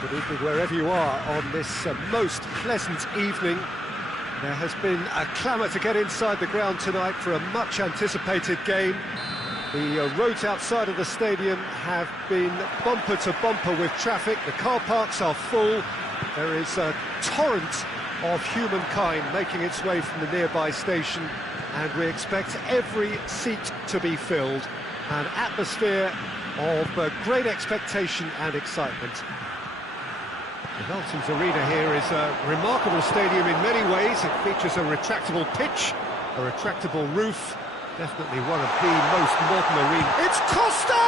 Good evening wherever you are on this most pleasant evening. There has been a clamour to get inside the ground tonight for a much anticipated game. The roads outside of the stadium have been bumper to bumper with traffic. The car parks are full. There is a torrent of humankind making its way from the nearby station, and we expect every seat to be filled. An atmosphere of great expectation and excitement. The Velton's Arena here is a remarkable stadium in many ways. It features a retractable pitch, a retractable roof, definitely one of the most modern arenas. It's Costa!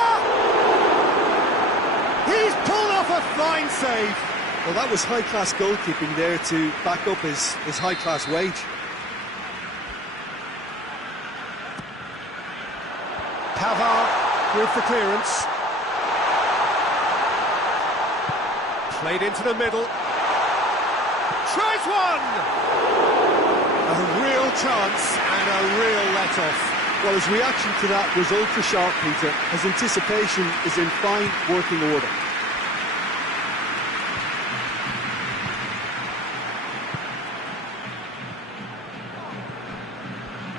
He's pulled off a fine save. Well, that was high-class goalkeeping there to back up his high-class wage. Pavard with the clearance. Played into the middle. Tries one! A real chance and a real let-off. Well, his reaction to that was ultra-sharp, Peter. His anticipation is in fine working order.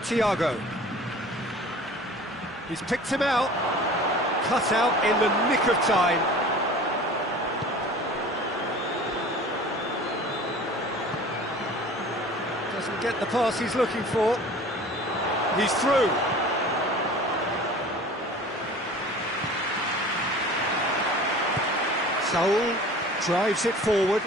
Thiago. He's picked him out. Cut out in the nick of time. Doesn't get the pass he's looking for. He's through. Saul drives it forward.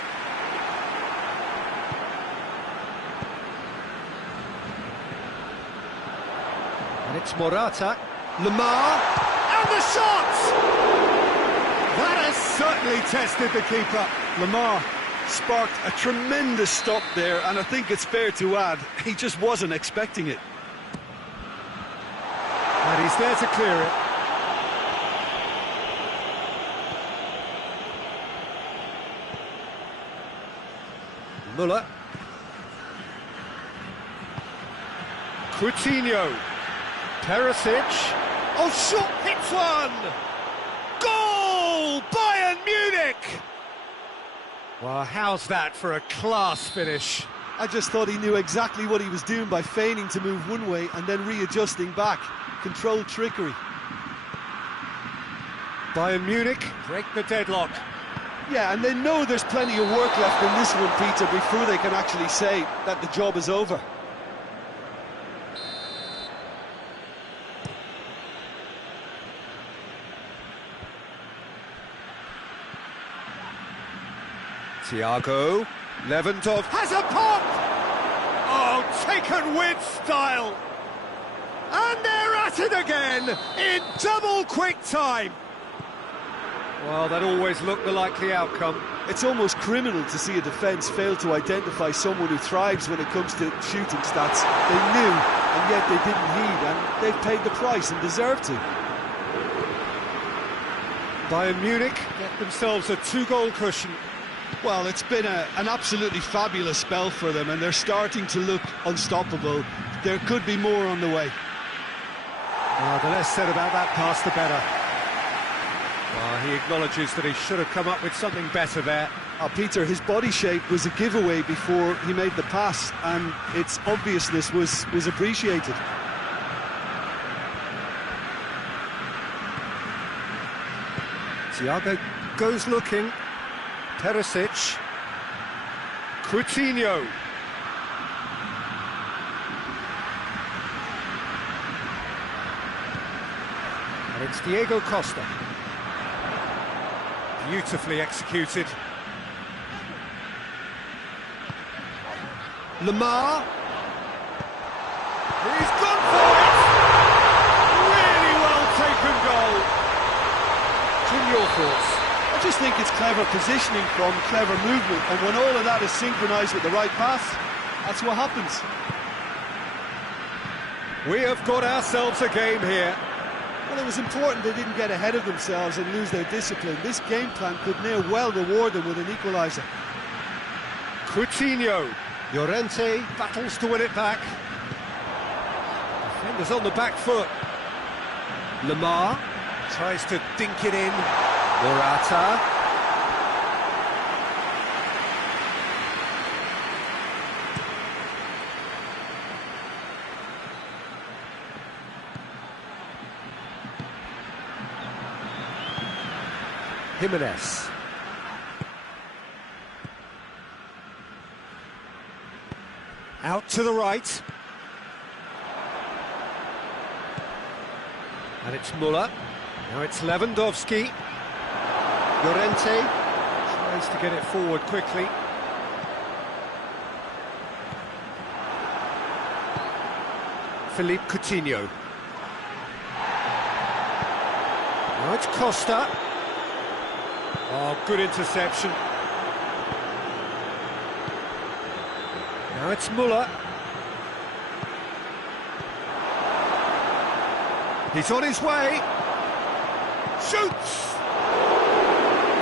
And it's Morata. Lamar. And the shot! That has certainly tested the keeper. Lamar sparked a tremendous stop there, and I think it's fair to add, he just wasn't expecting it. And he's there to clear it. Muller. Coutinho. Perisic. Oh, shot hits one! Goal! Bayern Munich! Well, how's that for a class finish? I just thought he knew exactly what he was doing by feigning to move one way and then readjusting back. Controlled trickery. Bayern Munich break the deadlock. Yeah, and they know there's plenty of work left in this one, Peter, before they can actually say that the job is over. Thiago, Lewandowski has a pop! Oh, taken with style! And they're at it again, in double quick time! Well, that always looked the likely outcome. It's almost criminal to see a defence fail to identify someone who thrives when it comes to shooting stats. They knew, and yet they didn't heed, and they've paid the price and deserve to. Bayern Munich get themselves a two-goal cushion. Well, it's been an absolutely fabulous spell for them, and they're starting to look unstoppable. There could be more on the way. Well, the less said about that pass, the better. Well, he acknowledges that he should have come up with something better there. Peter, his body shape was a giveaway before he made the pass, and its obviousness was appreciated. Thiago goes looking. Perisic. Coutinho. And it's Diego Costa. Beautifully executed. Lamar. He's gone for it! Really well taken goal. Jim, your thoughts? I just think it's clever positioning from clever movement, and when all of that is synchronised with the right pass, that's what happens. We have got ourselves a game here. Well, it was important they didn't get ahead of themselves and lose their discipline. This game plan could near well reward them with an equaliser. Coutinho. Llorente battles to win it back. Defenders on the back foot. Lamar tries to dink it in. Morata. Jimenez. Out to the right. And it's Muller. Now it's Lewandowski. Llorente tries to get it forward quickly. Philippe Coutinho. Now it's Costa. Oh, good interception. Now it's Muller. He's on his way. Shoots!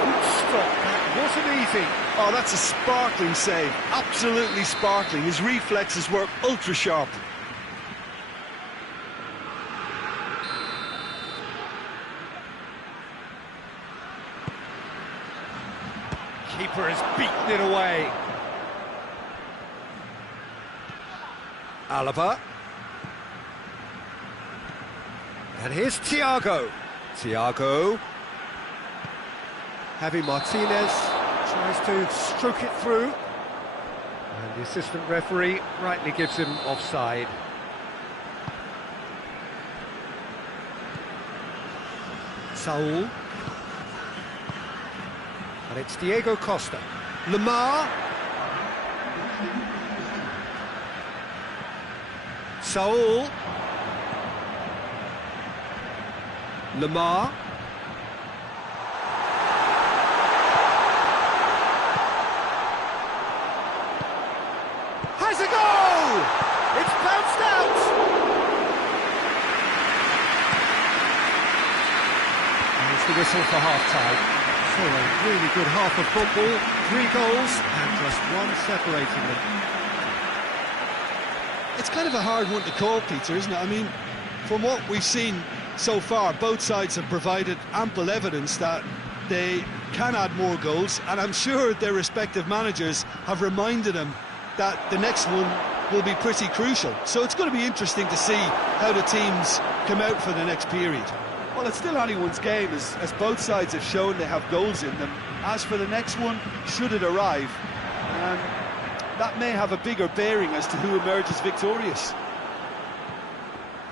Good stop. That wasn't easy. Oh, that's a sparkling save. Absolutely sparkling. His reflexes were ultra sharp. Keeper has beaten it away. Alaba. And here's Thiago. Thiago. Javi Martinez tries to stroke it through. And the assistant referee rightly gives him offside. Saul. And it's Diego Costa. Lemar. Saul. Lemar. Has a goal! It's bounced out! And it's the whistle for half-time. So a really good half of football, 3 goals and just one separating them. It's kind of a hard one to call, Peter, isn't it? I mean, from what we've seen so far, both sides have provided ample evidence that they can add more goals, and I'm sure their respective managers have reminded them that the next one will be pretty crucial. So it's going to be interesting to see how the teams come out for the next period. Well, it's still anyone's game, as both sides have shown they have goals in them. As for the next one, should it arrive, that may have a bigger bearing as to who emerges victorious.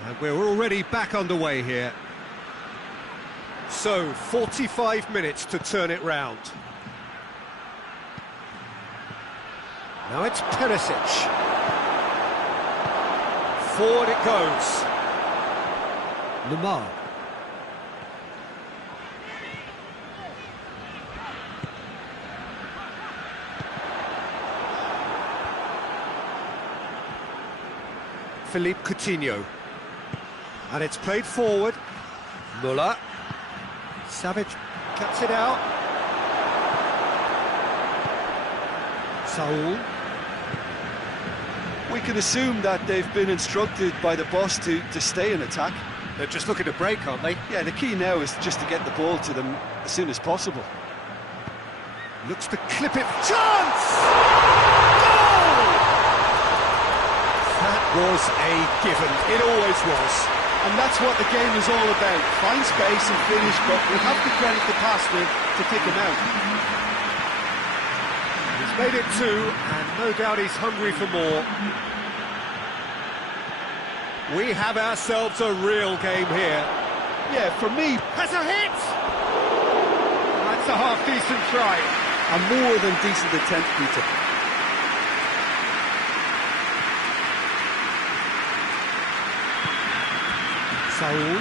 And we're already back underway here. So, 45 minutes to turn it round. Now it's Perisic. Forward it goes. Lemar. Philippe Coutinho. And it's played forward. Muller. Savic cuts it out. Saul. We can assume that they've been instructed by the boss to stay in attack. They're just looking to break, aren't they? Yeah, the key now is just to get the ball to them as soon as possible. Looks to clip it. Chance! Goal! That was a given. It always was. And that's what the game is all about. Find space and finish, but we'll have to credit the passer to pick him out. He's made it 2, and no doubt he's hungry for more. We have ourselves a real game here. Yeah, for me, Has a hit! That's a half-decent try. a more than decent attempt, Peter. Saul.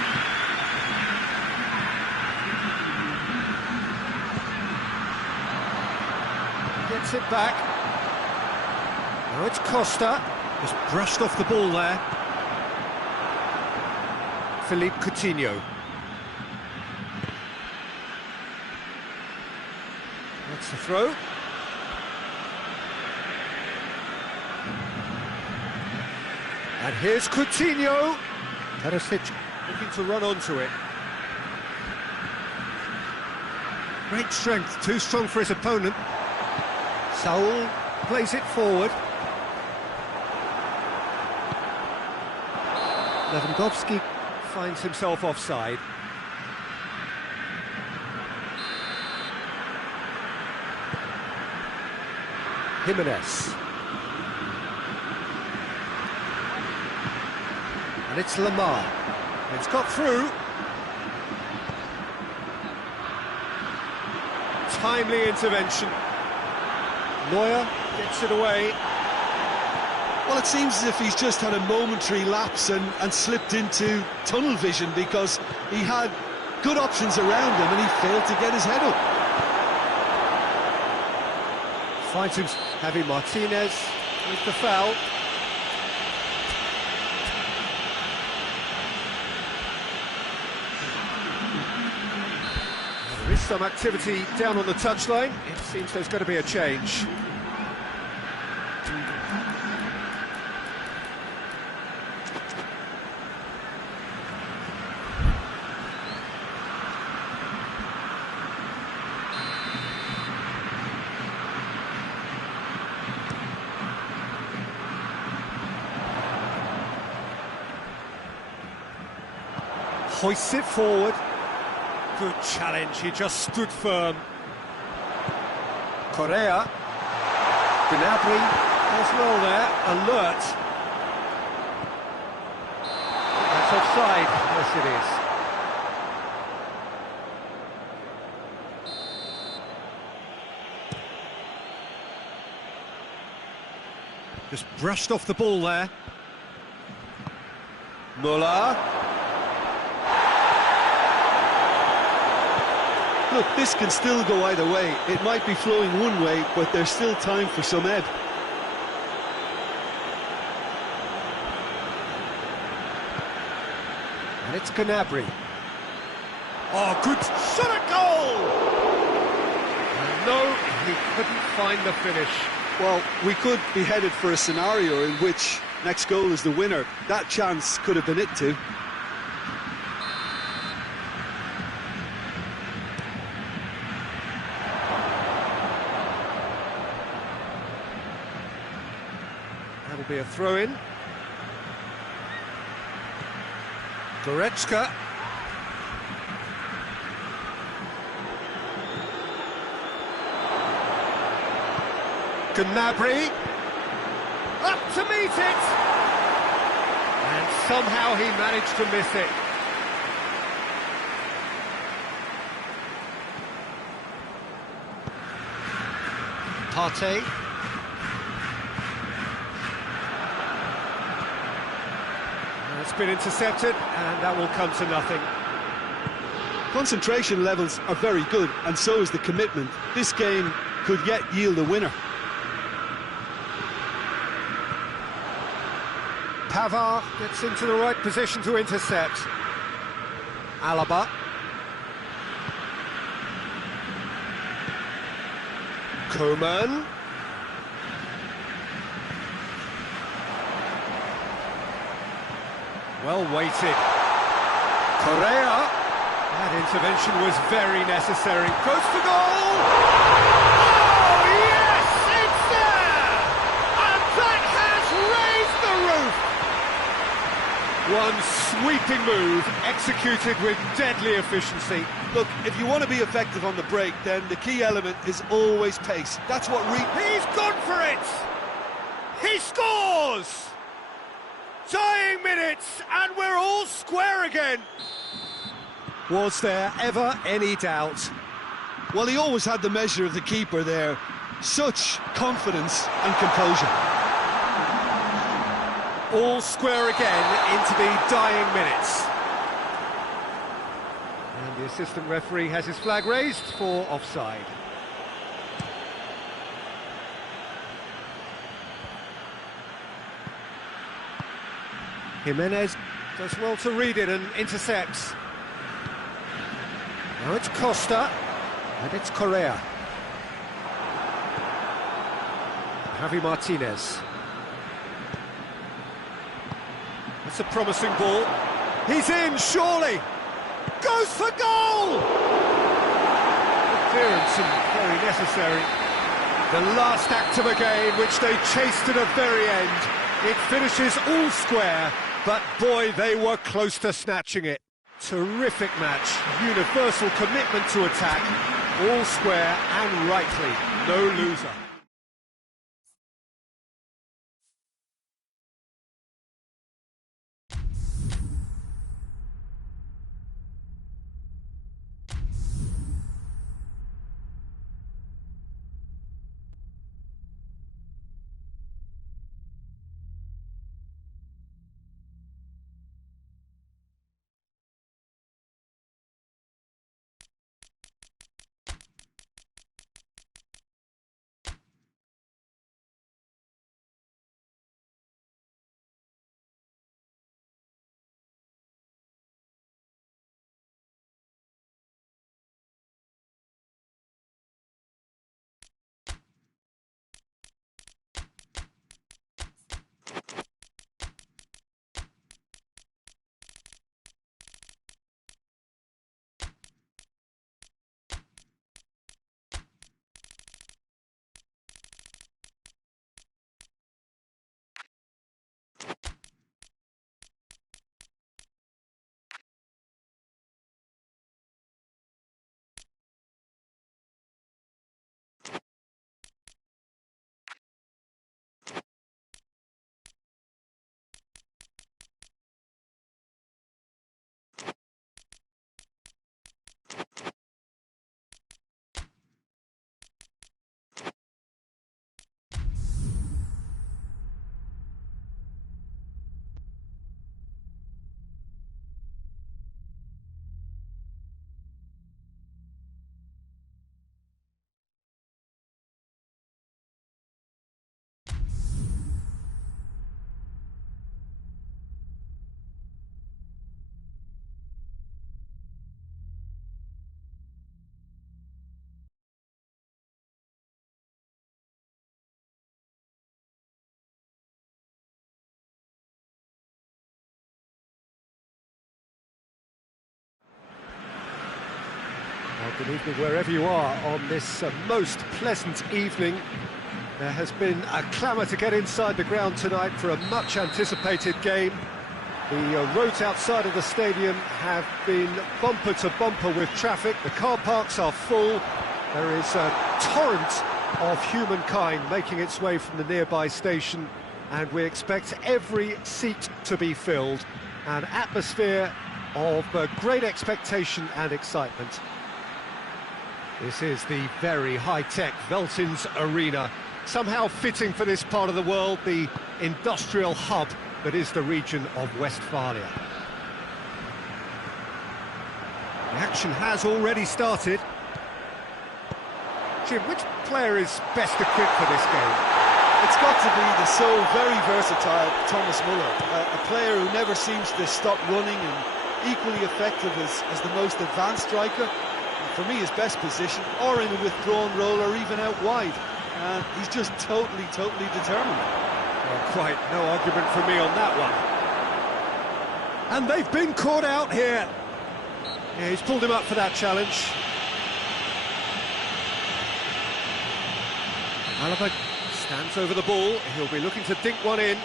Gets it back. Now it's Costa. Just brushed off the ball there. Philippe Coutinho. That's the throw. And here's Coutinho. Kharis looking to run onto it. Great strength, too strong for his opponent. Saul plays it forward. Lewandowski finds himself offside. Jimenez. And it's Lamar. It's got through. Timely intervention. Neuer gets it away. Well, it seems as if he's just had a momentary lapse and slipped into tunnel vision, because he had good options around him and he failed to get his head up. Finds him having Martinez with the foul. There is some activity down on the touchline. It seems there's going to be a change. Hoists it forward. Good challenge, he just stood firm. Correa. Gnabry as well there, alert. That's offside, yes it is. Just brushed off the ball there. Muller. Look, this can still go either way. It might be flowing one way, but there's still time for some ebb. And it's Gnabry. Oh, good shot at goal! And no, he couldn't find the finish. Well, we could be headed for a scenario in which next goal is the winner. That chance could have been it too. That'll be a throw-in. Goretzka. Gnabry. Up to meet it! And somehow he managed to miss it. Partey. It's been intercepted, and that will come to nothing. Concentration levels are very good, and so is the commitment. This game could yet yield a winner. Pavard gets into the right position to intercept. Alaba. Koeman. Well weighted. Correa. That intervention was very necessary. Goes for goal! Oh, yes! It's there! And that has raised the roof! One sweeping move, executed with deadly efficiency. Look, if you want to be effective on the break, then the key element is always pace. That's what He's gone for it! He scores! Dying minutes, and we're all square again. Was there ever any doubt? Well, he always had the measure of the keeper there. Such confidence and composure. All square again into the dying minutes. And the assistant referee has his flag raised for offside. Jimenez does well to read it and intercepts. Now it's Costa, and it's Correa. Javi Martinez. That's a promising ball. He's in, surely! Goes for goal! Clearance and very necessary. The last act of a game which they chased to the very end. It finishes all square, but boy, they were close to snatching it. Terrific match, universal commitment to attack, all square and rightly, no loser. Good evening wherever you are on this most pleasant evening. There has been a clamour to get inside the ground tonight for a much-anticipated game. The roads outside of the stadium have been bumper to bumper with traffic. The car parks are full. There is a torrent of humankind making its way from the nearby station, and we expect every seat to be filled. An atmosphere of great expectation and excitement. This is the very high-tech Veltins Arena, somehow fitting for this part of the world, the industrial hub that is the region of Westphalia. The action has already started. Jim, which player is best equipped for this game? It's got to be the so very versatile Thomas Muller, a player who never seems to stop running and equally effective as the most advanced striker. For me, his best position, or in a withdrawn role, or even out wide. He's just totally determined. Well, quite no argument for me on that one. And they've been caught out here. Yeah, he's pulled him up for that challenge. Alaba stands over the ball. He'll be looking to dink one in.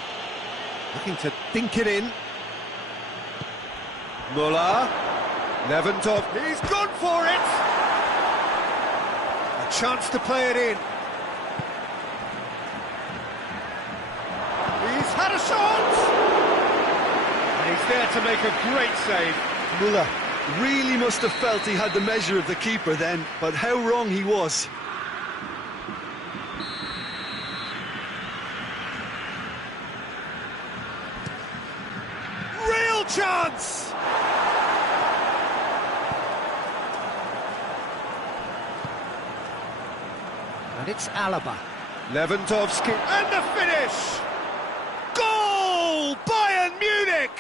Looking to dink it in. Muller. Lewandowski. He's gone for it! A chance to play it in. He's had a shot! And he's there to make a great save. Muller really must have felt he had the measure of the keeper then, but how wrong he was. Real chance! And it's Alaba. Lewandowski, and the finish! Goal! Bayern Munich!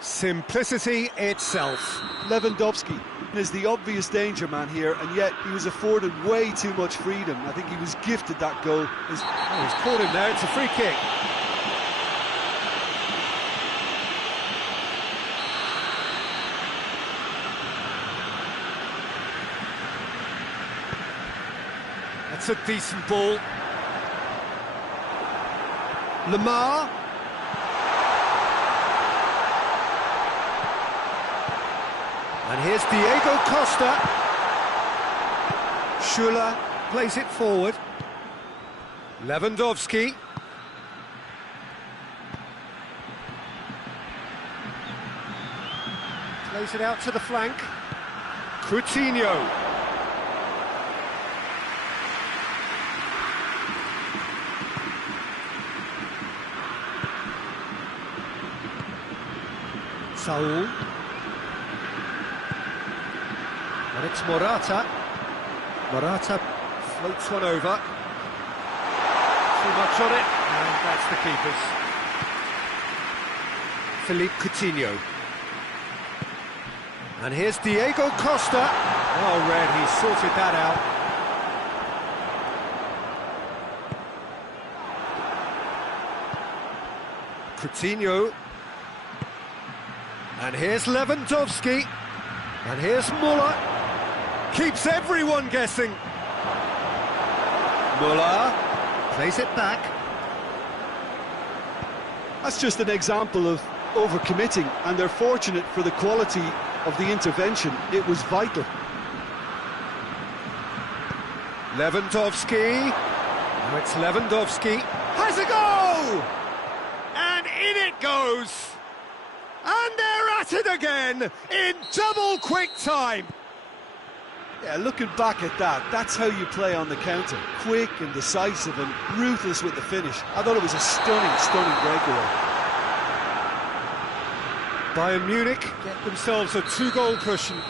Simplicity itself. Lewandowski is the obvious danger man here, and yet he was afforded way too much freedom. I think he was gifted that goal. He's caught him there, it's a free kick. That's a decent ball. Lamar. And here's Diego Costa. Schuller plays it forward. Lewandowski. Plays it out to the flank. Coutinho. Saul. And it's Morata. Morata floats one over. Too much on it, and that's the keeper's. Philippe Coutinho. And here's Diego Costa. Oh, Red, he sorted that out. Coutinho. And here's Lewandowski. And here's Muller. Keeps everyone guessing. Muller plays it back. That's just an example of overcommitting, and they're fortunate for the quality of the intervention. It was vital. Lewandowski. Now it's Lewandowski. Has a go! And in it goes! And they're at it again in double quick time. Yeah, looking back at that, that's how you play on the counter. Quick and decisive and ruthless with the finish. I thought it was a stunning breakaway. Bayern Munich get themselves a 2-goal cushion.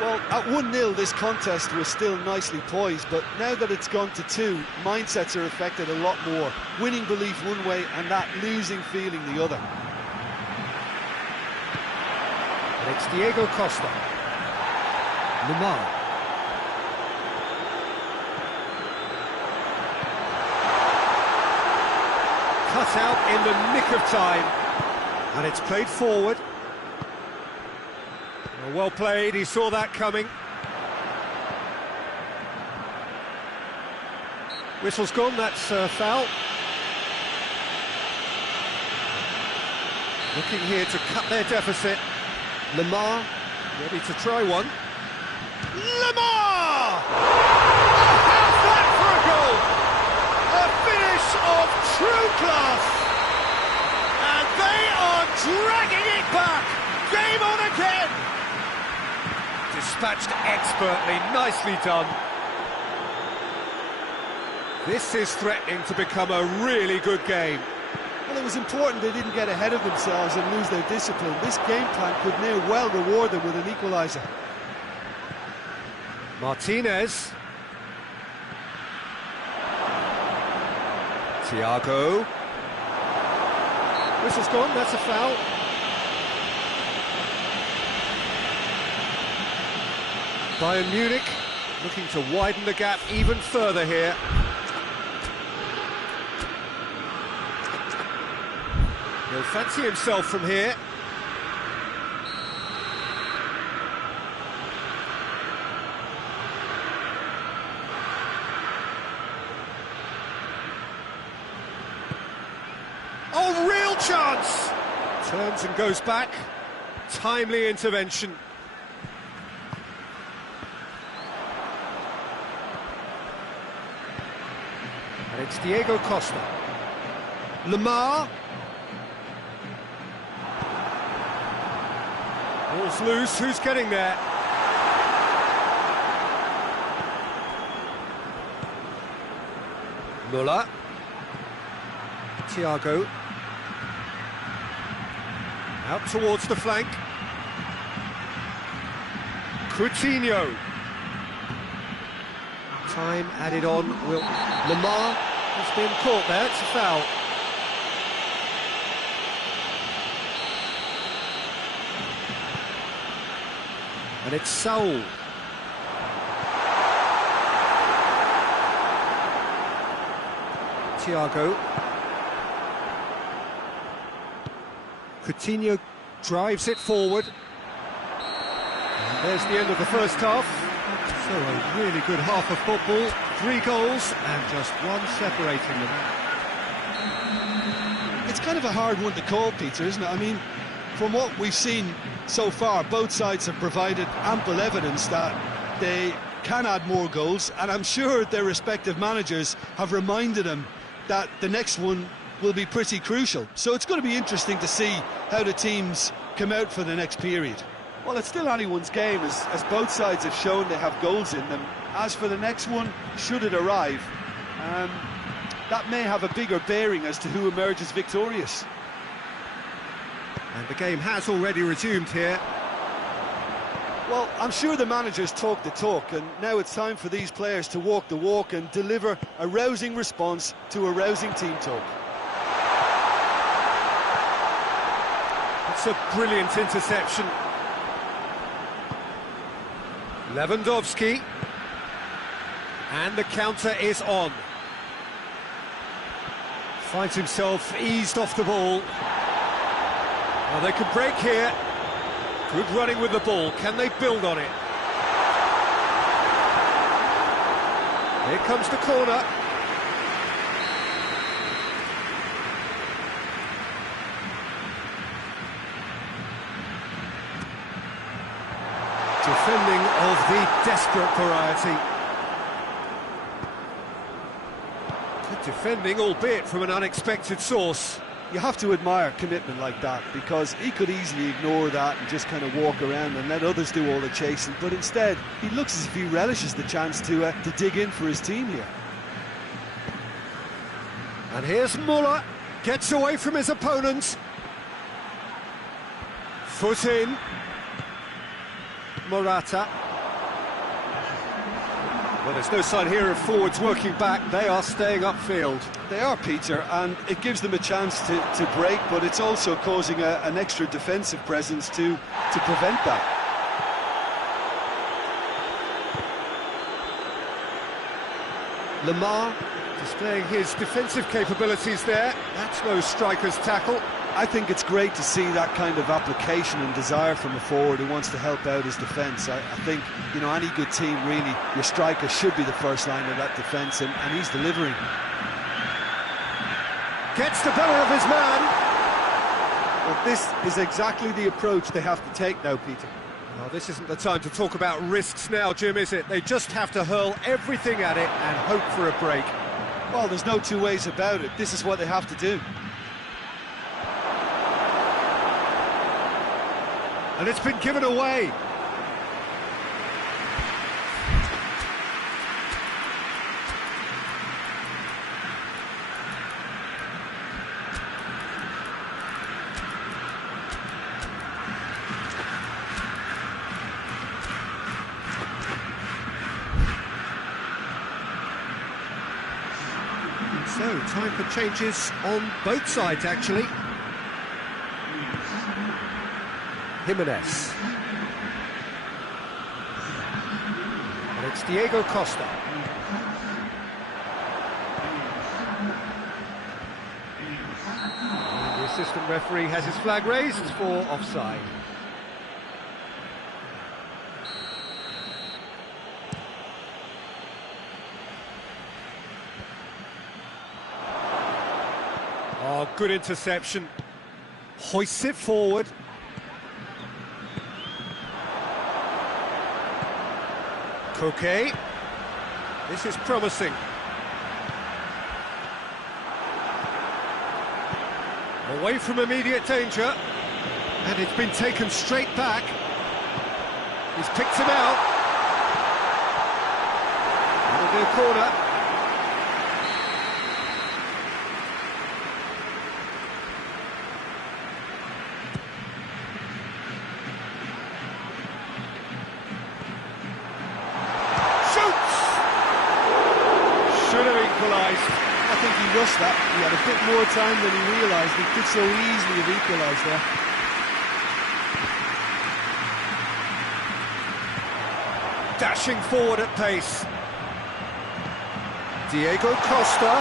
Well, at 1-0 this contest was still nicely poised, but now that it's gone to 2, mindsets are affected a lot more. Winning belief one way and that losing feeling the other. And it's Diego Costa. Lamar. Cut out in the nick of time. And it's played forward. Well played, he saw that coming. Whistle's gone, that's foul. Looking here to cut their deficit. Lamar, ready to try one. Lamar! How's that for a goal? A finish of true class. And they are dragging it back. Game on again. Dispatched expertly, nicely done. This is threatening to become a really good game. Well, it was important they didn't get ahead of themselves and lose their discipline. This game plan could near well reward them with an equaliser. Martinez. Thiago. Whistle's gone, that's a foul. Bayern Munich looking to widen the gap even further here. He'll fancy himself from here. Oh, real chance! Turns and goes back. Timely intervention. And it's Diego Costa. Lamar. Ball's loose, who's getting there? Muller. Thiago. Out towards the flank. Coutinho. Time added on. Lamar has been caught there, it's a foul. And it's Saul. Thiago. Coutinho drives it forward. And there's the end of the first half. So a really good half of football. 3 goals and just one separating them. It's kind of a hard one to call, Peter, isn't it? I mean, from what we've seen so far, both sides have provided ample evidence that they can add more goals, and I'm sure their respective managers have reminded them that the next one will be pretty crucial. So it's going to be interesting to see how the teams come out for the next period. Well, it's still anyone's game, as both sides have shown they have goals in them. As for the next one, should it arrive, that may have a bigger bearing as to who emerges victorious. And the game has already resumed here. Well, I'm sure the managers talk the talk, and now it's time for these players to walk the walk and deliver a rousing response to a rousing team talk. It's a brilliant interception. Lewandowski. And the counter is on. Finds himself eased off the ball. Well, they could break here. Good running with the ball. Can they build on it? Here comes the corner. Defending of the desperate variety. Good defending, albeit from an unexpected source. You have to admire commitment like that, because he could easily ignore that and just kind of walk around and let others do all the chasing, but instead he looks as if he relishes the chance to dig in for his team here. And here's Muller, gets away from his opponents. Foot in. Morata. Well, there's no sign here of forwards working back. They are staying upfield. They are, Peter, and it gives them a chance to break, but it's also causing an extra defensive presence to prevent that. Lamar displaying his defensive capabilities there. That's no striker's tackle. I think it's great to see that kind of application and desire from a forward who wants to help out his defence. I think, you know, any good team, really, your striker should be the first line of that defence, and he's delivering. Gets the better of his man. Well, this is exactly the approach they have to take now, Peter. Well, this isn't the time to talk about risks now, Jim, is it? They just have to hurl everything at it and hope for a break. Well, there's no two ways about it. This is what they have to do. And it's been given away. So, time for changes on both sides, actually. Jimenez. And it's Diego Costa. And the assistant referee has his flag raised for offside. Oh, good interception. Hoists it forward. Okay, this is promising. Away from immediate danger, and it's been taken straight back. He's picked him out. It'll be a corner. Should have equalised. I think he rushed that. He had a bit more time than he realised. He could so easily have equalised there. Dashing forward at pace. Diego Costa.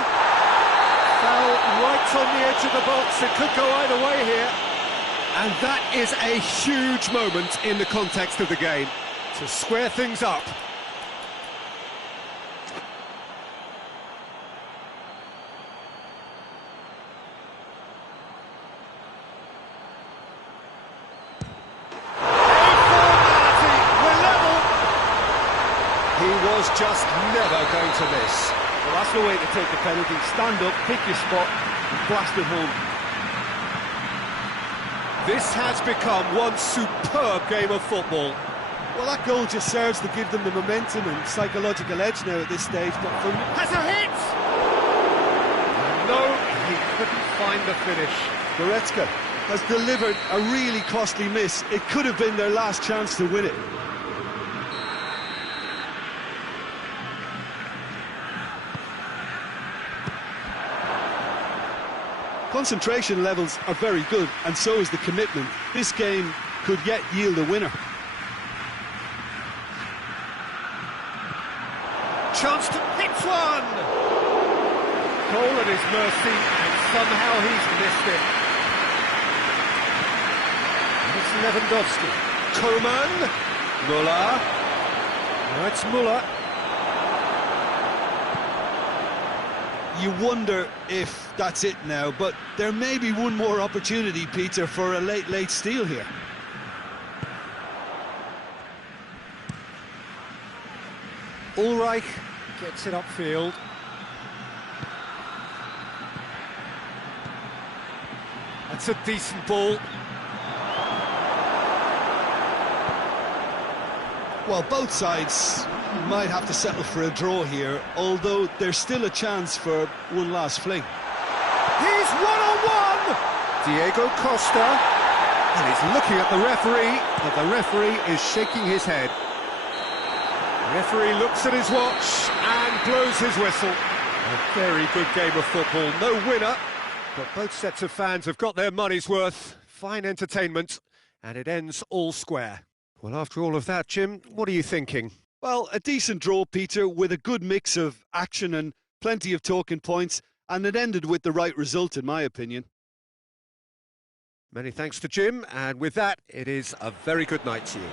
Foul right on the edge of the box. It could go either way here. And that is a huge moment in the context of the game to square things up. He was just never going to miss. Well, that's the way to take the penalty. Stand up, pick your spot, and blast it home. This has become one superb game of football. Well, that goal just serves to give them the momentum and psychological edge now at this stage. But for Has a hit! No, he couldn't find the finish. Goretzka has delivered a really costly miss. It could have been their last chance to win it. Concentration levels are very good, and so is the commitment. This game could yet yield a winner. Chance to hit one! Goal at his mercy, and somehow he's missed it. And it's Lewandowski. Coman. Muller. Now it's Muller. You wonder if that's it now, but there may be one more opportunity, Peter, for a late steal here. Ulreich gets it upfield. That's a decent ball. Well, both sides might have to settle for a draw here, although there's still a chance for one last fling. He's one-on-one! Diego Costa, and he's looking at the referee, but the referee is shaking his head. The referee looks at his watch and blows his whistle. A very good game of football, no winner, but both sets of fans have got their money's worth. Fine entertainment, and it ends all square. Well, after all of that, Jim, what are you thinking? Well, a decent draw, Peter, with a good mix of action and plenty of talking points, and it ended with the right result, in my opinion. Many thanks to Jim, and with that, it is a very good night to you.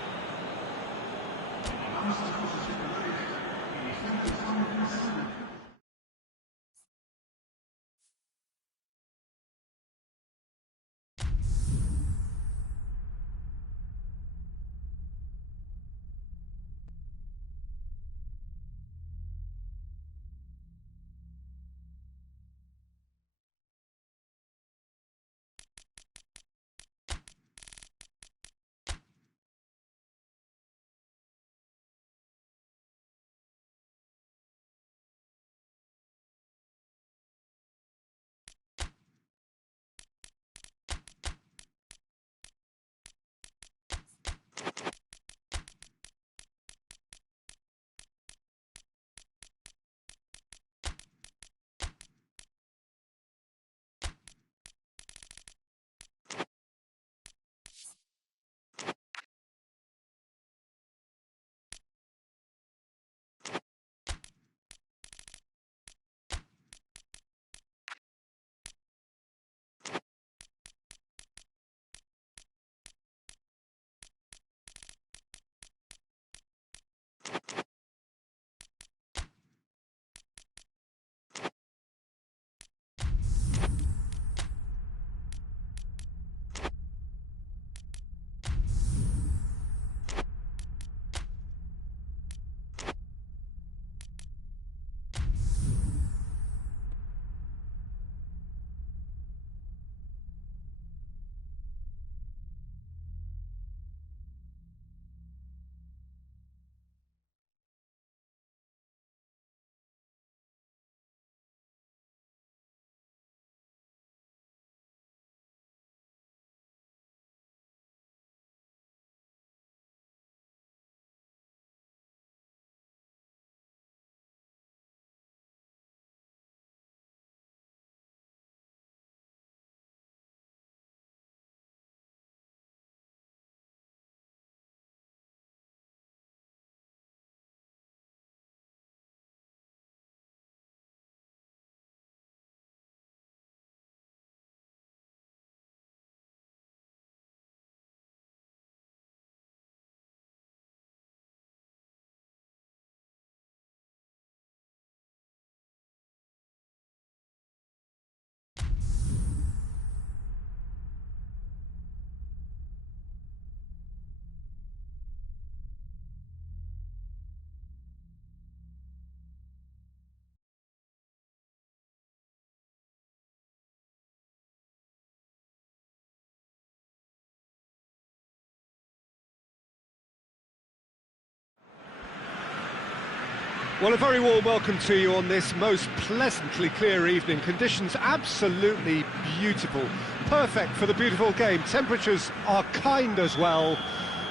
Well, a very warm welcome to you on this most pleasantly clear evening. Conditions absolutely beautiful, perfect for the beautiful game. Temperatures are kind as well,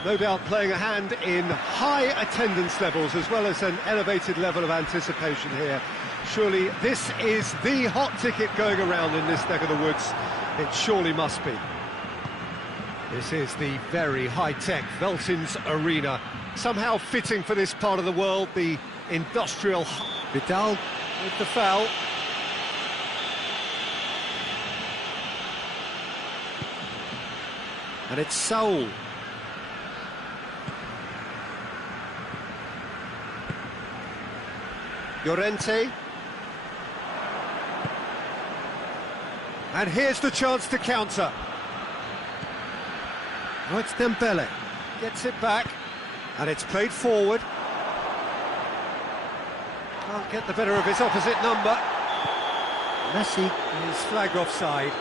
no doubt playing a hand in high attendance levels as well as an elevated level of anticipation here. Surely this is the hot ticket going around in this neck of the woods. It surely must be. This is the very high-tech Veltins Arena, somehow fitting for this part of the world, the industrial. Vidal with the foul. And it's Saul. Llorente. And here's the chance to counter. Oh, it's Dembele. Gets it back. And it's played forward. Can't get the better of his opposite number. Messi is flagged offside.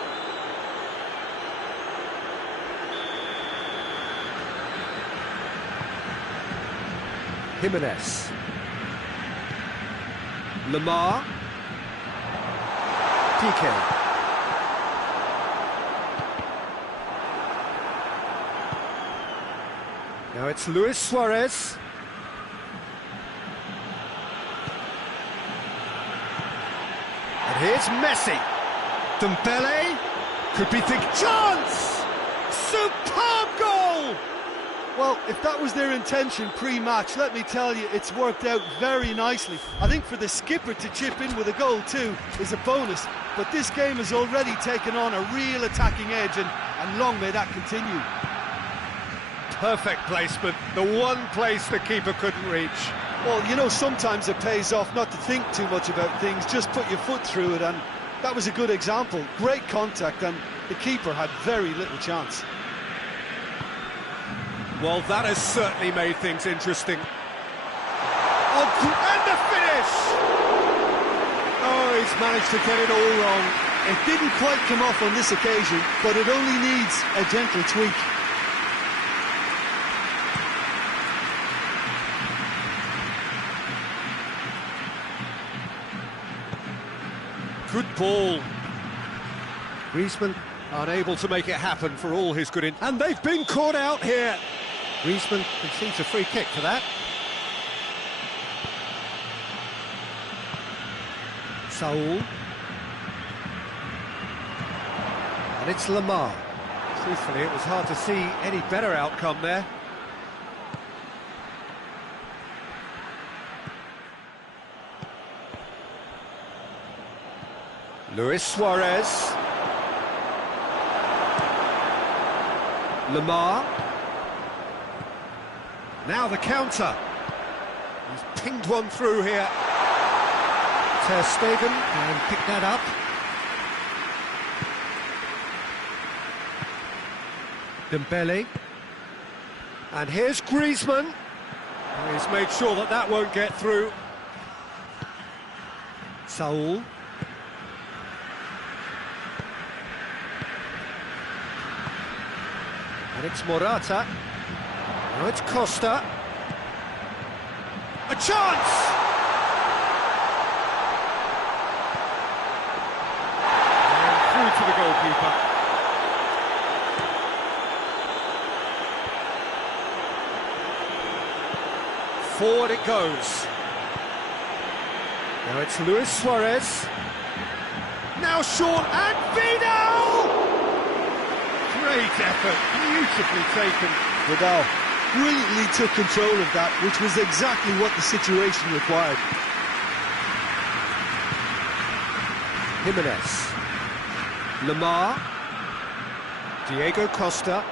Jimenez. Lamar. PK. Now it's Luis Suarez. And here's Messi. Dembele. Could be big chance. Superb goal! Well, if that was their intention pre-match, let me tell you, it's worked out very nicely. I think for the skipper to chip in with a goal too is a bonus, but this game has already taken on a real attacking edge, and and long may that continue. Perfect placement, the one place the keeper couldn't reach. Well, you know, sometimes it pays off not to think too much about things, just put your foot through it, and that was a good example. Great contact, and the keeper had very little chance. Well, that has certainly made things interesting. Oh, and the finish! Oh, he's managed to get it all wrong. It didn't quite come off on this occasion, but it only needs a gentle tweak. Good ball. Griezmann unable to make it happen for all his good and they've been caught out here. Griezmann concedes a free kick for that. Saul. And it's Lamar. Truthfully, it was hard to see any better outcome there. Luis Suarez. Lamar. Now the counter. He's pinged one through here. Ter Stegen can pick that up. Dembele. And here's Griezmann. He's made sure that that won't get through. Saul. And it's Morata. Now it's Costa. A chance! And through to the goalkeeper. Forward it goes. Now it's Luis Suarez. Now short and Vidal! Great effort, beautifully taken. Vidal brilliantly took control of that, which was exactly what the situation required. Jimenez. Lamar. Diego Costa.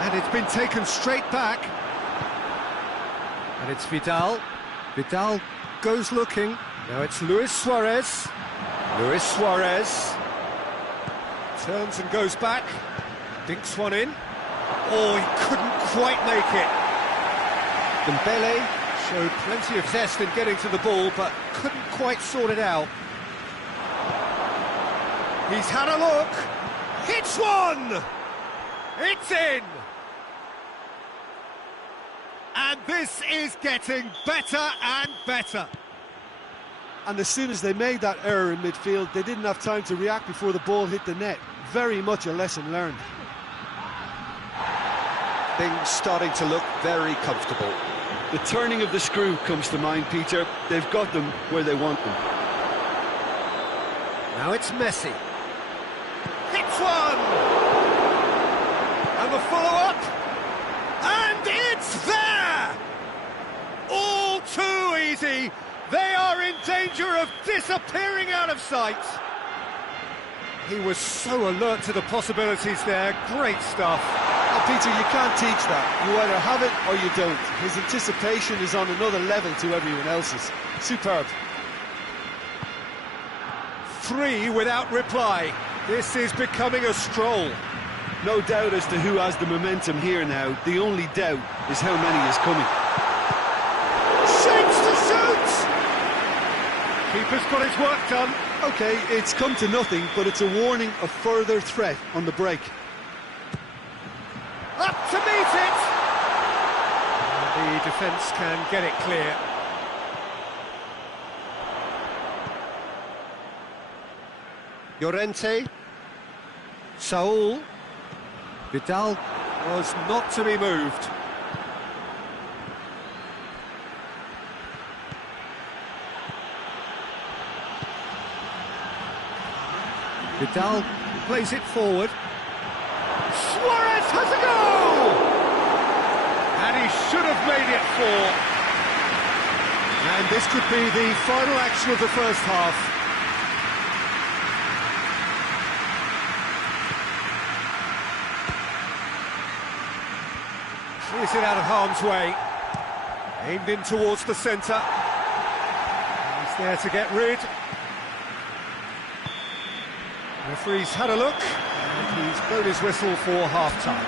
And it's been taken straight back. And it's Vidal. Vidal goes looking. Now it's Luis Suarez. Luis Suarez. Turns and goes back. Dinks one in. Oh, he couldn't quite make it. Dembele showed plenty of zest in getting to the ball, but couldn't quite sort it out. He's had a look. Hits one! It's in! And this is getting better and better. And as soon as they made that error in midfield, they didn't have time to react before the ball hit the net. Very much a lesson learned. Things starting to look very comfortable. The turning of the screw comes to mind, Peter. They've got them where they want them. Now it's Messi. Hits one! And the follow-up. And it's there! All too easy. They are in danger of disappearing out of sight. He was so alert to the possibilities there. Great stuff. Now, Peter, you can't teach that. You either have it or you don't. His anticipation is on another level to everyone else's. Superb. 3 without reply. This is becoming a stroll. No doubt as to who has the momentum here now. The only doubt is how many is coming. Shapes to shoot! Keeper's got his work done. OK, it's come to nothing, but it's a warning of further threat on the break. Up to meet it! And the defence can get it clear. Llorente. Saul. Vidal was not to be moved. Vidal plays it forward. Suarez has a goal! And he should have made it 4. And this could be the final action of the first half. Gets it out of harm's way. Aimed in towards the centre. He's there to get rid. Referee's had a look, and he's blown his whistle for half-time.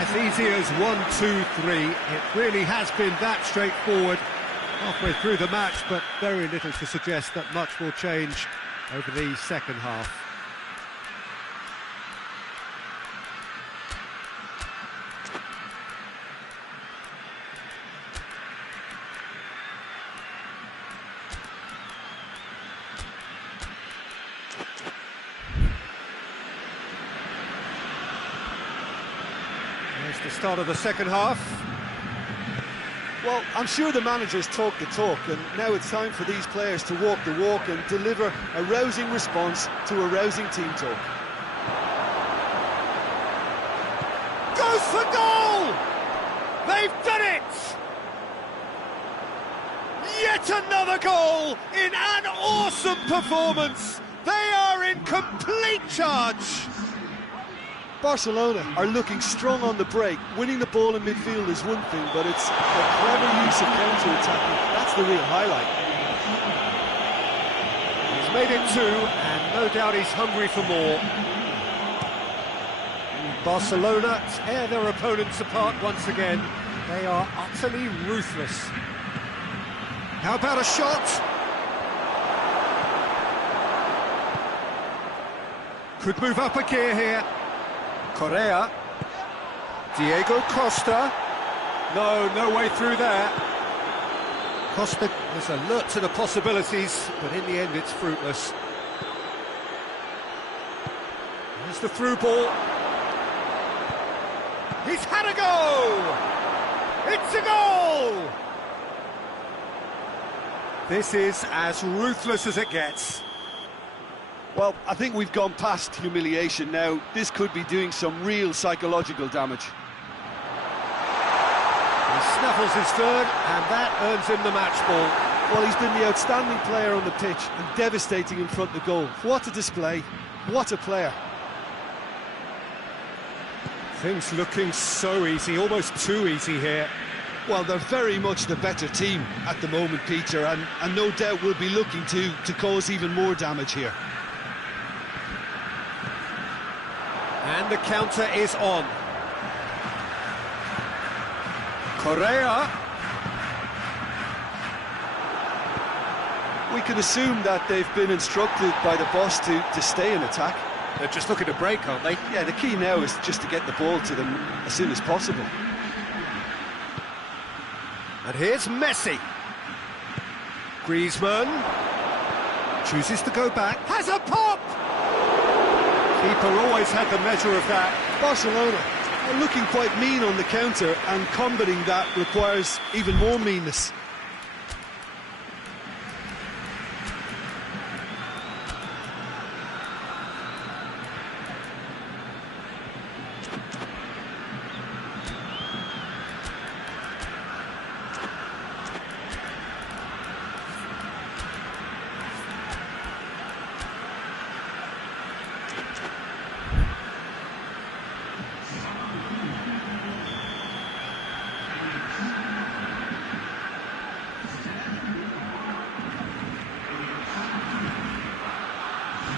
As easy as 1, 2, 3. It really has been that straightforward halfway through the match, but very little to suggest that much will change over the second half. There's the start of the second half. Well, I'm sure the manager's talked the talk, and now it's time for these players to walk the walk and deliver a rousing response to a rousing team talk. Goes for goal! They've done it! Yet another goal in an awesome performance! They are in complete charge! Barcelona are looking strong on the break. Winning the ball in midfield is one thing, but it's a clever use of counter-attacking. That's the real highlight. He's made it 2, and no doubt he's hungry for more. Barcelona tear their opponents apart once again. They are utterly ruthless. How about a shot? Could move up a gear here. Correa. Diego Costa. No way through there. Costa is alert to the possibilities, but in the end it's fruitless. There's the through ball. He's had a go! It's a goal! This is as ruthless as it gets. Well, I think we've gone past humiliation now. This could be doing some real psychological damage. He snaffles his third, and that earns him the match ball. Well, he's been the outstanding player on the pitch and devastating in front of the goal. What a display. What a player. Things looking so easy, almost too easy here. Well, they're very much the better team at the moment, Peter, and no doubt will be looking to cause even more damage here. And the counter is on. Correa. We can assume that they've been instructed by the boss to stay in attack. They're just looking to break, aren't they? Yeah, the key now is just to get the ball to them as soon as possible. And here's Messi. Griezmann chooses to go back. Has a pop! Keeper always had the measure of that. Barcelona are looking quite mean on the counter, and combating that requires even more meanness.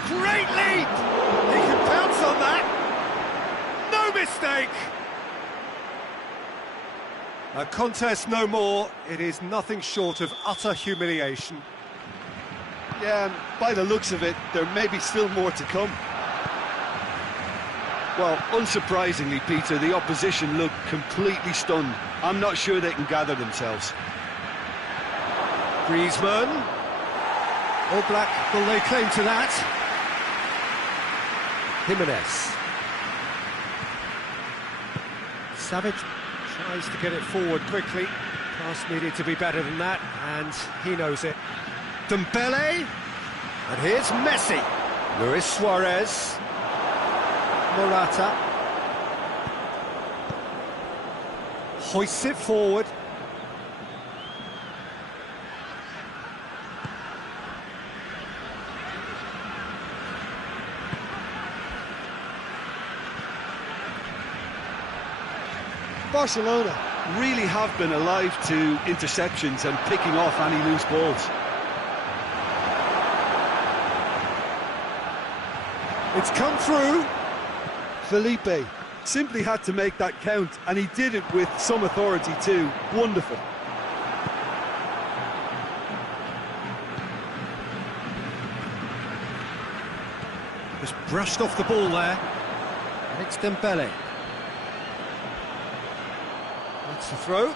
Great lead! He can pounce on that. No mistake! A contest no more. It is nothing short of utter humiliation. Yeah, and by the looks of it, there may be still more to come. Well, unsurprisingly, Peter, the opposition look completely stunned. I'm not sure they can gather themselves. Griezmann. All Black will lay claim to that. Jimenez. Savage tries to get it forward quickly. Pass needed to be better than that, and he knows it. Dembele. And here's Messi. Luis Suarez. Morata. Hoists it forward. Barcelona really have been alive to interceptions and picking off any loose balls. It's come through. Felipe simply had to make that count, and he did it with some authority too. Wonderful. Just brushed off the ball there. And it's Dembele. That's the throw.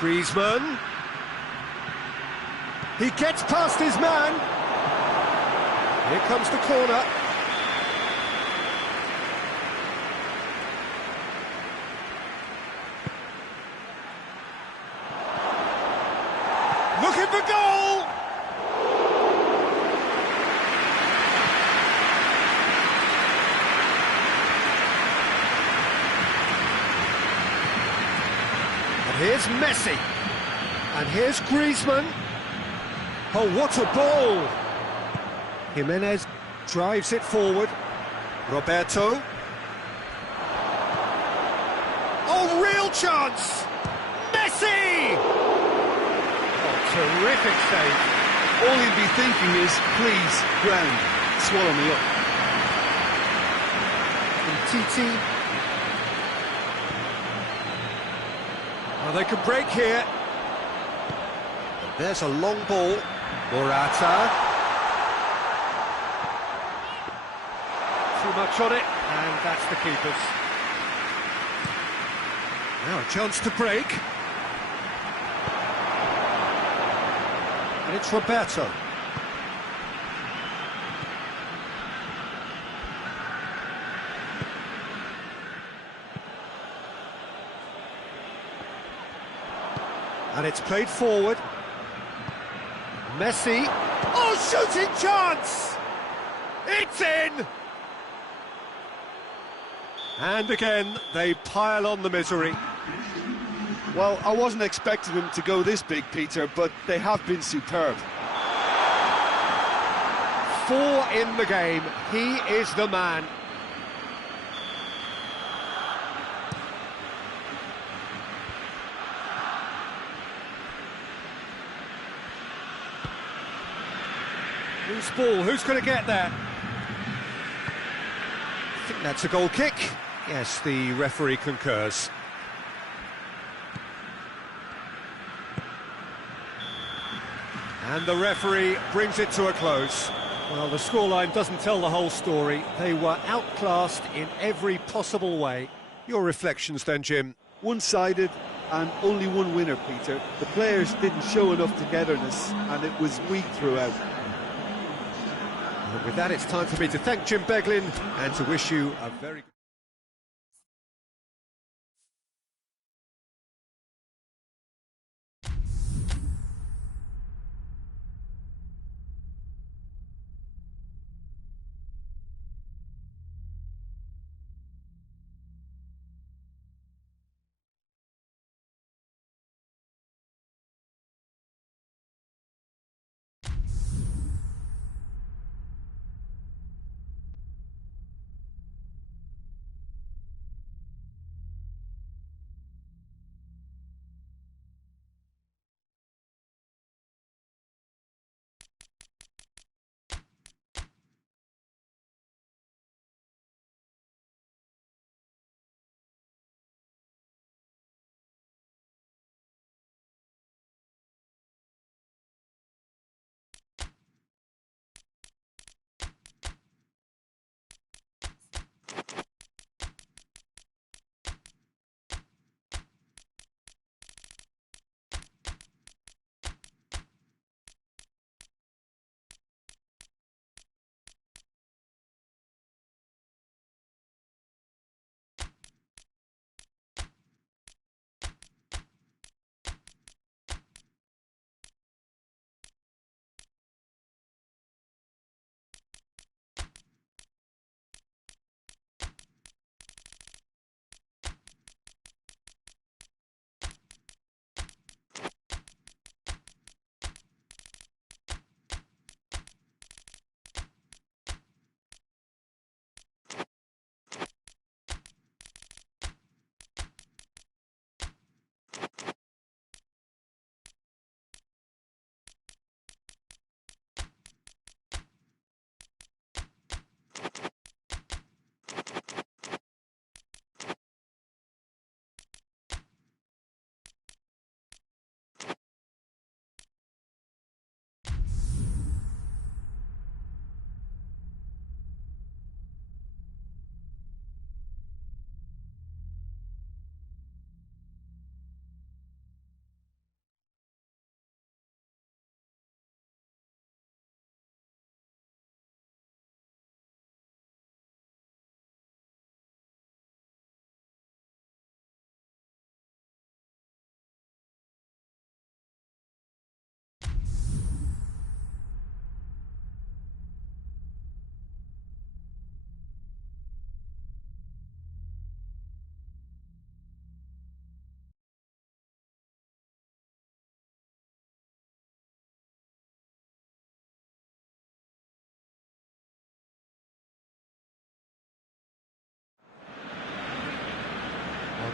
Griezmann. He gets past his man. Here comes the corner. Looking for goal! Here's Messi, and here's Griezmann. Oh, what a ball! Jimenez drives it forward. Roberto. Oh, real chance! Messi! Oh, terrific save. All he'd be thinking is, please, ground, swallow me up. Titi. Well, they could break here. There's a long ball. Morata. Too much on it, and that's the keeper's. Now a chance to break. And it's Roberto. And it's played forward. Messi. Oh, shooting chance! It's in! And again, they pile on the misery. Well, I wasn't expecting them to go this big, Peter, but they have been superb. 4 in the game. He is the man. Loose ball, who's going to get there? I think that's a goal kick. Yes, the referee concurs. And the referee brings it to a close. Well, the scoreline doesn't tell the whole story. They were outclassed in every possible way. Your reflections then, Jim? One-sided and only one winner, Peter. The players didn't show enough togetherness and it was weak throughout. And with that, it's time for me to thank Jim Beglin and to wish you a very good...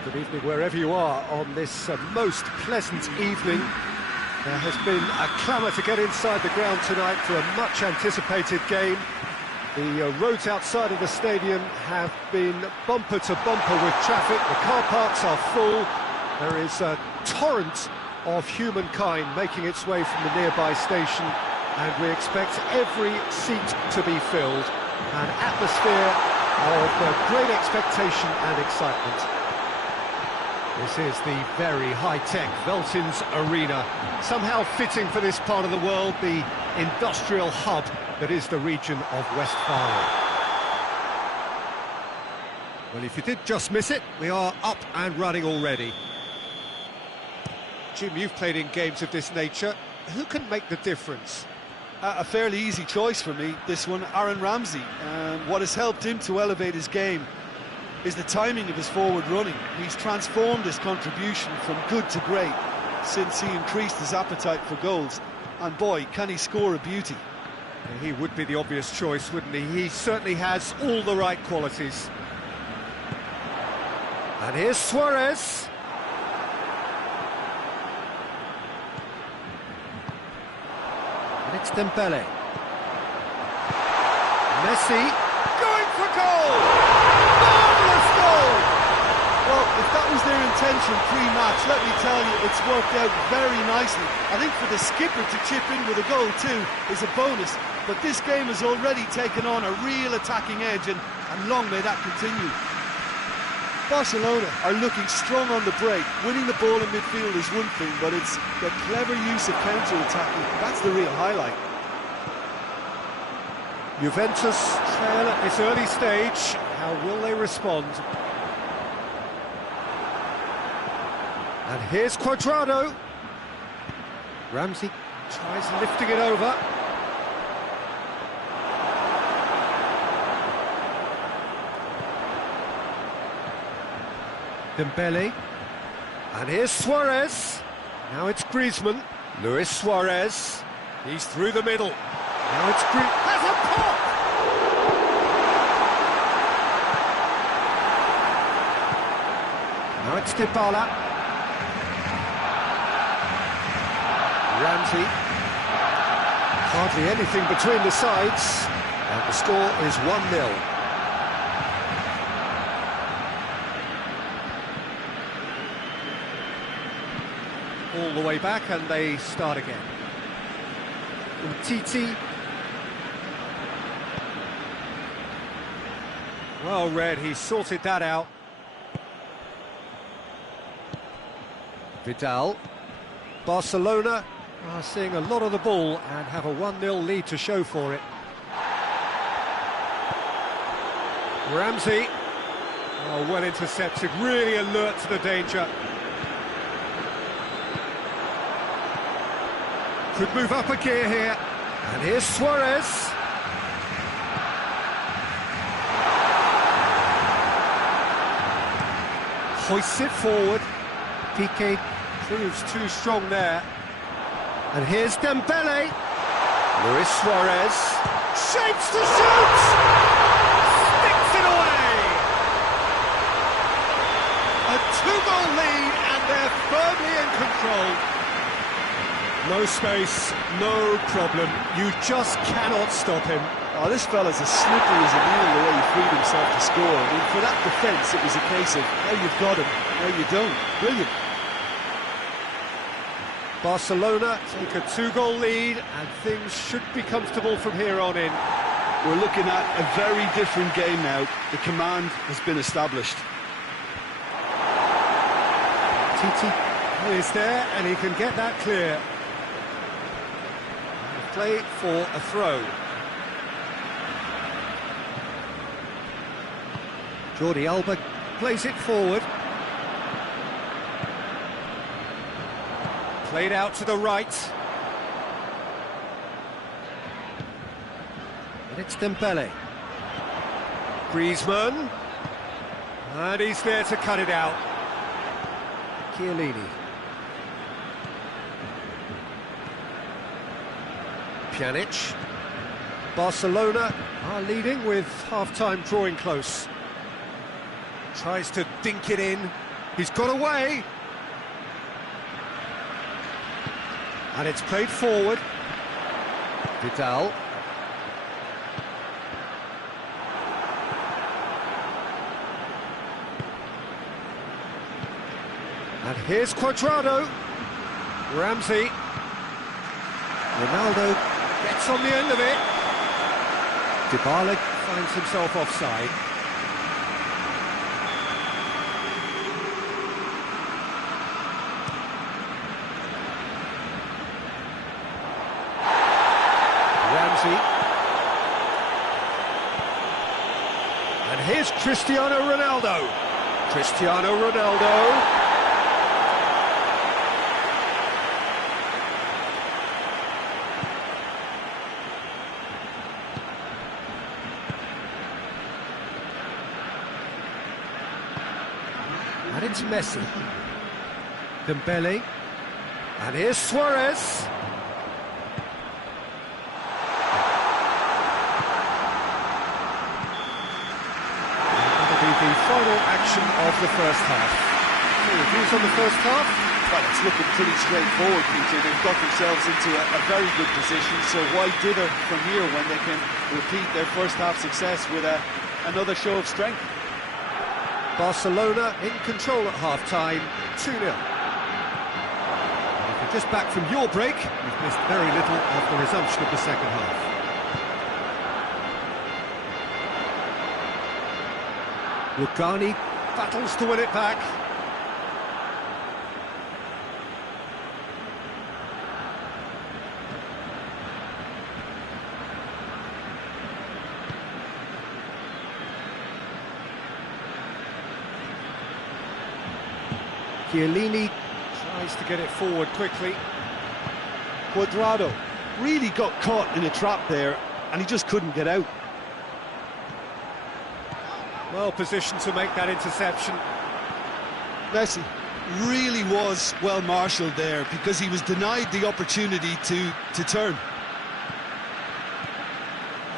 Good evening wherever you are on this most pleasant evening. There has been a clamour to get inside the ground tonight for a much anticipated game. The roads outside of the stadium have been bumper to bumper with traffic. The car parks are full. There is a torrent of humankind making its way from the nearby station, and we expect every seat to be filled. An atmosphere of great expectation and excitement. This is the very high-tech Veltins Arena, somehow fitting for this part of the world, the industrial hub that is the region of Westphalia. Well, if you did just miss it, we are up and running already. Jim, you've played in games of this nature. Who can make the difference? A fairly easy choice for me, this one, Aaron Ramsey. What has helped him to elevate his game is the timing of his forward running. He's transformed his contribution from good to great since he increased his appetite for goals. And boy, can he score a beauty. He would be the obvious choice, wouldn't he? He certainly has all the right qualities. And here's Suarez. And it's Dembele. Messi going for goal! Marvellous goal! Well, if that was their intention pre-match, let me tell you, it's worked out very nicely. I think for the skipper to chip in with a goal too is a bonus, but this game has already taken on a real attacking edge, and long may that continue. Barcelona are looking strong on the break. Winning the ball in midfield is one thing, but it's the clever use of counter-attacking. That's the real highlight. Juventus trail at this early stage. How will they respond? And here's Cuadrado. Ramsey tries lifting it over. Dembele. And here's Suarez. Now it's Griezmann. Luis Suarez. He's through the middle. Now it's Griezmann. Has a pop! Now it's Dybala. Ramsey. Hardly anything between the sides. And the score is 1-0. All the way back, and they start again. Titi. Well read, he sorted that out. Vidal. Barcelona are seeing a lot of the ball and have a 1-0 lead to show for it. Ramsey. Oh, well intercepted, really alert to the danger. Could move up a gear here. And here's Suarez. Hoists it forward. Piqué proves too strong there. And here's Dembele. Luis Suarez. Shapes to shoot! Sticks it away! A 2-goal lead, and they're firmly in control. No space, no problem. You just cannot stop him. Oh, this fella's as slippery as a needle the way he freed himself to score. I mean, for that defence, it was a case of, now you've got him, now you don't. Brilliant. Barcelona take a 2-goal lead, and things should be comfortable from here on in. We're looking at a very different game now. The command has been established. Titi is there, and he can get that clear. Play for a throw. Jordi Alba plays it forward. Played out to the right. And it's Dembele. Griezmann. And he's there to cut it out. Chiellini. Pjanic. Barcelona are leading with half-time drawing close. Tries to dink it in. He's got away. And it's played forward. Vidal. And here's Cuadrado. Ramsey. Ronaldo gets on the end of it. Dybala finds himself offside. Ramsey. And here's Cristiano Ronaldo. Cristiano Ronaldo. And it's Messi. Dembele. And here's Suarez. That'll be the final action of the first half. Any views on the first half? Well, it's looking pretty straightforward, Peter. They've got themselves into a very good position, so why dither from here when they can repeat their first half success with another show of strength? Barcelona in control at half-time, 2-0. If you're just back from your break, you've missed very little of the resumption of the second half. Rugani battles to win it back. Chiellini tries to get it forward quickly. Cuadrado really got caught in a trap there, and he just couldn't get out. Well positioned to make that interception. Messi really was well marshalled there because he was denied the opportunity to turn.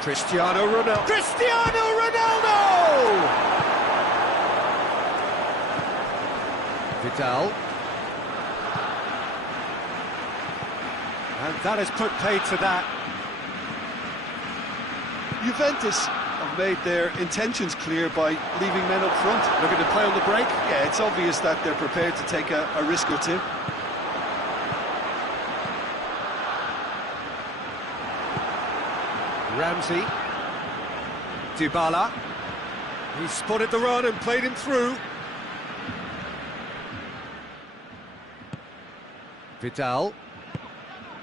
Cristiano Ronaldo. Cristiano Ronaldo! Vidal. And that has put paid to that. Juventus have made their intentions clear by leaving men up front. Looking to play on the break? Yeah, it's obvious that they're prepared to take a risk or two. Ramsey. Dybala. He spotted the run and played him through. Vidal.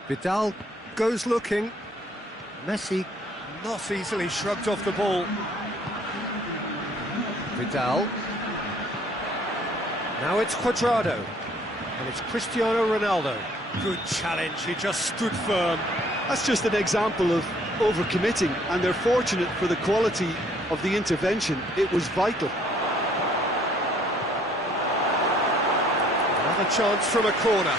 Vidal goes looking. Messi not easily shrugged off the ball. Vidal. Now it's Cuadrado. And it's Cristiano Ronaldo. Good challenge, he just stood firm. That's just an example of overcommitting, and they're fortunate for the quality of the intervention. It was vital. Another chance from a corner.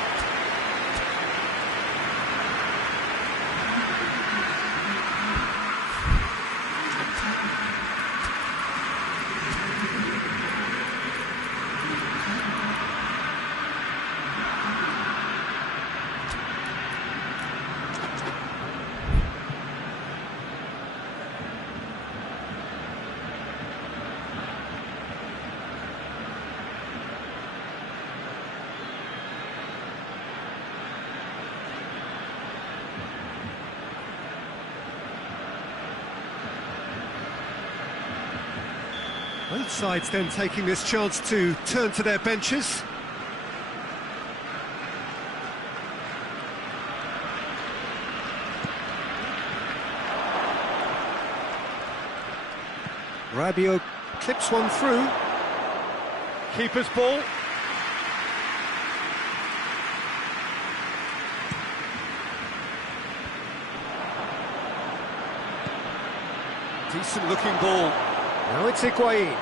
Both sides then taking this chance to turn to their benches. Rabiot clips one through. Keeper's ball. Decent looking ball. Now it's Higuain.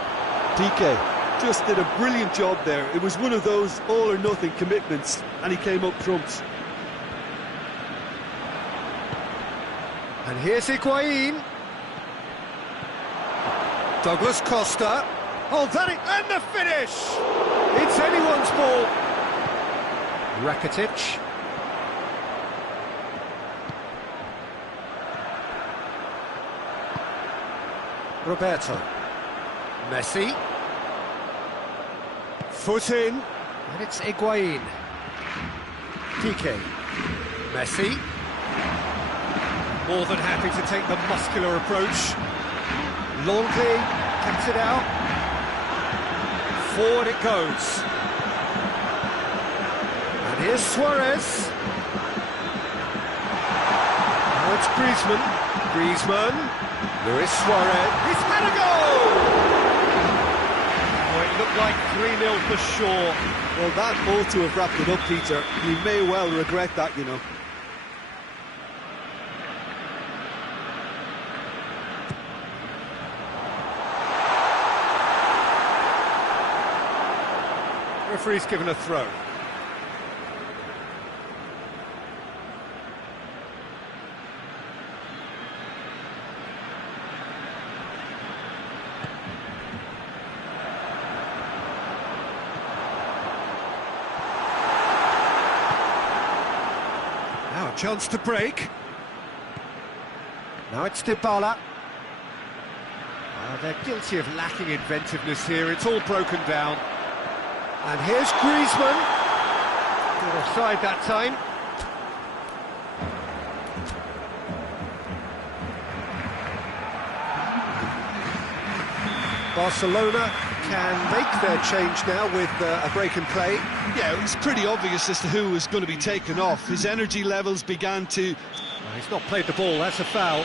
Piqué just did a brilliant job there. It was one of those all-or-nothing commitments, and he came up trumps. And here's Higuain. Douglas Costa. Oh, that and the finish! It's anyone's ball. Rakitic. Roberto. Messi. Foot in. And it's Higuain. Piqué. Messi. More than happy to take the muscular approach. Longley gets it out. Forward it goes. And here's Suarez. Now it's Griezmann. Luis Suarez. He's had a goal! Oh, it looked like 3-0 for sure. Well, that ought to have wrapped it up, Peter. He may well regret that, you know. Referee's given a throw. Now a chance to break. Now it's Dybala. They're guilty of lacking inventiveness here. It's all broken down. And here's Griezmann. Got offside that time. Barcelona can make their change now with a break in play. Yeah, it was pretty obvious as to who was going to be taken off. His energy levels began to... He's not played the ball, that's a foul.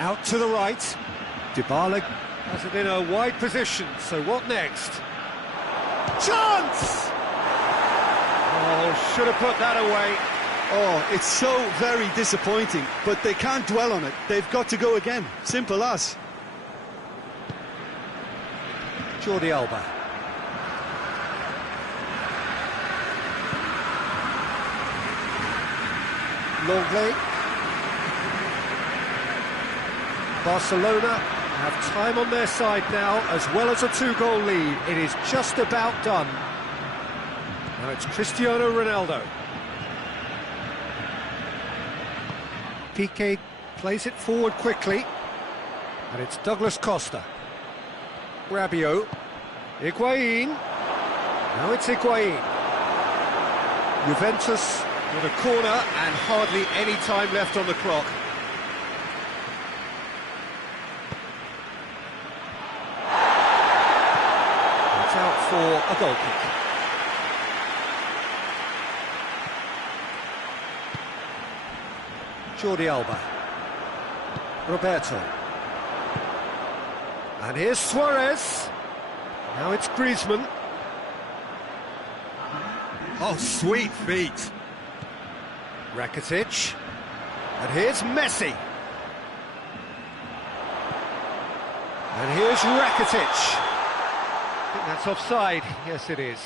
Out to the right. Dybala has it in a wide position, so what next? Chance! Oh, should have put that away. Oh, it's so very disappointing, but they can't dwell on it. They've got to go again. Simple as. Jordi Alba. Longley. Barcelona have time on their side now, as well as a 2-goal lead. It is just about done. Now it's Cristiano Ronaldo. Piqué plays it forward quickly. And it's Douglas Costa. Rabiot. Higuain. Now it's Higuain. Juventus with a corner and hardly any time left on the clock. It's out for a goal kick. Jordi Alba. Roberto. And here's Suarez. Now it's Griezmann. Oh, sweet feet. Rakitic. And here's Messi. And here's Rakitic. I think that's offside. Yes, it is.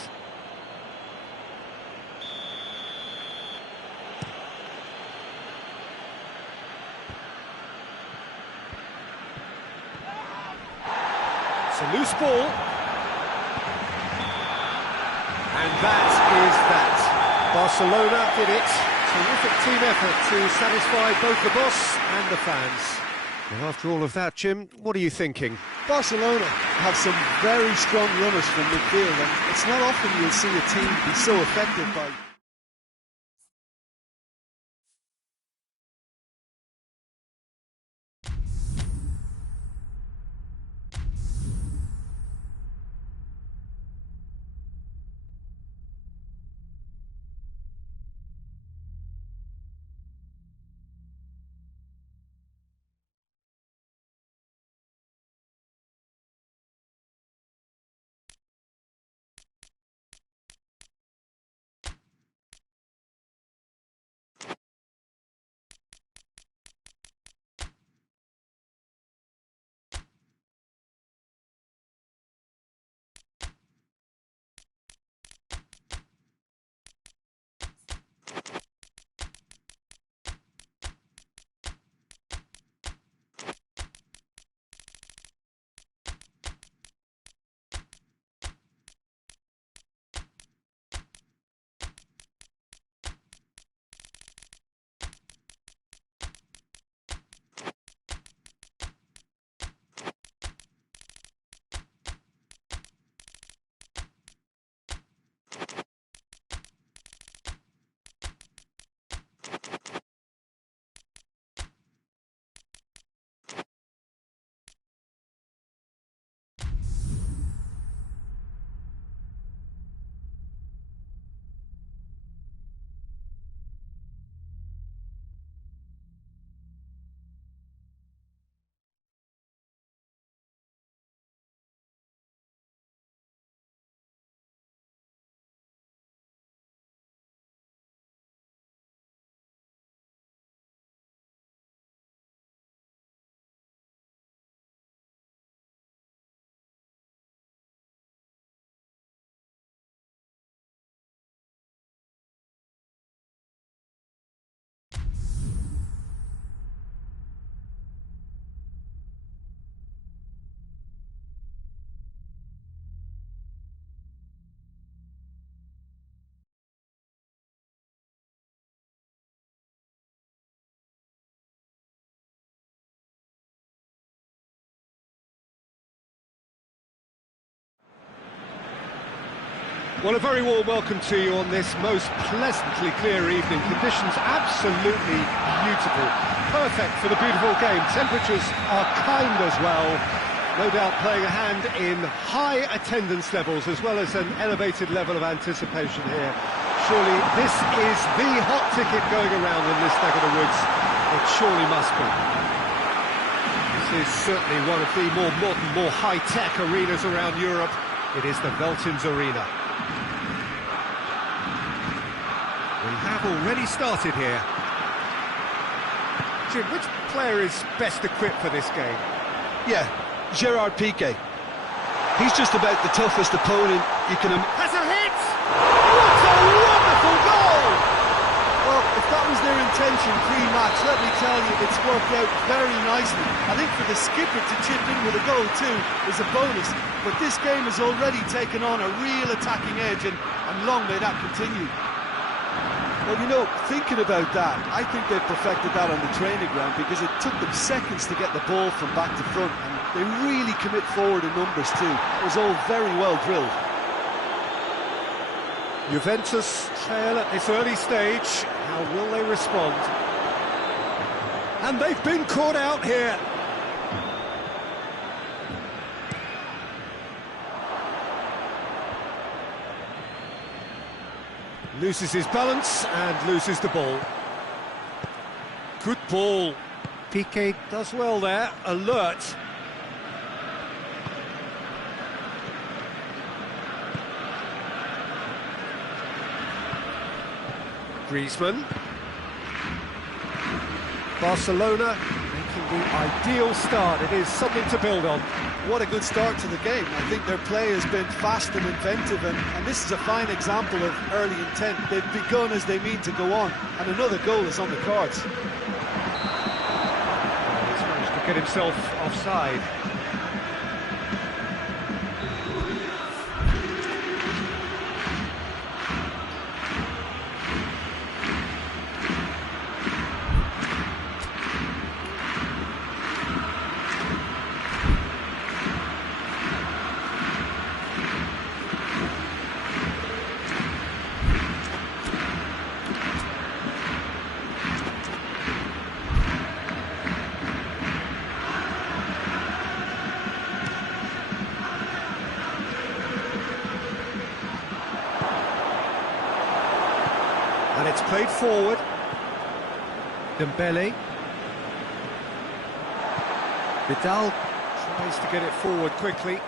It's a loose ball. And that is that. Barcelona did it. Terrific team effort to satisfy both the boss and the fans. Well, after all of that, Jim, what are you thinking? Barcelona have some very strong runners from midfield, and it's not often you'll see a team be so effective by... Well, a very warm welcome to you on this most pleasantly clear evening. Conditions absolutely beautiful. Perfect for the beautiful game. Temperatures are kind as well. No doubt playing a hand in high attendance levels as well as an elevated level of anticipation here. Surely this is the hot ticket going around in this neck of the woods. It surely must be. This is certainly one of the more modern, more high-tech arenas around Europe. It is the Veltins Arena. We have already started here. Jim, which player is best equipped for this game? Yeah, Gerard Piqué. He's just about the toughest opponent you can imagine. Has a hit! What a wonderful goal! Well, if that was their intention pre-match, let me tell you, it's worked out very nicely. I think for the skipper to chip in with a goal too is a bonus, but this game has already taken on a real attacking edge, and long may that continue. Well, you know, thinking about that, I think they've perfected that on the training ground because it took them seconds to get the ball from back to front, and they really commit forward in numbers too. It was all very well drilled. Juventus trail at this early stage. How will they respond? And they've been caught out here. Loses his balance and loses the ball. Good ball. Piqué does well there, alert. Griezmann. Barcelona making the ideal start. It is something to build on. What a good start to the game. I think their play has been fast and inventive, and this is a fine example of early intent. They've begun as they mean to go on, and another goal is on the cards. He's managed to get himself offside. And it's played forward. Dembele. Vidal tries to get it forward quickly.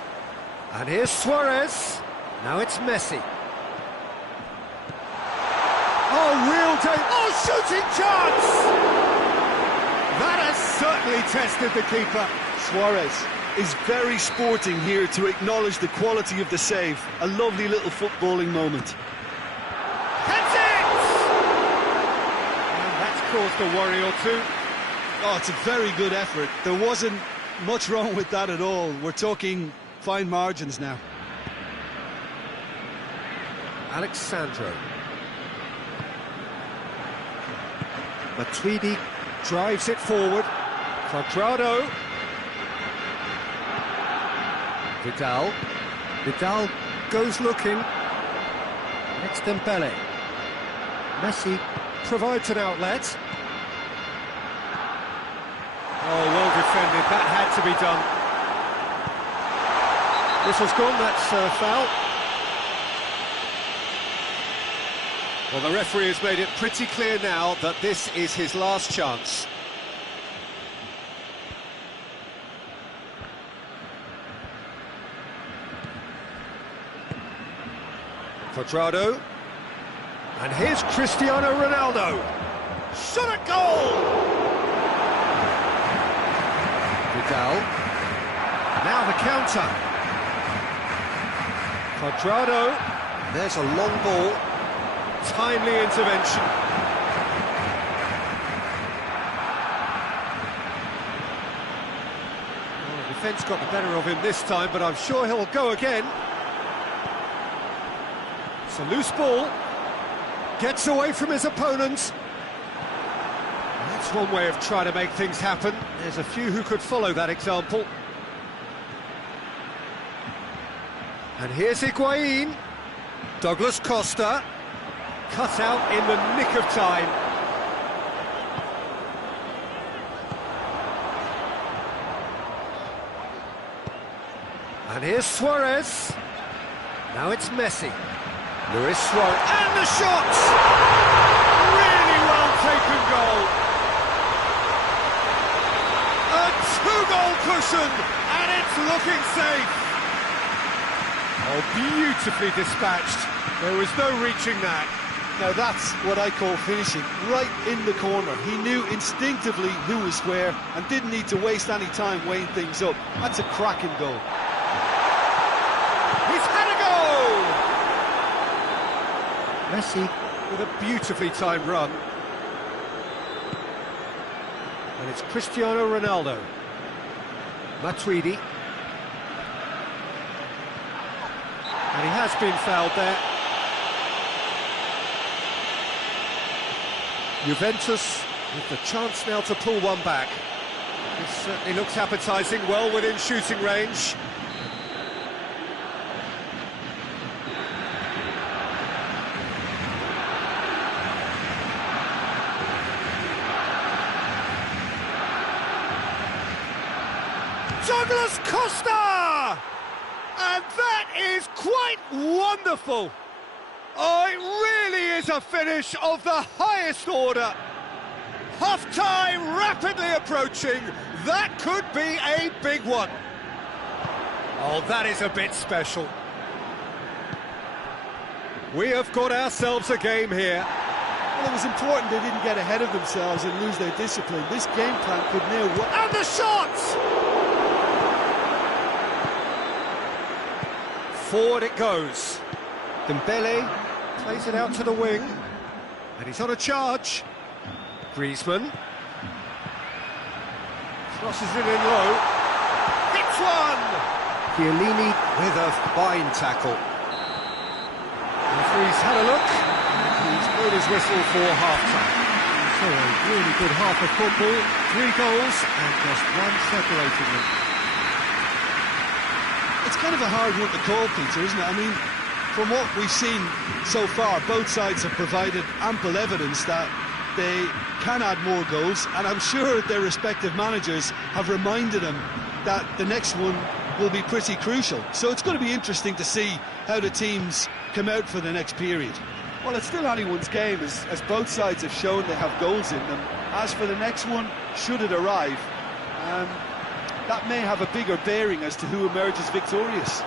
And here's Suarez. Now it's Messi. Oh, real danger. Oh, shooting chance! That has certainly tested the keeper. Suarez is very sporting here to acknowledge the quality of the save. A lovely little footballing moment. Caused a worry or two. Oh, it's a very good effort. There wasn't much wrong with that at all. We're talking fine margins now. Alexandro. Matuidi drives it forward. Quadrado. Vidal. Vidal goes looking. It's Dembele. Messi provides an outlet. Oh, well defended. That had to be done. This was gone. That's a foul. Well, the referee has made it pretty clear now that this is his last chance. Quadrado. And here's Cristiano Ronaldo. Shot at goal! Vidal. Now the counter. Quadrado. There's a long ball. Timely intervention. Well, the defence got the better of him this time, but I'm sure he'll go again. It's a loose ball. Gets away from his opponent. That's one way of trying to make things happen. There's a few who could follow that example. And here's Higuain. Douglas Costa, cut out in the nick of time. And here's Suarez. Now it's Messi. Luis Suarez, and the shot! Really well taken goal. A two-goal cushion, and it's looking safe. Oh, beautifully dispatched. There was no reaching that. Now that's what I call finishing, right in the corner. He knew instinctively who was where and didn't need to waste any time weighing things up. That's a cracking goal. He's had a goal! Messi with a beautifully timed run. And it's Cristiano Ronaldo. Matuidi. And he has been fouled there. Juventus with the chance now to pull one back. This certainly looks appetising, well within shooting range. Douglas Costa! And that is quite wonderful! Oh, it really is a finish of the highest order. Half-time rapidly approaching. That could be a big one. Oh, that is a bit special. We have got ourselves a game here. Well, it was important they didn't get ahead of themselves and lose their discipline. This game plan could now work. And the shot! Forward it goes. Dembele plays it out to the wing, and he's on a charge. Griezmann crosses it in low. Hits one! Chiellini with a fine tackle. Referee's had a look. He's blown his whistle for half-time. So a really good half of football. 3 goals and just one separating them. It's kind of a hard one to call, Peter, isn't it? I mean, from what we've seen so far, both sides have provided ample evidence that they can add more goals, and I'm sure their respective managers have reminded them that the next one will be pretty crucial. So it's going to be interesting to see how the teams come out for the next period. Well, it's still anyone's game, as both sides have shown they have goals in them. As for the next one, should it arrive, that may have a bigger bearing as to who emerges victorious.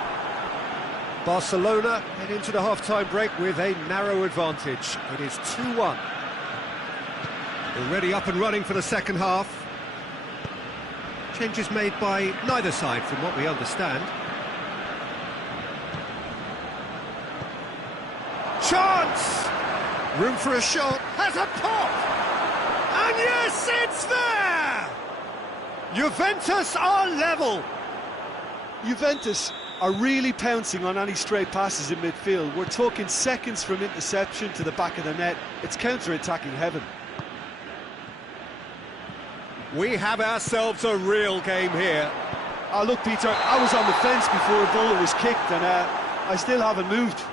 Barcelona head into the half-time break with a narrow advantage. It is 2-1. Already up and running for the second half. Changes made by neither side, from what we understand. Chance! Room for a shot. Has a pop! And yes, it's there! Juventus are level. Juventus are really pouncing on any stray passes in midfield. We're talking seconds from interception to the back of the net. It's counter-attacking heaven. We have ourselves a real game here. Oh, look, Peter, I was on the fence before a ball was kicked, and I still haven't moved.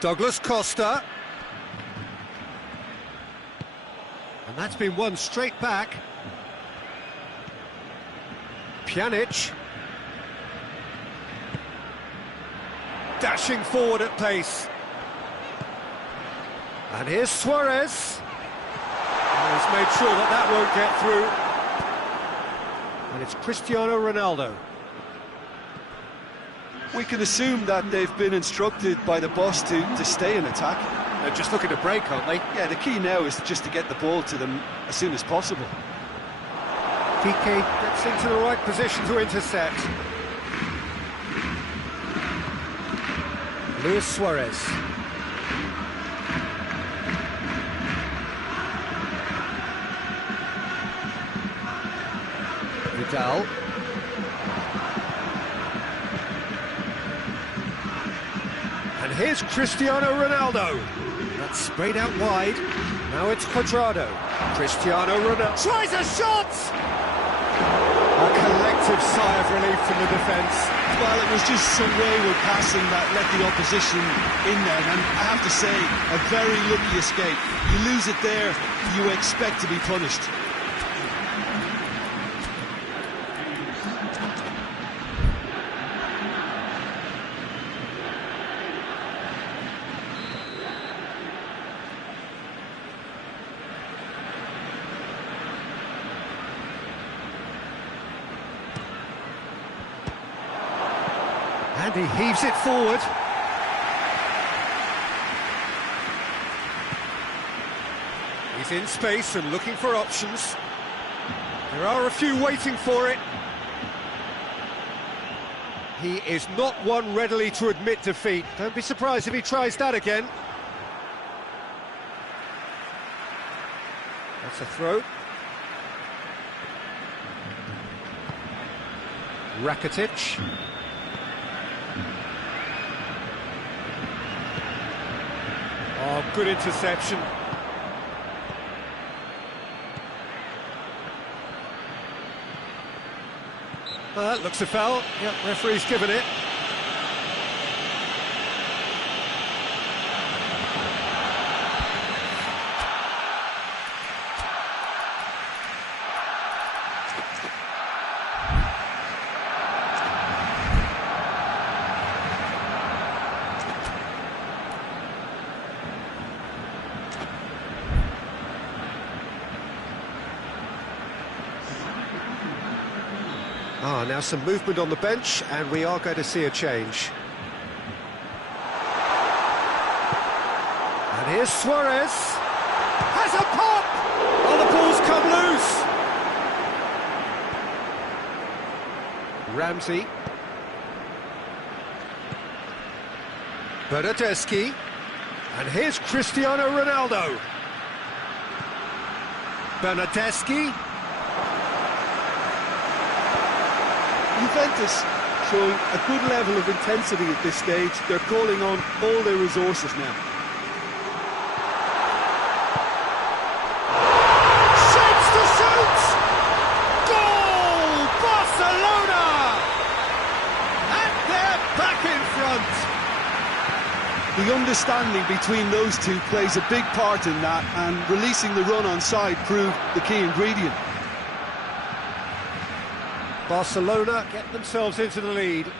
Douglas Costa. And that's been won straight back. Pjanic. Dashing forward at pace. And here's Suarez. And he's made sure that that won't get through. And it's Cristiano Ronaldo. We can assume that they've been instructed by the boss to stay in attack. They're just looking to break, aren't they? Yeah, the key now is just to get the ball to them as soon as possible. Piqué gets into the right position to intercept. Luis Suarez. Vidal. And here's Cristiano Ronaldo. That's sprayed out wide. Now it's Cuadrado. Cristiano Ronaldo tries a shot! A collective sigh of relief from the defence. Well, it was just some wayward passing that let the opposition in there, and I have to say, a very lucky escape. You lose it there, you expect to be punished. And he heaves it forward. He's in space and looking for options. There are a few waiting for it. He is not one readily to admit defeat. Don't be surprised if he tries that again. That's a throw. Rakitic. Oh, good interception. Looks a foul. Yep, referee's given it. Now some movement on the bench, and we are going to see a change. And here's Suarez. Has a pop! Oh, the ball's come loose. Ramsey. Bernardeschi. And here's Cristiano Ronaldo. Bernardeschi. Juventus showing a good level of intensity at this stage. They're calling on all their resources now. Shapes to shoot! Goal! Barcelona! And they're back in front! The understanding between those two plays a big part in that, and releasing the run on side proved the key ingredient. Barcelona get themselves into the lead.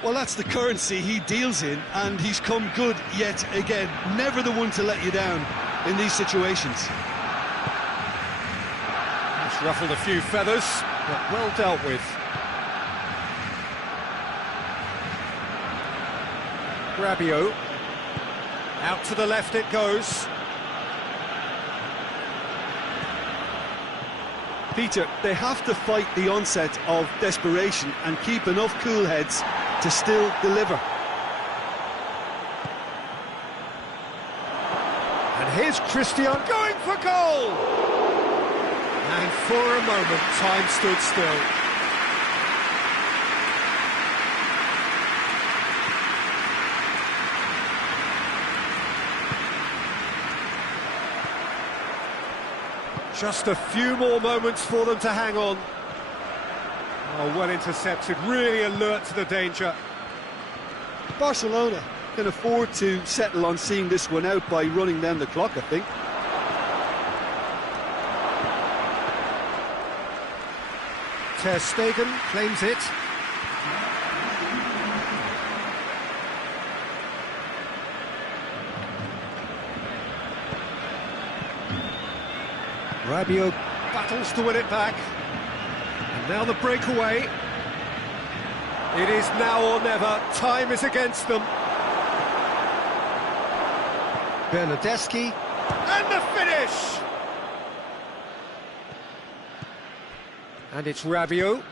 Well, that's the currency he deals in, and he's come good yet again. Never the one to let you down in these situations. It's ruffled a few feathers, but well dealt with. Rabiot. Out to the left it goes. Peter, they have to fight the onset of desperation and keep enough cool heads to still deliver. And here's Cristiano going for goal! And for a moment, time stood still. Just a few more moments for them to hang on. Oh, well intercepted, really alert to the danger. Barcelona can afford to settle on seeing this one out by running down the clock, I think. Ter Stegen claims it. Rabiot battles to win it back. And now the breakaway. It is now or never. Time is against them. Bernardeschi. And the finish! And it's Rabiot.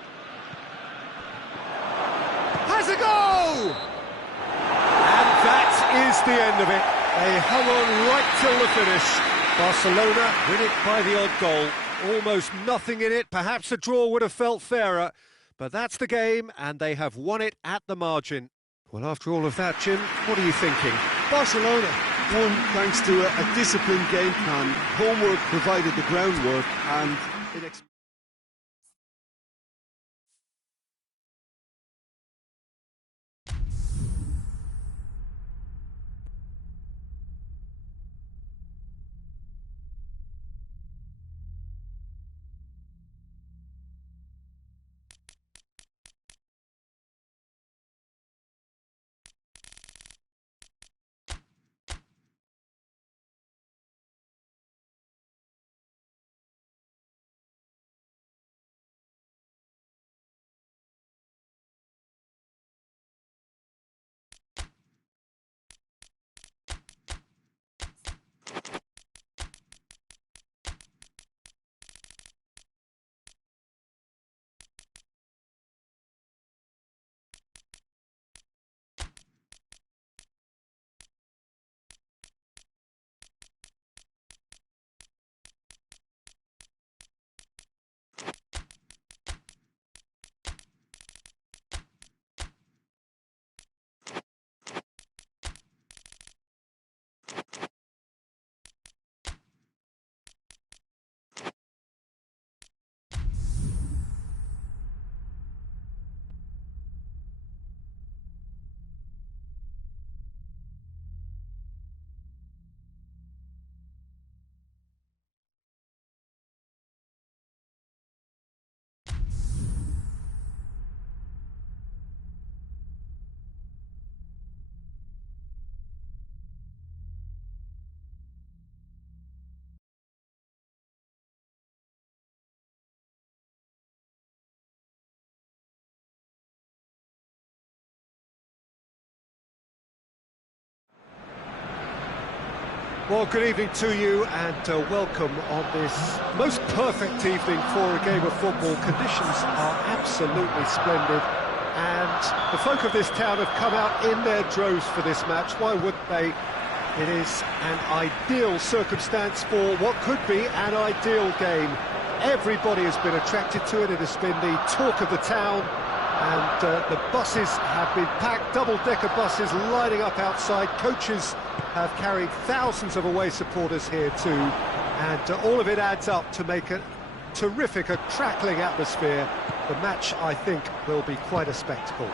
Has a goal! And that is the end of it. They hung on right till the finish. Barcelona win it by the odd goal. Almost nothing in it. Perhaps a draw would have felt fairer. But that's the game, and they have won it at the margin. Well, after all of that, Jim, what are you thinking? Barcelona won thanks to a disciplined game plan. Homework provided the groundwork, and it Well, good evening to you and welcome on this most perfect evening for a game of football. Conditions are absolutely splendid and the folk of this town have come out in their droves for this match. Why wouldn't they? It is an ideal circumstance for what could be an ideal game. Everybody has been attracted to it. It has been the talk of the town. And the buses have been packed, double-decker buses lining up outside. Coaches have carried thousands of away supporters here too. And all of it adds up to make a terrific, a crackling atmosphere. The match, I think, will be quite a spectacle.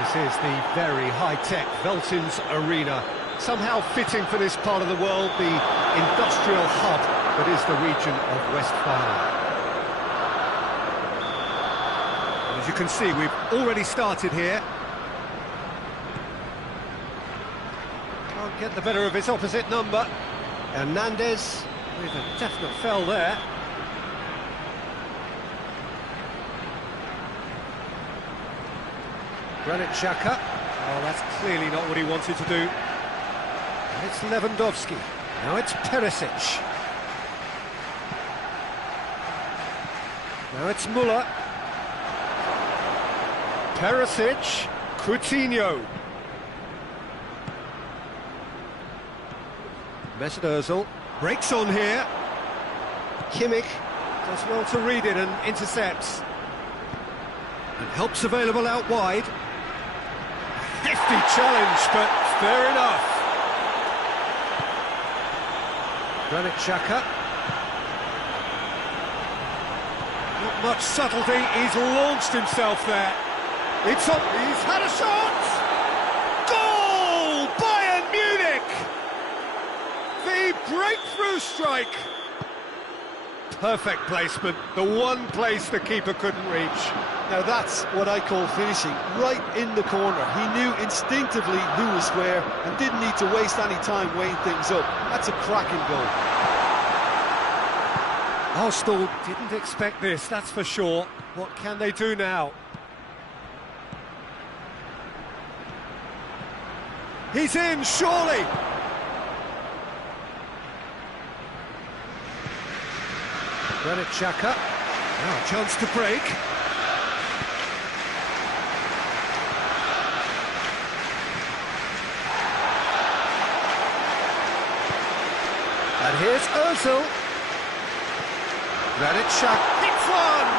This is the very high-tech Veltins Arena. Somehow fitting for this part of the world, the industrial hub that is the region of Westphalia. As you can see, we've already started here. Can't get the better of his opposite number. Hernandez with a definite foul there. Granit Xhaka. Oh, that's clearly not what he wanted to do. And it's Lewandowski. Now it's Perisic. Now it's Müller. Perisic, Coutinho. Mesut Ozil breaks on here. Kimmich does well to read it and intercepts. And help's available out wide. Hefty challenge, but fair enough. Granit Xhaka. Not much subtlety, he's launched himself there. It's up, he's had a shot! Goal! Bayern Munich! The breakthrough strike! Perfect placement, the one place the keeper couldn't reach. Now that's what I call finishing, right in the corner. He knew instinctively who was where and didn't need to waste any time weighing things up. That's a cracking goal. Arsenal didn't expect this, that's for sure. What can they do now? He's in, surely! Granit Xhaka. Now a chance to break. And here's Ozil. Granit Xhaka hits one!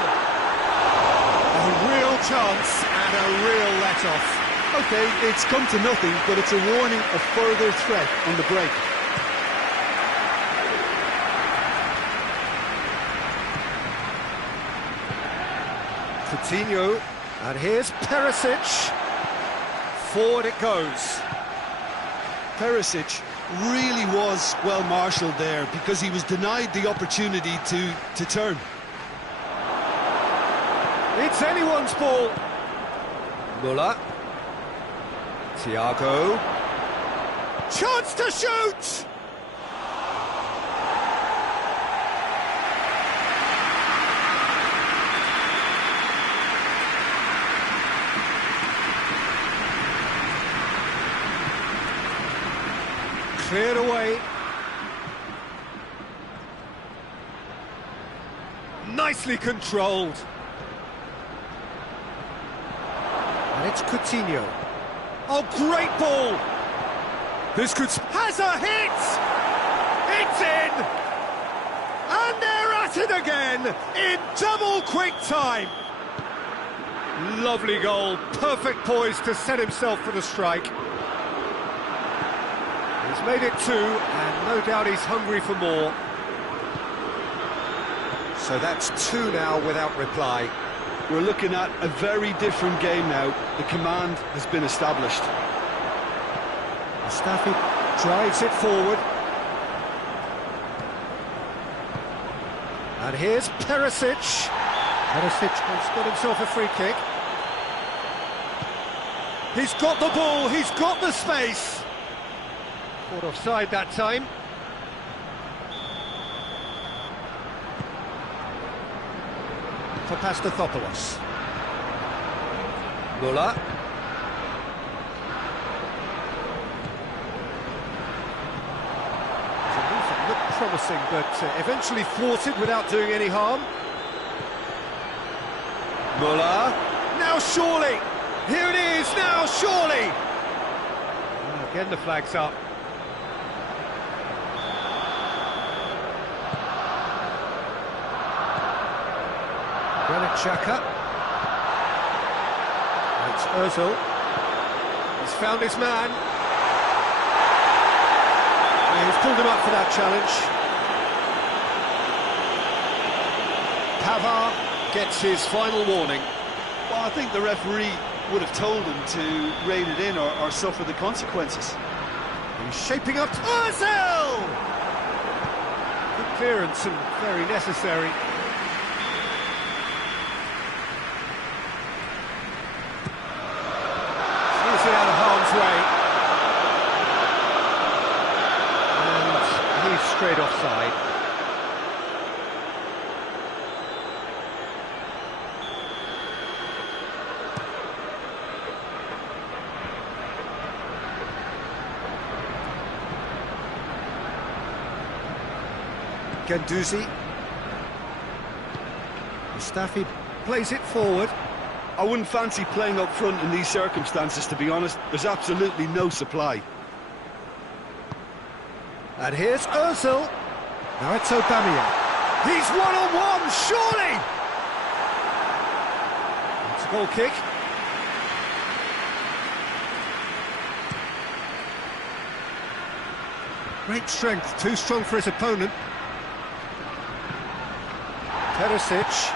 A real chance and a real let-off. OK, it's come to nothing, but it's a warning of further threat on the break. Coutinho, and here's Perisic. Forward it goes. Perisic really was well marshalled there because he was denied the opportunity to turn. It's anyone's ball. Muller. Thiago. Chance to shoot! Cleared away. Nicely controlled. And it's Coutinho. Oh, great ball! This could... has a hit! It's in! And they're at it again, in double quick time! Lovely goal, perfect poise to set himself for the strike. He's made it 2, and no doubt he's hungry for more. So that's 2 now without reply. We're looking at a very different game now. The command has been established. Mustafi drives it forward. And here's Perisic. Perisic has got himself a free kick. He's got the ball, he's got the space. Caught offside that time. For Pastathopoulos. Muller. The movement looked promising, but eventually thwarted without doing any harm. Muller. Now surely! Here it is, now surely! Again the flag's up. Granit Xhaka. It's Ozil. He's found his man. Yeah, he's pulled him up for that challenge. Pavard gets his final warning. Well, I think the referee would have told him to rein it in or suffer the consequences. He's shaping up to Ozil! Good clearance and very necessary. Sees it out of harm's way. And he's straight offside. Guendouzi. Mustafi plays it forward. I wouldn't fancy playing up front in these circumstances, to be honest. There's absolutely no supply. And here's Ozil. Now it's Aubameyang. He's one-on-one, surely! It's a goal kick. Great strength, too strong for his opponent. Perisic.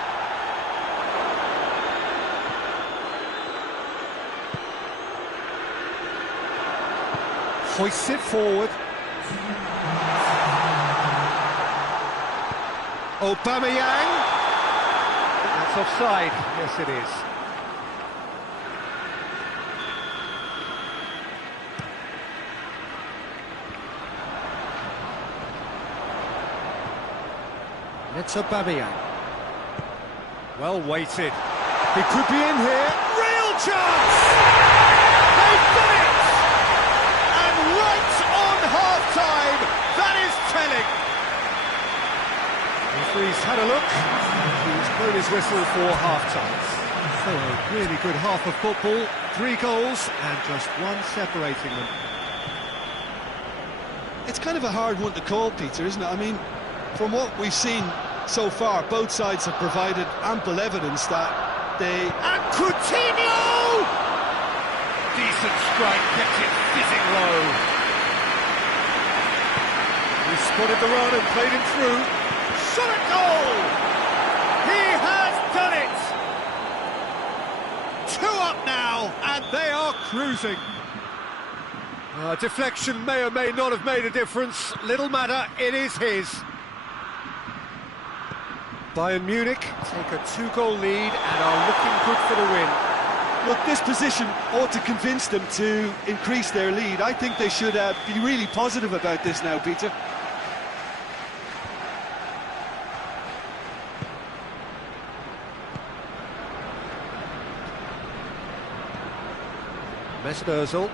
Hoists it forward. Aubameyang. That's offside. Yes, it is. It's Aubameyang. Well weighted. He could be in here. Real chance! They've done it! And right on half-time, that is telling. The referee's had a look. He's blown his whistle for half-time. So a really good half of football. 3 goals and just 1 separating them. It's kind of a hard one to call, Peter, isn't it? I mean, from what we've seen so far, both sides have provided ample evidence that they... And Coutinho! Decent strike, kept it fizzing low. He spotted the run and played him through. Shot at goal! He has done it! 2 up now, and they are cruising. Deflection may or may not have made a difference. Little matter, it is his. Bayern Munich take a 2-goal lead and are looking good for the win. Look, this position ought to convince them to increase their lead. I think they should be really positive about this now, Peter. Mesut Ozil.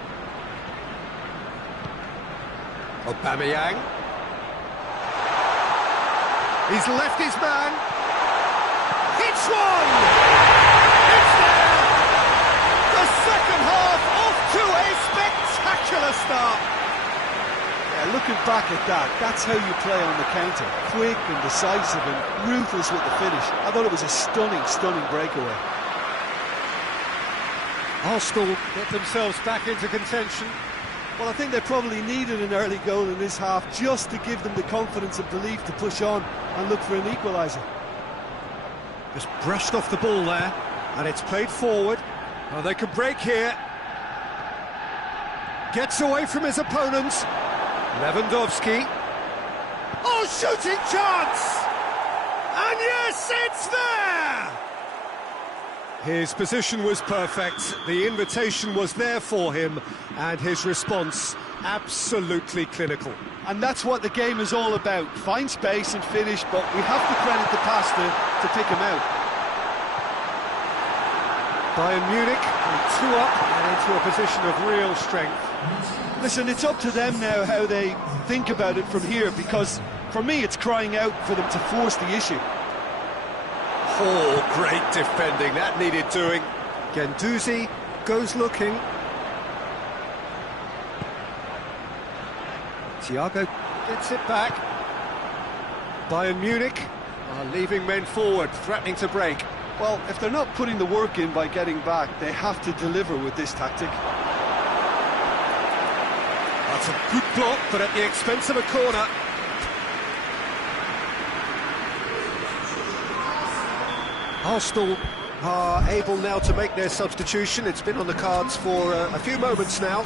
Aubameyang. He's left his man. Hits one! It's there! The second half off to a spectacular start. Yeah, looking back at that, that's how you play on the counter. Quick and decisive and ruthless with the finish. I thought it was a stunning, stunning breakaway. Arsenal get themselves back into contention. Well, I think they probably needed an early goal in this half just to give them the confidence and belief to push on and look for an equaliser. Just brushed off the ball there, and it's played forward. Oh, they could break here. Gets away from his opponents. Lewandowski. Oh, shooting chance! And yes, it's there! His position was perfect, the invitation was there for him, and his response absolutely clinical. And that's what the game is all about. Find space and finish, but we have to credit the pass to pick him out. Bayern Munich, 2 up and into a position of real strength. Listen, it's up to them now how they think about it from here, because for me it's crying out for them to force the issue. Oh, great defending, that needed doing. Guendouzi goes looking. Thiago gets it back. Bayern Munich are leaving men forward, threatening to break. Well, if they're not putting the work in by getting back, they have to deliver with this tactic. That's a good block, but at the expense of a corner. Arsenal are able now to make their substitution. It's been on the cards for a few moments now.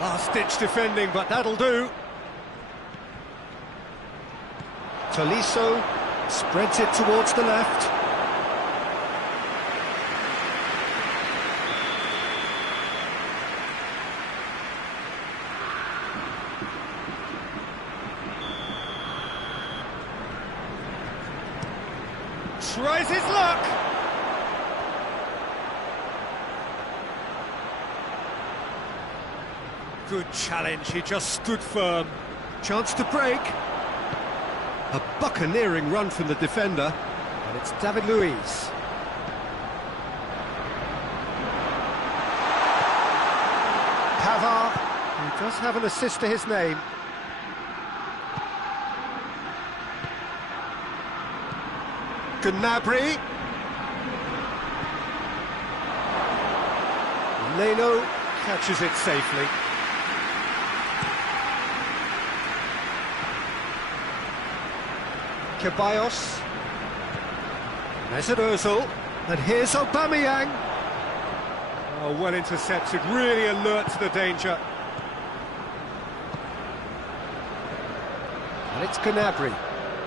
Last-ditch defending, but that'll do. Tolisso spreads it towards the left. Tries his luck. Good challenge, he just stood firm. Chance to break. A buccaneering run from the defender, and it's David Luiz. Pavard, who does have an assist to his name. Gnabry. Leno catches it safely. Ceballos. Mesut Ozil. And here's Aubameyang. Oh, well intercepted, really alert to the danger. And it's Gnabry.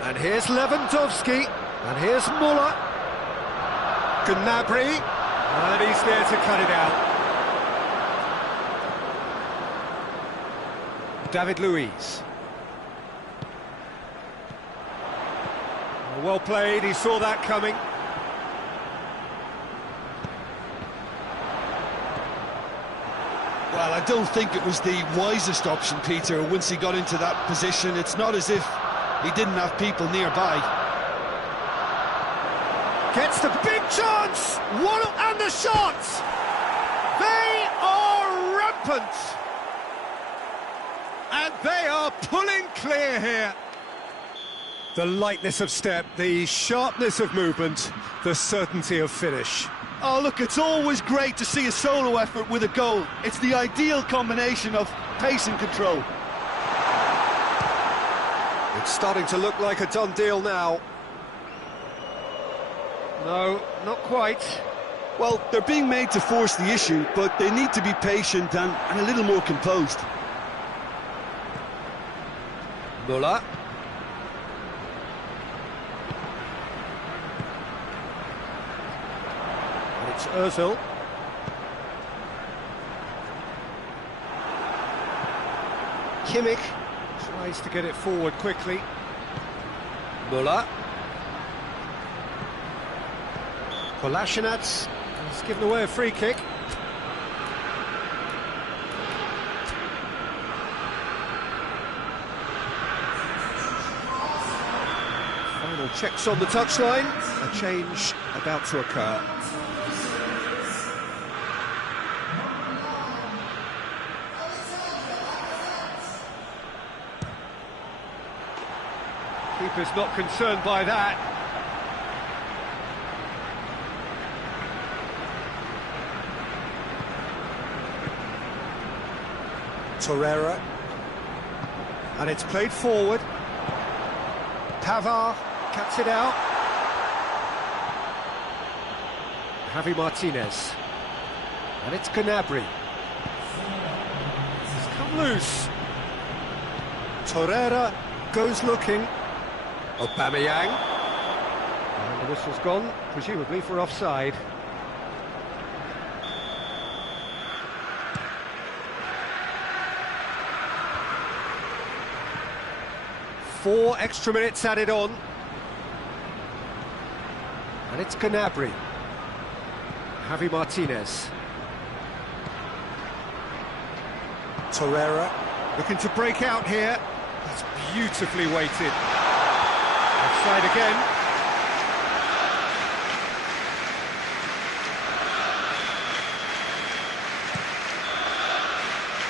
And here's Lewandowski. And here's Muller. Gnabry. And he's there to cut it out. David Luiz. Well played, he saw that coming. Well, I don't think it was the wisest option, Peter, once he got into that position. It's not as if he didn't have people nearby. Gets the big chance! And the shot! They are rampant! And they are pulling clear here. The lightness of step, the sharpness of movement, the certainty of finish. Oh, look, it's always great to see a solo effort with a goal. It's the ideal combination of pace and control. It's starting to look like a done deal now. No, not quite. Well, they're being made to force the issue, but they need to be patient and a little more composed. Muller. And it's Ozil. Kimmich tries to get it forward quickly. Muller. Kolasinac has given away a free kick. Final checks on the touchline. A change about to occur. Keeper's not concerned by that. Torreira, and it's played forward. Pavard cuts it out. Javi Martinez, and it's Gnabry. It's come loose. Torreira goes looking. Aubameyang, and the whistle's gone, presumably for offside. Four extra minutes added on. And it's Gnabry. Javi Martinez. Torreira looking to break out here. That's beautifully weighted. Offside again.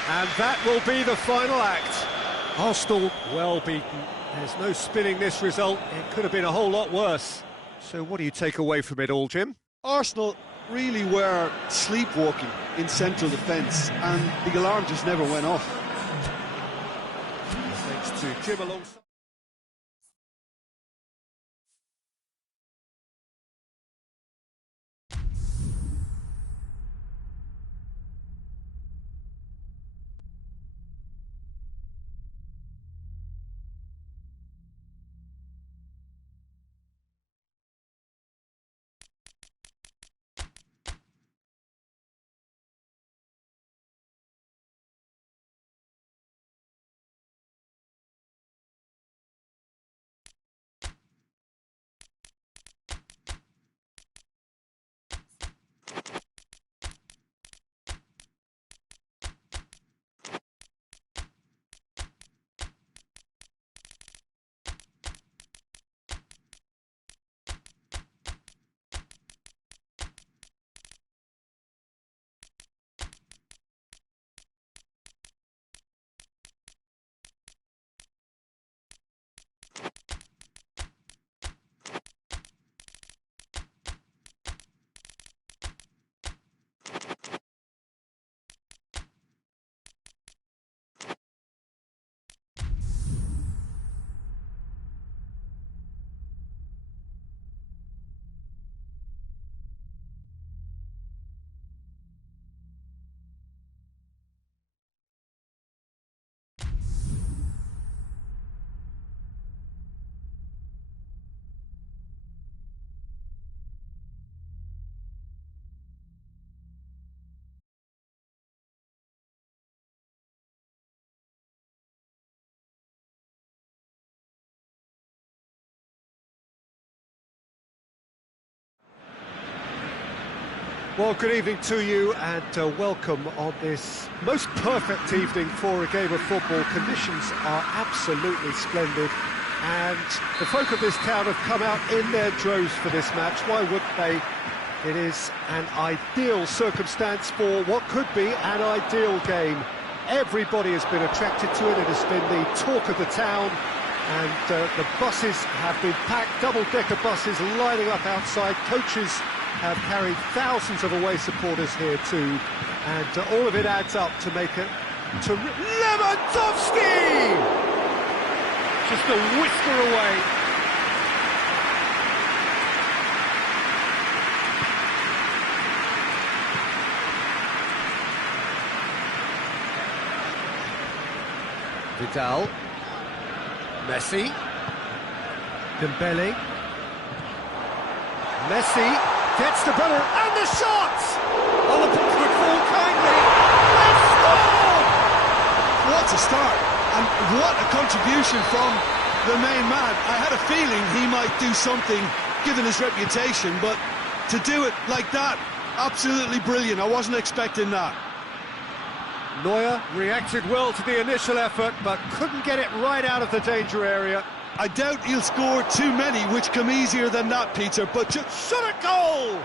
And that will be the final act. Arsenal well beaten. There's no spinning this result. It could have been a whole lot worse. So what do you take away from it all, Jim? Arsenal really were sleepwalking in central defence, and the alarm just never went off. Thanks to Jim alongside. Well, good evening to you and welcome on this most perfect evening for a game of football. Conditions are absolutely splendid. and the folk of this town have come out in their droves for this match. Why wouldn't they? It is an ideal circumstance for what could be an ideal game. Everybody has been attracted to it. It has been the talk of the town, and the buses have been packed, double-decker buses lining up outside. Coaches have carried thousands of away supporters here too, and all of it adds up to make it to Lewandowski! Just a whisper away. Vidal, Messi, Dembele, Messi gets the ball and the shot! Oh, the ball would fall kindly. Let's score! What a start, and what a contribution from the main man. I had a feeling he might do something, given his reputation, but to do it like that, absolutely brilliant. I wasn't expecting that. Neuer reacted well to the initial effort, but couldn't get it right out of the danger area. I doubt he'll score too many, which come easier than that, Peter, but Shot a goal!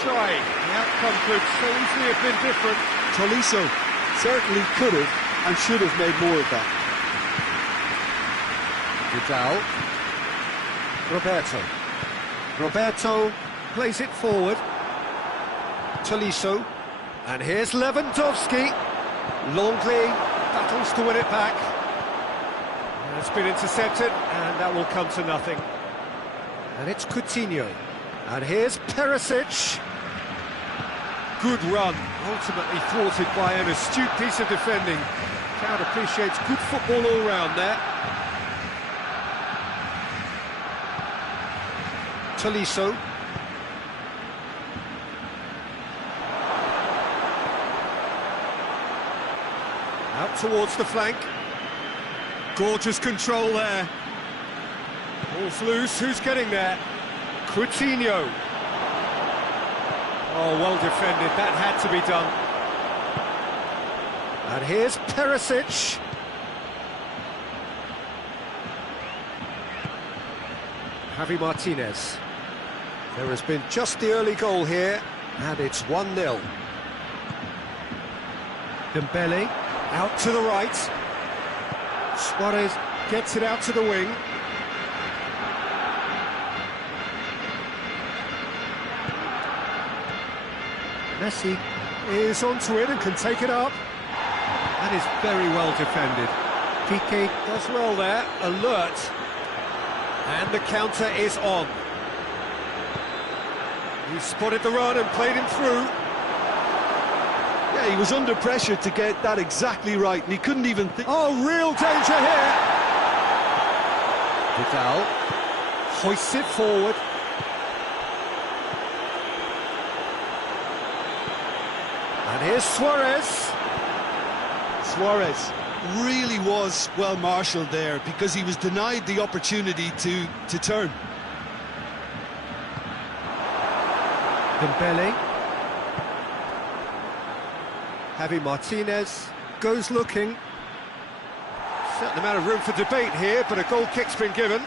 Try. The outcome could so easily have been different. Tolisso certainly could have and should have made more of that. Vidal, Roberto plays it forward. Tolisso, and here's Lewandowski. Longley battles to win it back. And it's been intercepted, and that will come to nothing. And it's Coutinho. And here's Perisic. Good run, ultimately thwarted by an astute piece of defending. Crowd appreciates good football all round there. Tolisso. Out towards the flank. Gorgeous control there. Ball's loose, who's getting there? Coutinho. Oh, well defended, that had to be done. And here's Perisic. Javi Martinez. There has been just the early goal here, and it's 1-0. Dembele, out to the right. Suarez gets it out to the wing. Messi is onto it and can take it up. That is very well defended. Piqué does well there, alert. And the counter is on. He spotted the run and played him through. Yeah, he was under pressure to get that exactly right, and he couldn't even think. Oh, real danger here. Vidal hoists it forward. And here's Suarez. Suarez really was well marshalled there because he was denied the opportunity to turn. Dembele. Javi Martinez goes looking. Certain amount of room for debate here, but a goal kick's been given.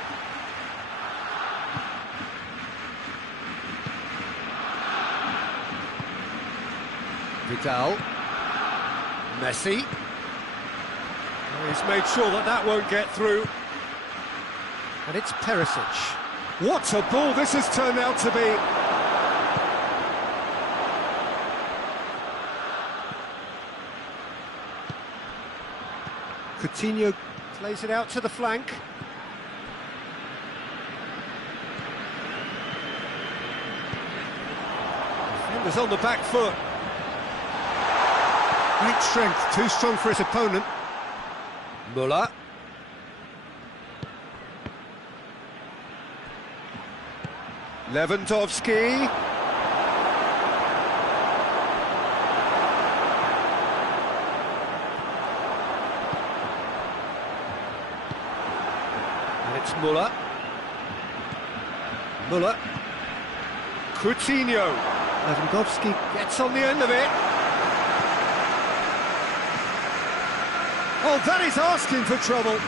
Vidal. Messi. He's made sure that that won't get through. And it's Perisic. What a ball this has turned out to be. Coutinho plays it out to the flank. Defender's on the back foot. Great strength, too strong for his opponent. Müller. Lewandowski. And it's Müller. Müller. Coutinho. Lewandowski gets on the end of it. Oh, that is asking for trouble.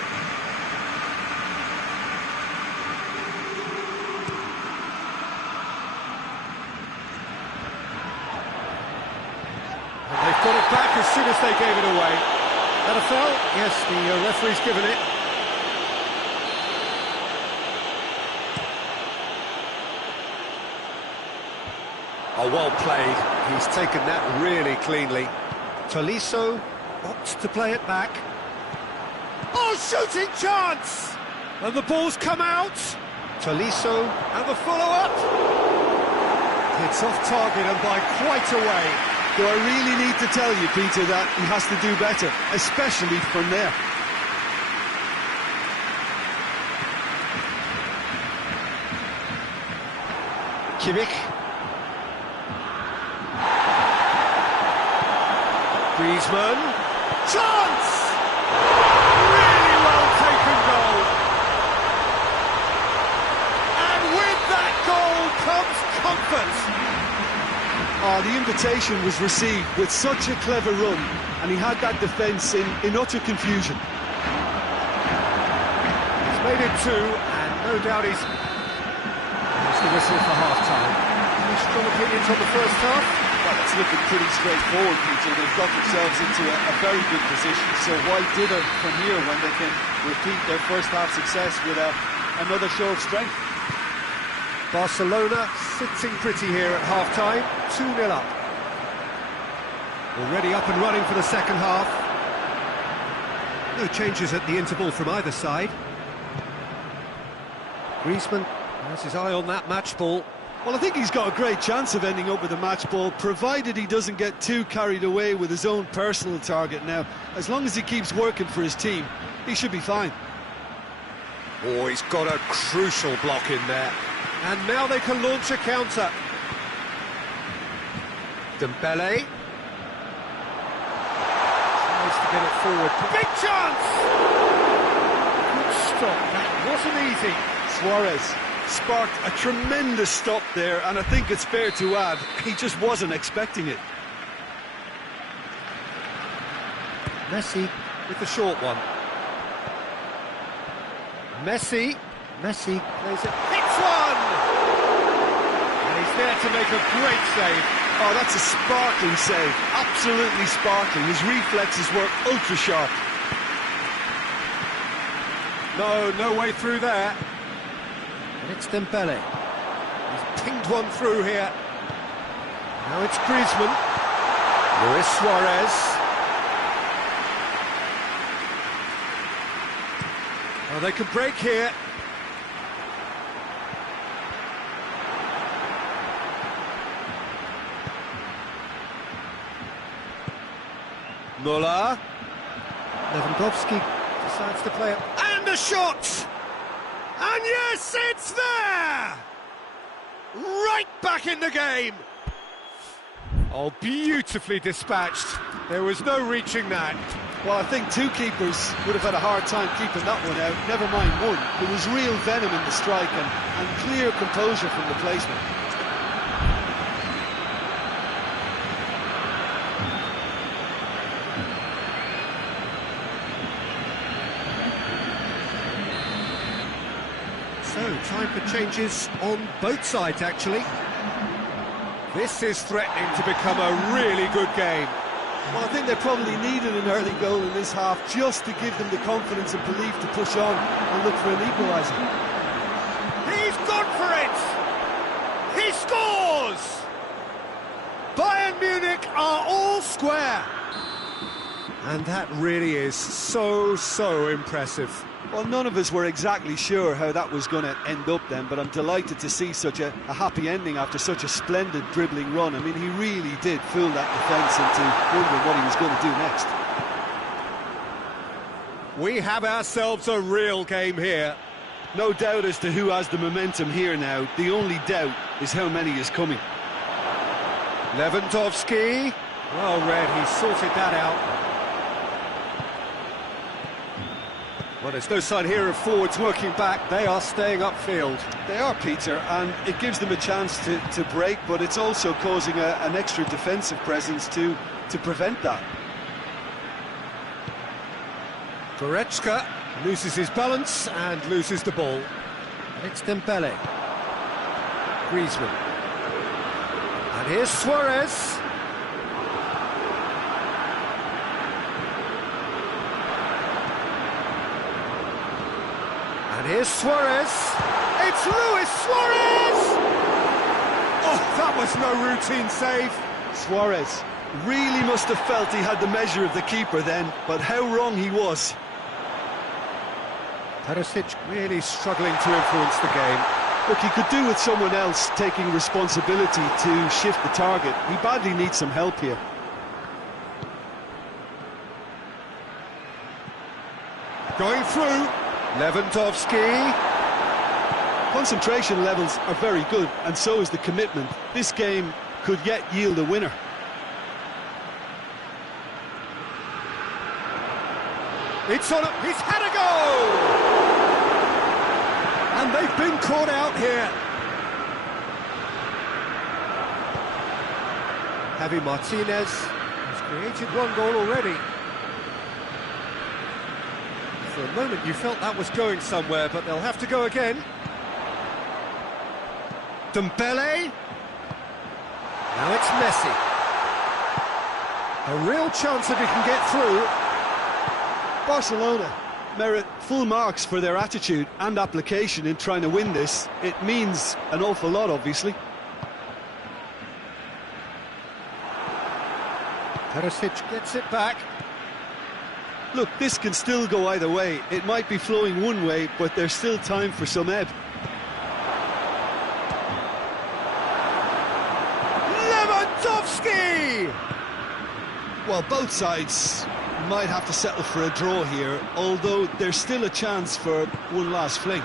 as they gave it away. That a foul? Yes, the referee's given it. Oh, well played. He's taken that really cleanly. Tolisso opts to play it back. Oh, shooting chance! And the ball's come out. Tolisso, and the follow-up. It's off target and by quite a way. Do I really need to tell you, Peter, that he has to do better, especially from there? Kimmich. Griezmann. Chance! Really well taken goal. And with that goal comes comfort. Oh, the invitation was received with such a clever run, and he had that defence in utter confusion. He's made it two, and no doubt he's... There's the whistle for half-time. Any strong opinions on the first half? Well, it's looking pretty straightforward, Peter. They've got themselves into a very good position, so why dither from here when they can repeat their first half success with another show of strength? Barcelona sitting pretty here at half-time, 2-0 up. Already up and running for the second half. No changes at the interval from either side. Griezmann has his eye on that match ball. Well, I think he's got a great chance of ending up with a match ball, provided he doesn't get too carried away with his own personal target now. As long as he keeps working for his team, he should be fine. Oh, he's got a crucial block in there. And now they can launch a counter. Dembele. Tries to get it forward. Big chance! Good stop. That wasn't easy. Suarez sparked a tremendous stop there, and I think it's fair to add, he just wasn't expecting it. Messi with the short one. Messi plays it. Hits one! And he's there to make a great save. Oh, that's a sparkling save. Absolutely sparkling. His reflexes were ultra sharp. No way through there. And it's Dembele. He's pinged one through here. Now it's Griezmann. Luis Suarez. Oh, they could break here. Muller. Lewandowski decides to play it. And a shot! And yes, it's there! Right back in the game! Oh, beautifully dispatched. There was no reaching that. Well, I think two keepers would have had a hard time keeping that one out, never mind one. There was real venom in the strike and clear composure from the placement. So, time for changes on both sides, actually. This is threatening to become a really good game. Well, I think they probably needed an early goal in this half just to give them the confidence and belief to push on and look for an equaliser. He's gone for it! He scores! Bayern Munich are all square. And that really is so impressive. Well, none of us were exactly sure how that was going to end up then, but I'm delighted to see such a happy ending after such a splendid dribbling run. I mean, he really did fool that defence into wondering what he was going to do next. We have ourselves a real game here. No doubt as to who has the momentum here now. The only doubt is how many is coming. Lewandowski. Well read, he sorted that out. Well, there's no sign here of forwards working back. They are staying upfield. They are, Peter, and it gives them a chance to break, but it's also causing an extra defensive presence to prevent that. Goretzka loses his balance and loses the ball. And it's Dembele. Griezmann. And here's Suarez. here's Suarez. It's Luis Suarez! Oh, that was no routine save. Suarez really must have felt he had the measure of the keeper then, but how wrong he was. Kharis really struggling to influence the game. Look, he could do with someone else taking responsibility to shift the target. He badly needs some help here. Going through, Lewandowski. Concentration levels are very good, and so is the commitment. This game could yet yield a winner. It's on, he's had a goal! And they've been caught out here. Javi Martinez has created one goal already. For a moment you felt that was going somewhere, but they'll have to go again. Dembele. Now it's Messi. A real chance that he can get through. Barcelona merit full marks for their attitude and application in trying to win this. It means an awful lot, obviously. Kharis gets it back. Look, this can still go either way. It might be flowing one way, but there's still time for some ebb. Lewandowski! Well, both sides might have to settle for a draw here, although there's still a chance for one last fling.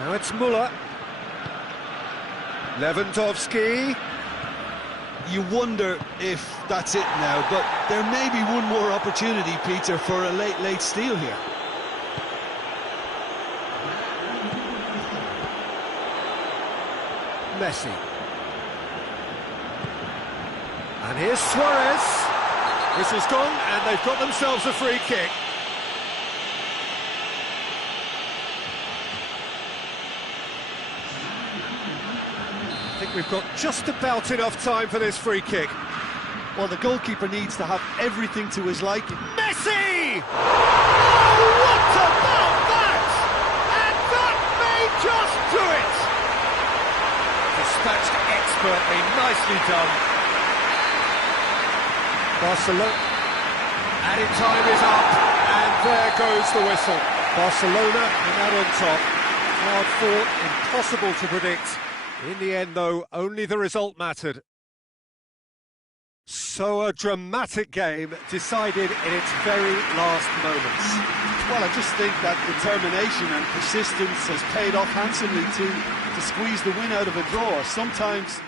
Now it's Müller. Lewandowski. You wonder if that's it now, but there may be one more opportunity, Peter, for a late steal here. Messi. And here's Suarez. This is gone, and they've got themselves a free kick. I think we've got just about enough time for this free kick. Well, the goalkeeper needs to have everything to his liking. Messi! Oh, what about that? And that may just do it! Dispatched expertly, nicely done. Barcelona, added time is up, and there goes the whistle. Barcelona come out on top. Hard fought, impossible to predict. In the end, though, only the result mattered. So a dramatic game decided in its very last moments. Well, I just think that determination and persistence has paid off handsomely to squeeze the win out of a draw. Sometimes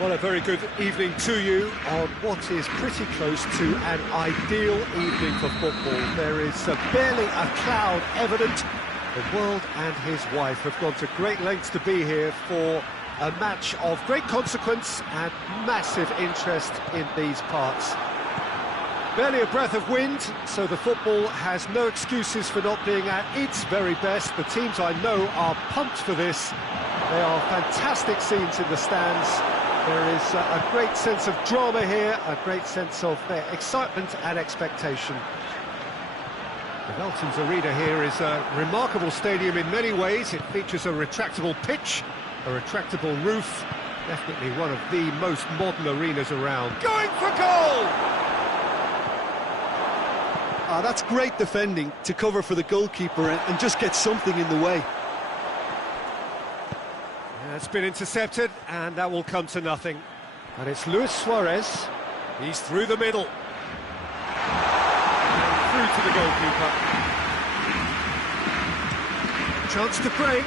Well, a very good evening to you on what is pretty close to an ideal evening for football. There is barely a cloud evident. The world and his wife have gone to great lengths to be here for a match of great consequence and massive interest in these parts. Barely a breath of wind, so the football has no excuses for not being at its very best. The teams I know are pumped for this. They are fantastic scenes in the stands. There is a great sense of drama here, a great sense of excitement and expectation. The Velton's Arena here is a remarkable stadium in many ways. It features a retractable pitch, a retractable roof. Definitely one of the most modern arenas around. Going for goal! That's great defending to cover for the goalkeeper and just get something in the way. Yeah, it's been intercepted, and that will come to nothing. And it's Luis Suarez. He's through the middle. And through to the goalkeeper. Chance to break.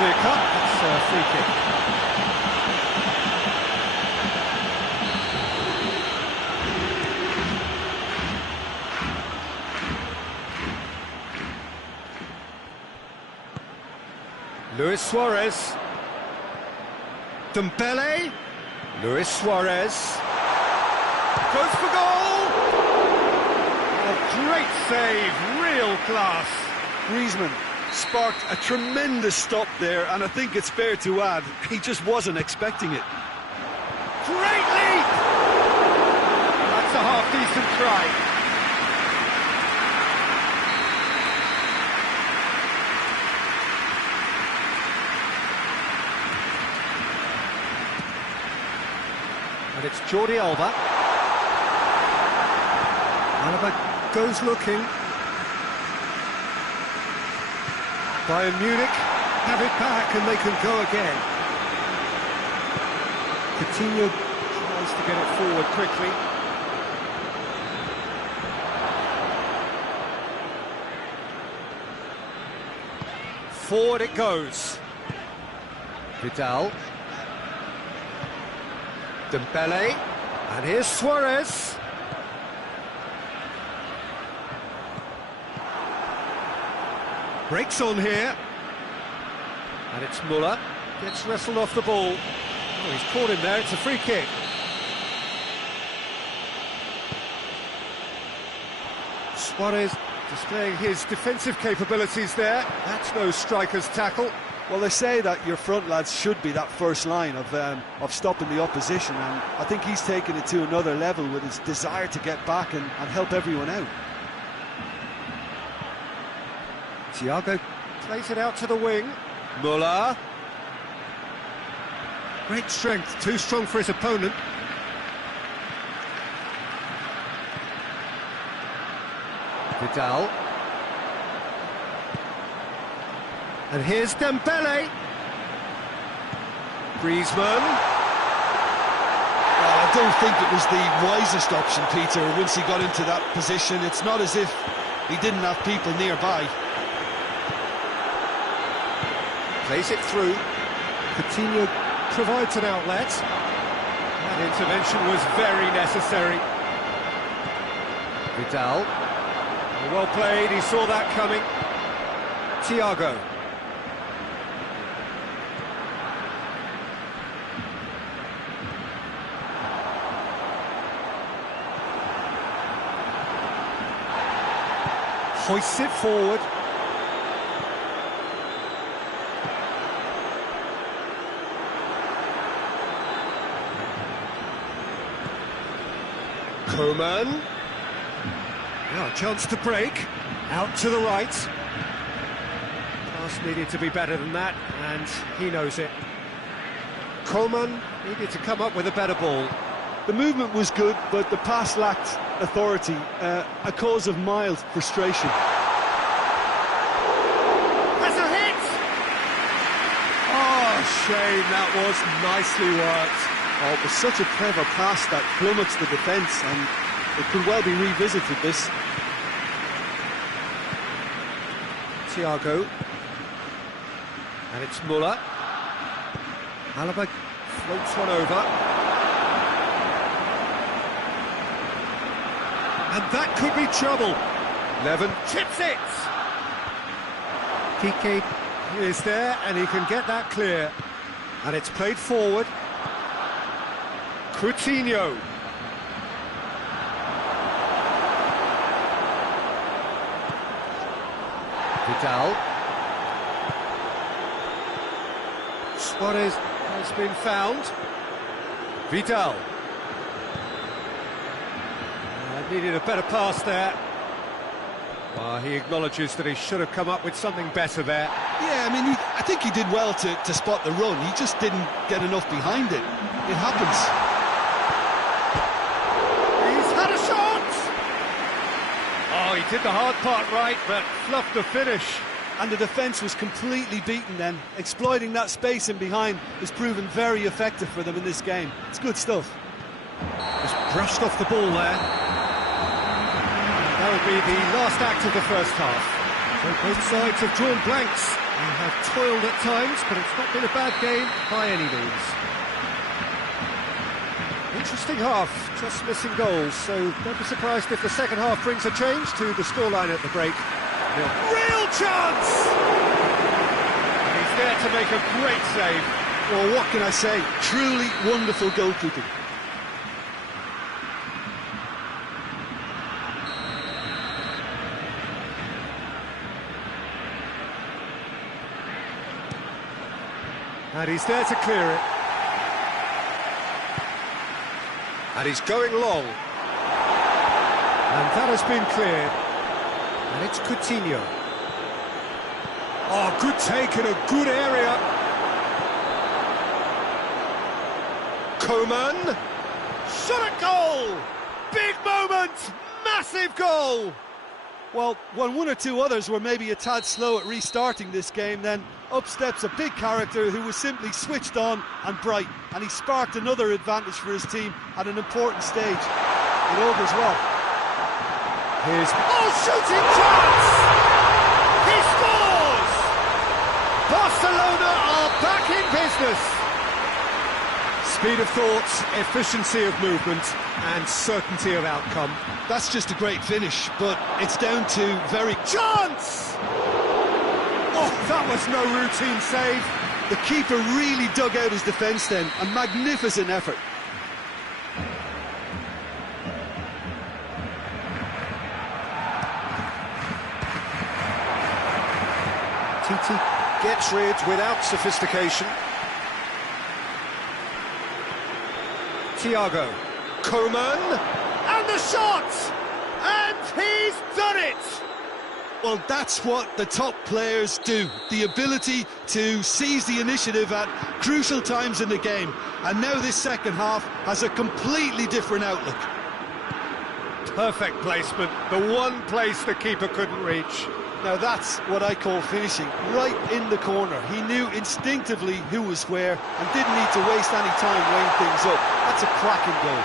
Clear cut, it's a free kick. Luis Suarez. Dembele. Luis Suarez. Goes for goal! Oh, great save, real class. Griezmann sparked a tremendous stop there, and I think it's fair to add, he just wasn't expecting it. Great leap! That's a half-decent try. And it's Jordi Alba. Alba goes looking. Bayern Munich have it back and they can go again. Coutinho tries to get it forward quickly. Forward it goes. Vidal. Dembele. And here's Suarez. Breaks on here. And it's Muller. Gets wrestled off the ball. Oh, he's caught him there. It's a free kick. Suarez displaying his defensive capabilities there. That's no striker's tackle. Well, they say that your front lads should be that first line of stopping the opposition, and I think he's taken it to another level with his desire to get back and help everyone out. Thiago plays it out to the wing. Muller. Great strength, too strong for his opponent. Vidal. And here's Dembele. Griezmann. Well, I don't think it was the wisest option, Peter, once he got into that position. It's not as if he didn't have people nearby. Plays it through. Coutinho provides an outlet. That intervention was very necessary. Vidal. Well played, he saw that coming. Thiago. Hoists it forward. Coman. Now a chance to break. Out to the right. Pass needed to be better than that, and he knows it. Coman needed to come up with a better ball. The movement was good, but the pass lacked authority, a cause of mild frustration. That's a hit! Oh, shame, that was nicely worked. Oh, it was such a clever pass that plummets the defence, and it could well be revisited, this. Thiago. And it's Muller. Alaba floats one over. And that could be trouble. Levin chips it. Piqué is there, and he can get that clear. And it's played forward. Coutinho. Vidal. Suarez has been found. Vidal. Needed a better pass there. He acknowledges that he should have come up with something better there. Yeah, I mean, I think he did well to spot the run. He just didn't get enough behind it. It happens. He's had a shot! Oh, he did the hard part right, but fluffed the finish. And the defence was completely beaten then. Exploiting that space in behind has proven very effective for them in this game. It's good stuff. Just brushed off the ball there. That would be the last act of the first half. So both sides have drawn blanks and have toiled at times, but it's not been a bad game by any means. Interesting half, just missing goals, so don't be surprised if the second half brings a change to the scoreline at the break. Real chance! And he's there to make a great save. Well, what can I say? Truly wonderful goalkeeping. And he's there to clear it. And he's going long. And that has been cleared. And it's Coutinho. Oh, good take in a good area. Coman. Shot at goal! Big moment! Massive goal! Well, when one or two others were maybe a tad slow at restarting this game, then up steps a big character who was simply switched on and bright, and he sparked another advantage for his team at an important stage. It augurs well. Here's... Oh, shooting chance! He scores! Barcelona are back in business. Speed of thought, efficiency of movement, and certainty of outcome. That's just a great finish, but it's down to very... Chance! Oh, that was no routine save. The keeper really dug out his defence then. A magnificent effort. Titi gets rid without sophistication. Thiago. Coman. And the shot! And he's done it! Well, that's what the top players do. The ability to seize the initiative at crucial times in the game. And now this second half has a completely different outlook. Perfect placement. The one place the keeper couldn't reach. Now that's what I call finishing, right in the corner. He knew instinctively who was where and didn't need to waste any time weighing things up. That's a cracking goal.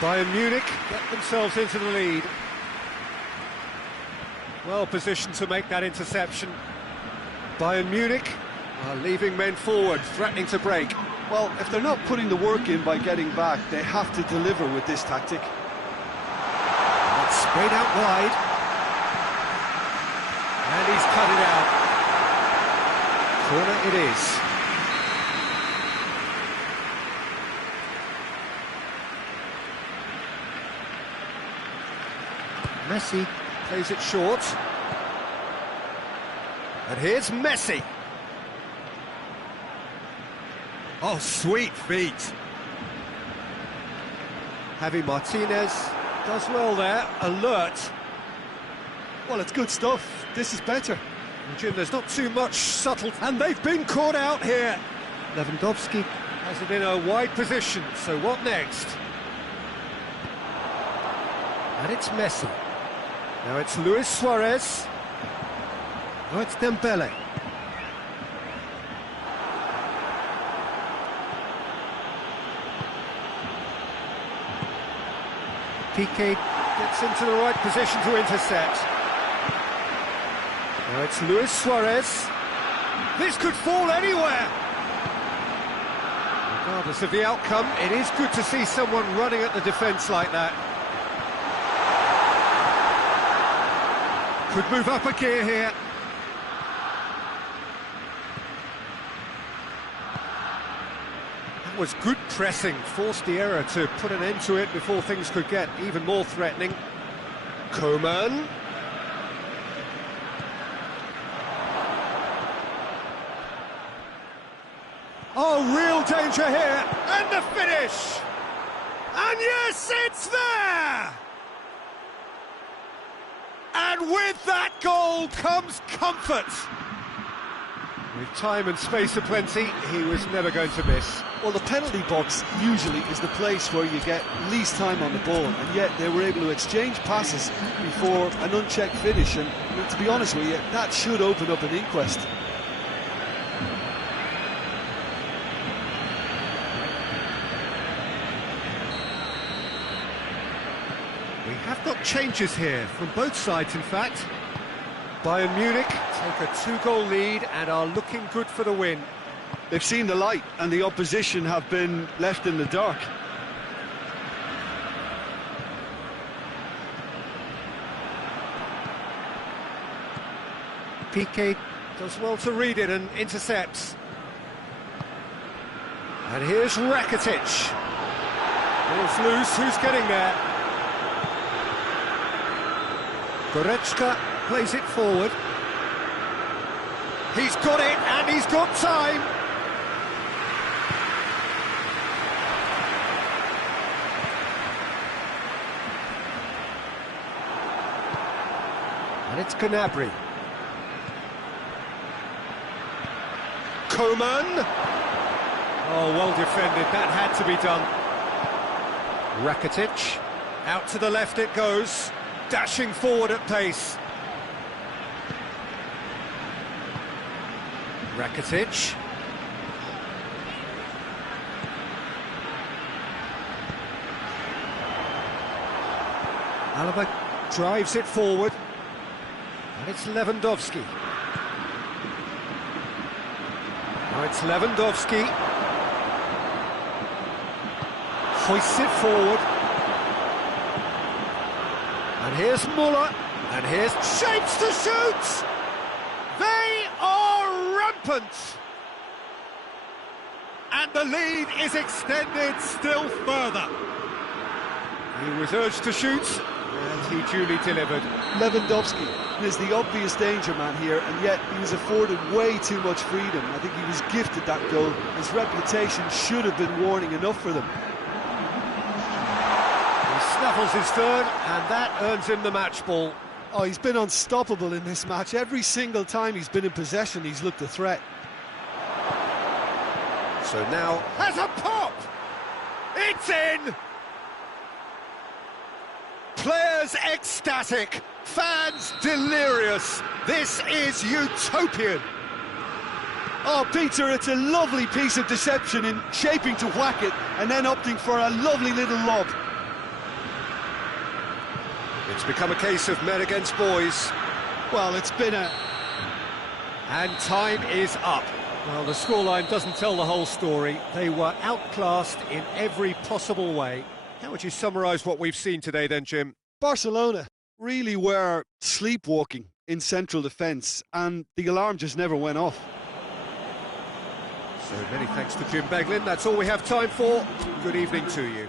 Bayern Munich get themselves into the lead. Well positioned to make that interception. Bayern Munich are leaving men forward, threatening to break. Well, if they're not putting the work in by getting back, they have to deliver with this tactic. It's sprayed out wide. And he's cut it out. Corner it is. Messi plays it short. And here's Messi. Oh, sweet feet. Javi Martinez does well there, alert. Well, it's good stuff. This is better. And Jim, there's not too much subtle, and they've been caught out here. Lewandowski has it in a wide position, so what next? And it's Messi. Now it's Luis Suarez. Now it's Dembele. Piqué gets into the right position to intercept. Now it's Luis Suarez. This could fall anywhere. Regardless of the outcome, it is good to see someone running at the defence like that. Could move up a gear here. That was good pressing, forced the error to put an end to it before things could get even more threatening. Coman. Oh, real danger here, and the finish! And yes, it's there! And with that goal comes comfort. With time and space aplenty, he was never going to miss. Well, the penalty box usually is the place where you get least time on the ball, and yet they were able to exchange passes before an unchecked finish, and to be honest with you, that should open up an inquest. We have got changes here, from both sides in fact. Bayern Munich take a 2-goal lead and are looking good for the win. They've seen the light and the opposition have been left in the dark. Piqué does well to read it and intercepts. And here's Rakitic. Ball's loose, who's getting there? Goretzka plays it forward. He's got it, and he's got time. And it's Gnabry. Coman. Oh, well defended, that had to be done. Rakitic. Out to the left it goes. Dashing forward at pace. Rakitic. Alaba drives it forward. And it's Lewandowski. Now it's Lewandowski. Hoists it forward. And here's Muller. And here's shapes to shoot! They are rampant! And the lead is extended still further. He was urged to shoot, and he duly delivered. Lewandowski is the obvious danger man here, and yet he was afforded way too much freedom. I think he was gifted that goal. His reputation should have been warning enough for them. He snuffles his third, and that earns him the match ball. Oh, he's been unstoppable in this match. Every single time he's been in possession, he's looked a threat. So now has a pop! It's in! Players ecstatic, fans delirious. This is utopian. Oh, Peter, it's a lovely piece of deception in shaping to whack it and then opting for a lovely little lob. It's become a case of men against boys. Well, it's been a... And time is up. Well, the scoreline doesn't tell the whole story. They were outclassed in every possible way. How would you summarise what we've seen today then, Jim? Barcelona really were sleepwalking in central defence, and the alarm just never went off. So many thanks to Jim Beglin. That's all we have time for. Good evening to you.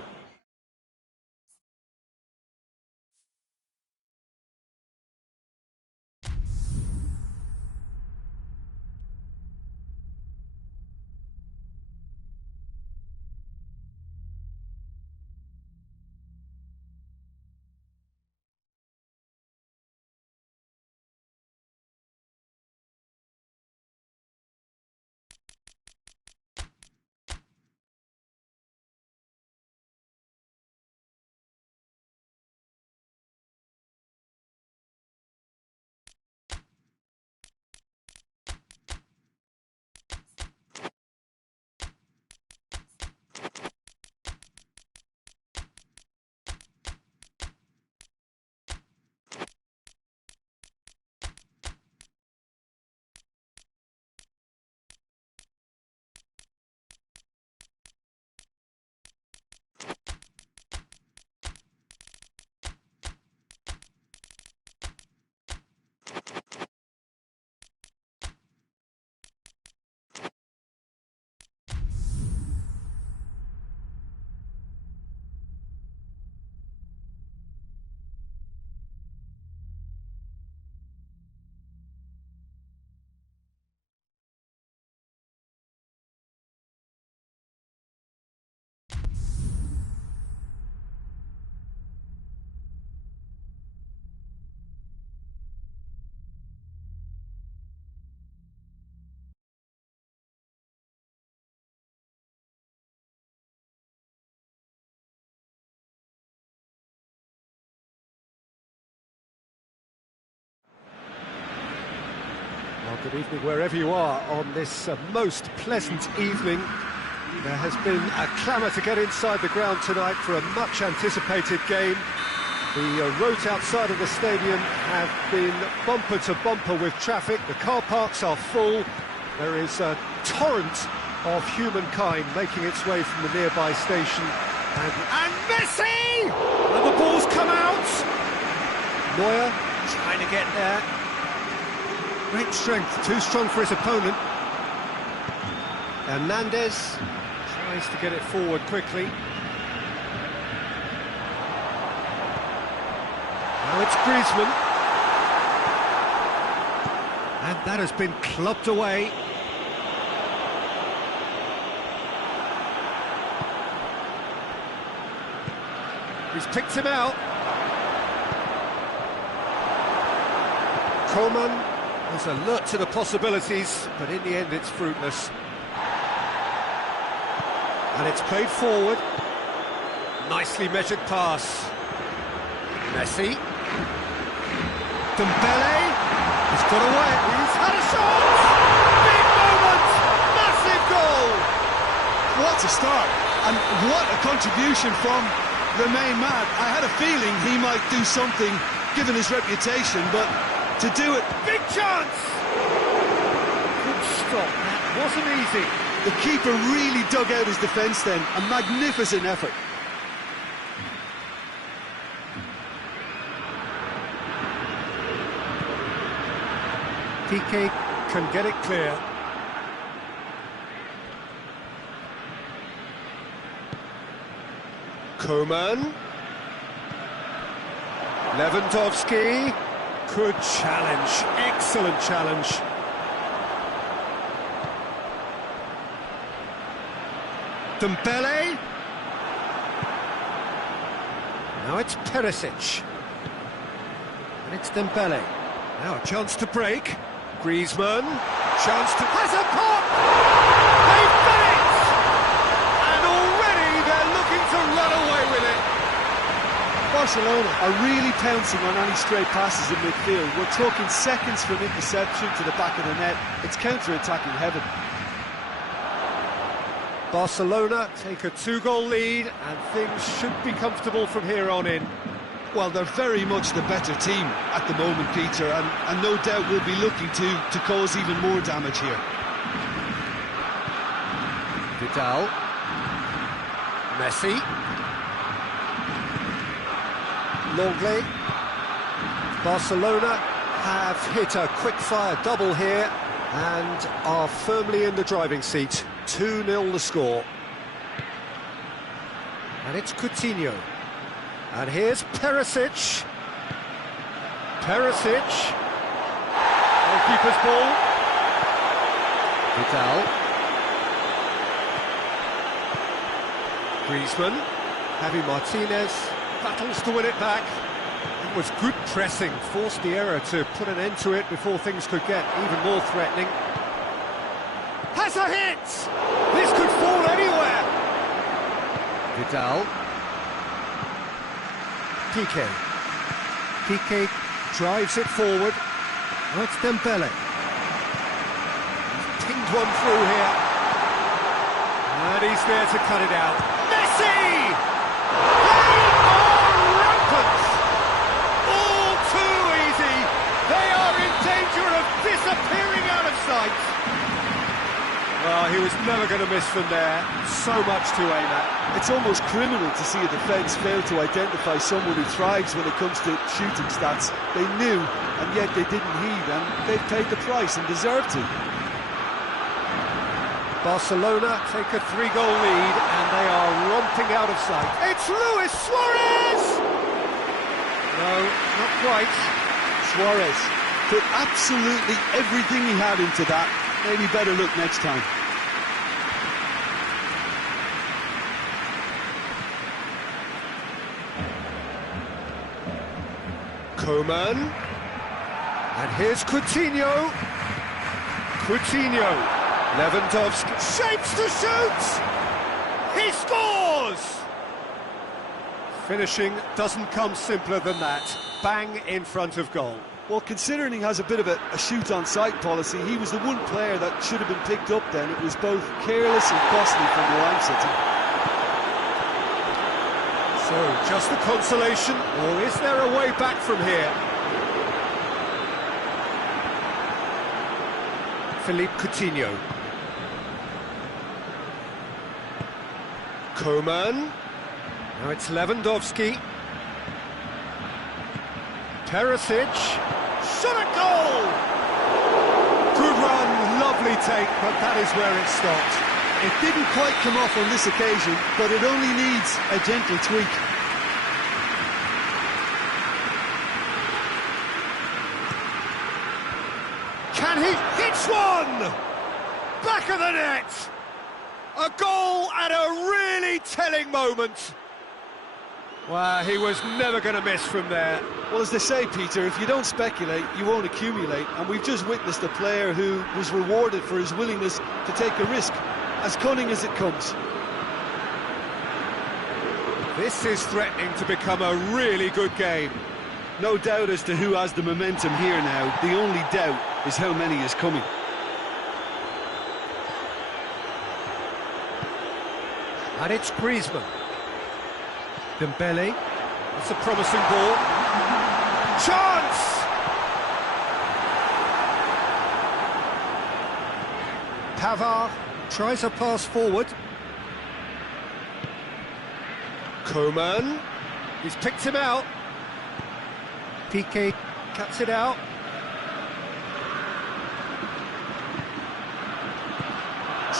Good evening wherever you are on this most pleasant evening. There has been a clamour to get inside the ground tonight for a much anticipated game. The roads outside of the stadium have been bumper to bumper with traffic. The car parks are full. There is a torrent of humankind making its way from the nearby station. And Messi! And the ball's come out! Neuer trying to get there. Great strength, too strong for his opponent. Hernandez tries to get it forward quickly. Now it's Griezmann. And that has been clubbed away. He's picked him out. Coman is alert to the possibilities, but in the end it's fruitless. And it's played forward. Nicely measured pass. Messi. Dembele. He's got away. He's had a shot! Big moment! Massive goal! What a start, and what a contribution from the main man. I had a feeling he might do something, given his reputation, but to do it... Big chance! Good stop, that wasn't easy. The keeper really dug out his defence then, a magnificent effort. PK can get it clear. Coman. Lewandowski. Good challenge. Excellent challenge. Dembele. Now it's Perisic. And it's Dembele. Now a chance to break. Griezmann. Chance to... Has a pop! They've done it! And already they're looking to run away with it. Barcelona are really pouncing on any stray passes in midfield. We're talking seconds from interception to the back of the net. It's counter-attacking heaven. Barcelona take a 2-goal lead and things should be comfortable from here on in. Well, they're very much the better team at the moment, Peter, and no doubt will be looking to cause even more damage here. Vidal. Messi. Longley. Barcelona have hit a quick-fire double here and are firmly in the driving seat. 2-0 the score. And it's Coutinho. And here's Perisic. Perisic. Goalkeeper's ball. Vidal. Griezmann. Javi Martinez battles to win it back. It was good pressing, forced the error to put an end to it before things could get even more threatening. Has a hit! This could fall anywhere! Vidal. PK. PK drives it forward. Now it's Dembele. He's pinged one through here. And he's there to cut it out. Messi! They are rampant! All too easy! They are in danger of disappearing out of sight! Well, he was never going to miss from there. So much to aim at. It's almost criminal to see a defence fail to identify someone who thrives when it comes to shooting stats. They knew, and yet they didn't heed, and they've paid the price and deserve to. Barcelona take a 3-goal lead, and they are romping out of sight. It's Luis Suarez! No, not quite. Suarez put absolutely everything he had into that. Maybe better look next time. Coman. And here's Coutinho. Coutinho. Lewandowski shapes to shoot! He scores! Finishing doesn't come simpler than that. Bang in front of goal. Well, considering he has a bit of a shoot-on-sight policy, he was the one player that should have been picked up then. It was both careless and costly from where I'm sitting. So, just the consolation, or is there a way back from here? Philippe Coutinho. Coman. Now it's Lewandowski. Perisic. Shot at goal! Good run, lovely take, but that is where it stopped. It didn't quite come off on this occasion, but it only needs a gentle tweak. Can he? Hits one! Back of the net! A goal at a really telling moment. Well, he was never going to miss from there. Well, as they say, Peter, if you don't speculate, you won't accumulate. And we've just witnessed a player who was rewarded for his willingness to take a risk, as cunning as it comes. This is threatening to become a really good game. No doubt as to who has the momentum here now. The only doubt is how many is coming. And it's Griezmann. Dembele. It's a promising ball. Chance! Pavard tries a pass forward. Coman. He's picked him out. Piqué cuts it out.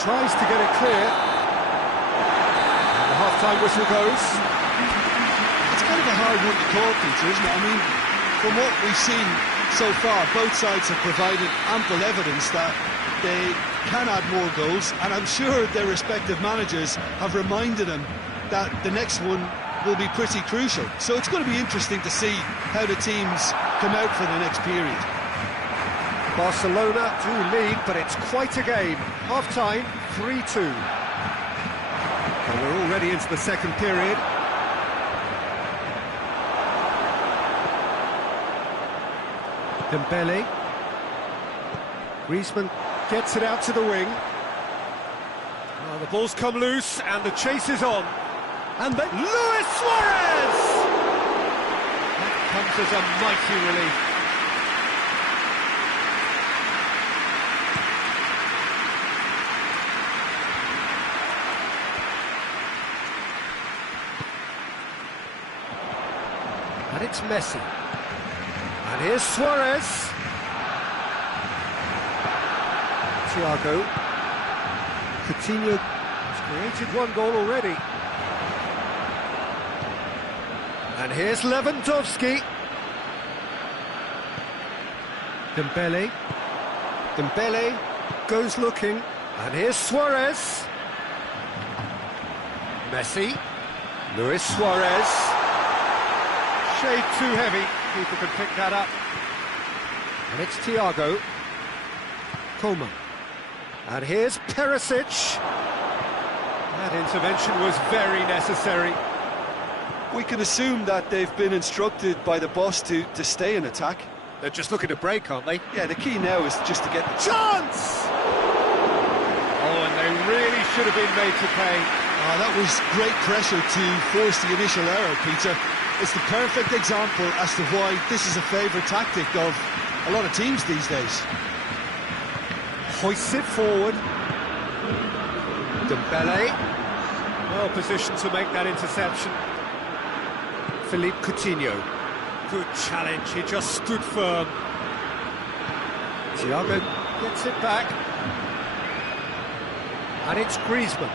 Tries to get it clear. And the half-time whistle goes. It's kind of a hard one to call, Peter, isn't it? I mean, from what we've seen so far, both sides have provided ample evidence that they can add more goals, and I'm sure their respective managers have reminded them that the next one will be pretty crucial. So it's going to be interesting to see how the teams come out for the next period. Barcelona do lead, but it's quite a game. Half-time, 3-2. Well, we're already into the second period. Dembele. Griezmann gets it out to the wing. Oh, the ball's come loose and the chase is on. And then Luis Suarez! That comes as a mighty relief. And it's Messi. And here's Suarez. Thiago. Coutinho has created one goal already. And here's Lewandowski. Dembele. Dembele goes looking. And here's Suarez. Messi. Luis Suarez. Shade too heavy. Keeper can pick that up. And it's Thiago. Coman. And here's Perisic. That intervention was very necessary. We can assume that they've been instructed by the boss to stay in attack. They're just looking to break, aren't they? Yeah, the key now is just to get the chance! Oh, and they really should have been made to pay. Oh, that was great pressure to force the initial error, Peter. It's the perfect example as to why this is a favourite tactic of a lot of teams these days. Hoists it forward. Dembele. Well positioned to make that interception. Philippe Coutinho. Good challenge, he just stood firm. Thiago gets it back. And it's Griezmann.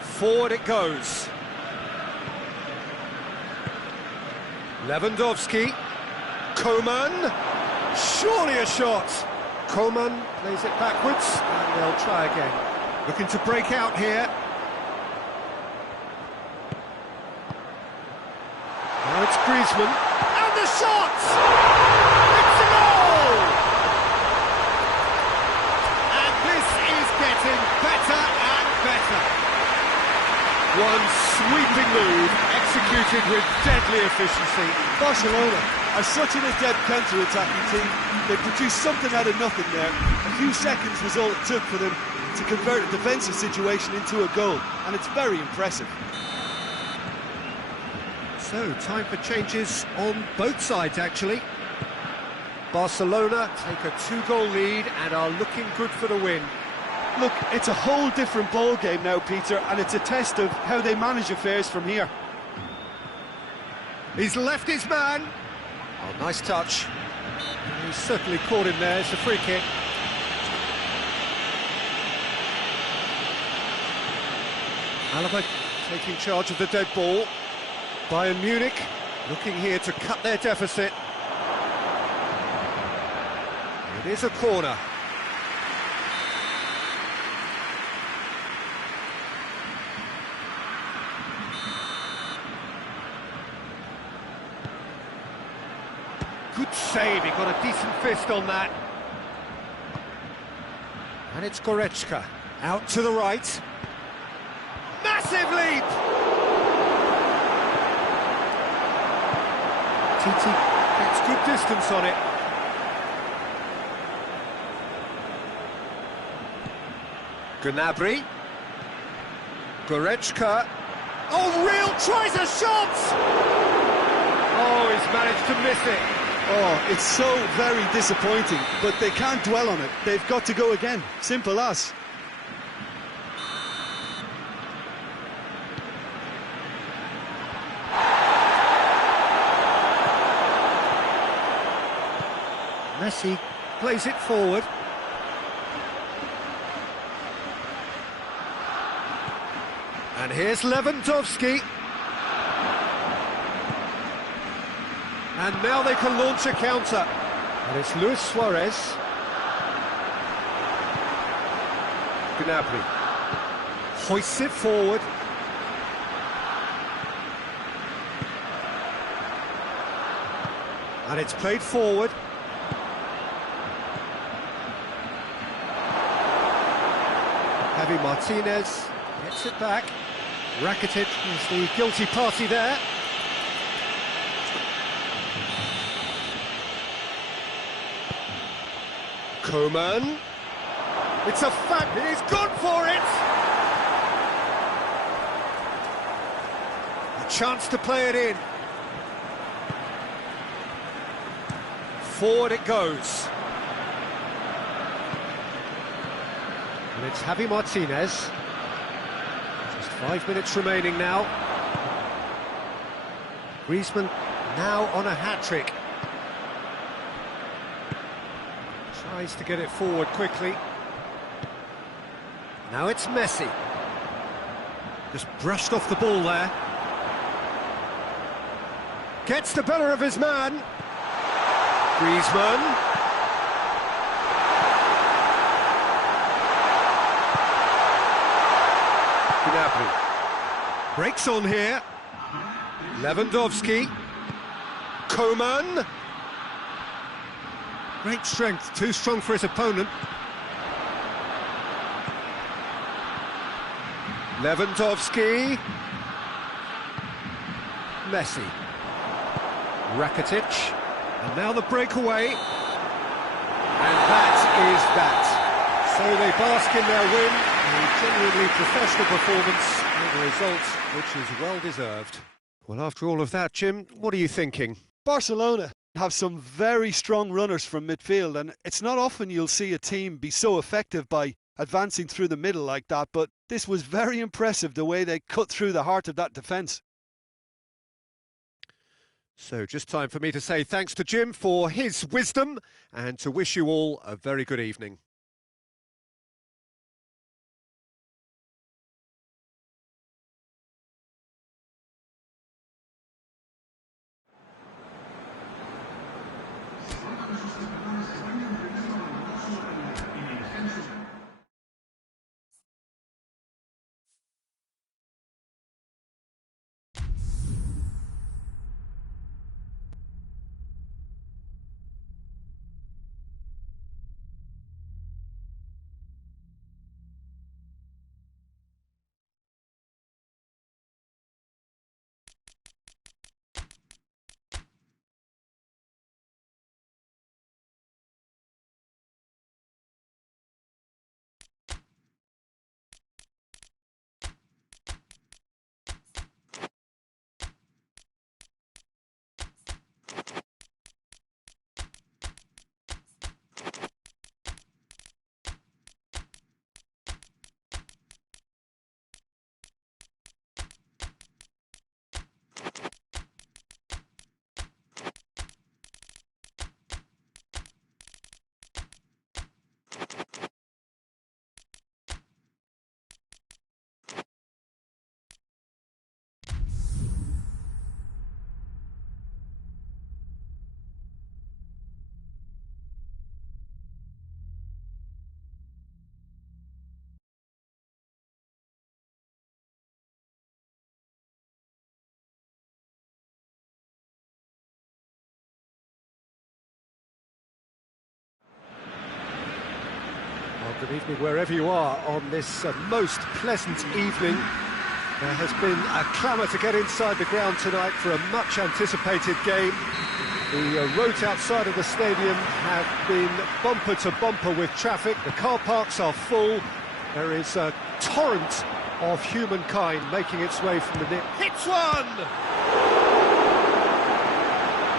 Forward it goes. Lewandowski. Coman. Surely a shot. Coman plays it backwards, and they'll try again. Looking to break out here. Now it's Griezmann. And the shot! It's a goal! And this is getting getting better and better. One sweeping move, executed with deadly efficiency. Barcelona are such an adept counter-attacking team. They produced something out of nothing there. A few seconds was all it took for them to convert a defensive situation into a goal, and it's very impressive. So, time for changes on both sides, actually. Barcelona take a 2-goal lead and are looking good for the win. Look, it's a whole different ball game now, Peter, and it's a test of how they manage affairs from here. He's left his man. Oh, nice touch. He's certainly caught him there. It's a free kick. Alaba taking charge of the dead ball. Bayern Munich looking here to cut their deficit. It is a corner. Good save, he got a decent fist on that. And it's Goretzka, out to the right. Massive leap! Titi gets good distance on it. Gnabry. Goretzka. Oh, real tries a shot! Oh, he's managed to miss it. Oh, it's so very disappointing, but they can't dwell on it. They've got to go again. Simple as. Messi plays it forward. And here's Lewandowski. And now they can launch a counter. And it's Luis Suarez. Gnabry hoists it forward. And it's played forward. Javi Martinez gets it back. Rakitic is the guilty party there. Coman. It's a fact, he's gone for it! A chance to play it in. Forward it goes. And it's Javi Martinez. Just 5 minutes remaining now. Griezmann now on a hat-trick. Tries to get it forward quickly. Now it's Messi. Just brushed off the ball there. Gets the better of his man. Griezmann. Gnabry. Breaks on here. Lewandowski. Coman. Great strength, too strong for his opponent. Lewandowski. Messi. Rakitic. And now the breakaway. And that is that. So they bask in their win. A genuinely professional performance and a result which is well deserved. Well, after all of that, Jim, what are you thinking? Barcelona have some very strong runners from midfield, and it's not often you'll see a team be so effective by advancing through the middle like that, but this was very impressive the way they cut through the heart of that defence. So just time for me to say thanks to Jim for his wisdom and to wish you all a very good evening. Good evening wherever you are on this most pleasant evening. There has been a clamour to get inside the ground tonight for a much anticipated game. The roads outside of the stadium have been bumper to bumper with traffic. The car parks are full. There is a torrent of humankind making its way from the net. Hits one!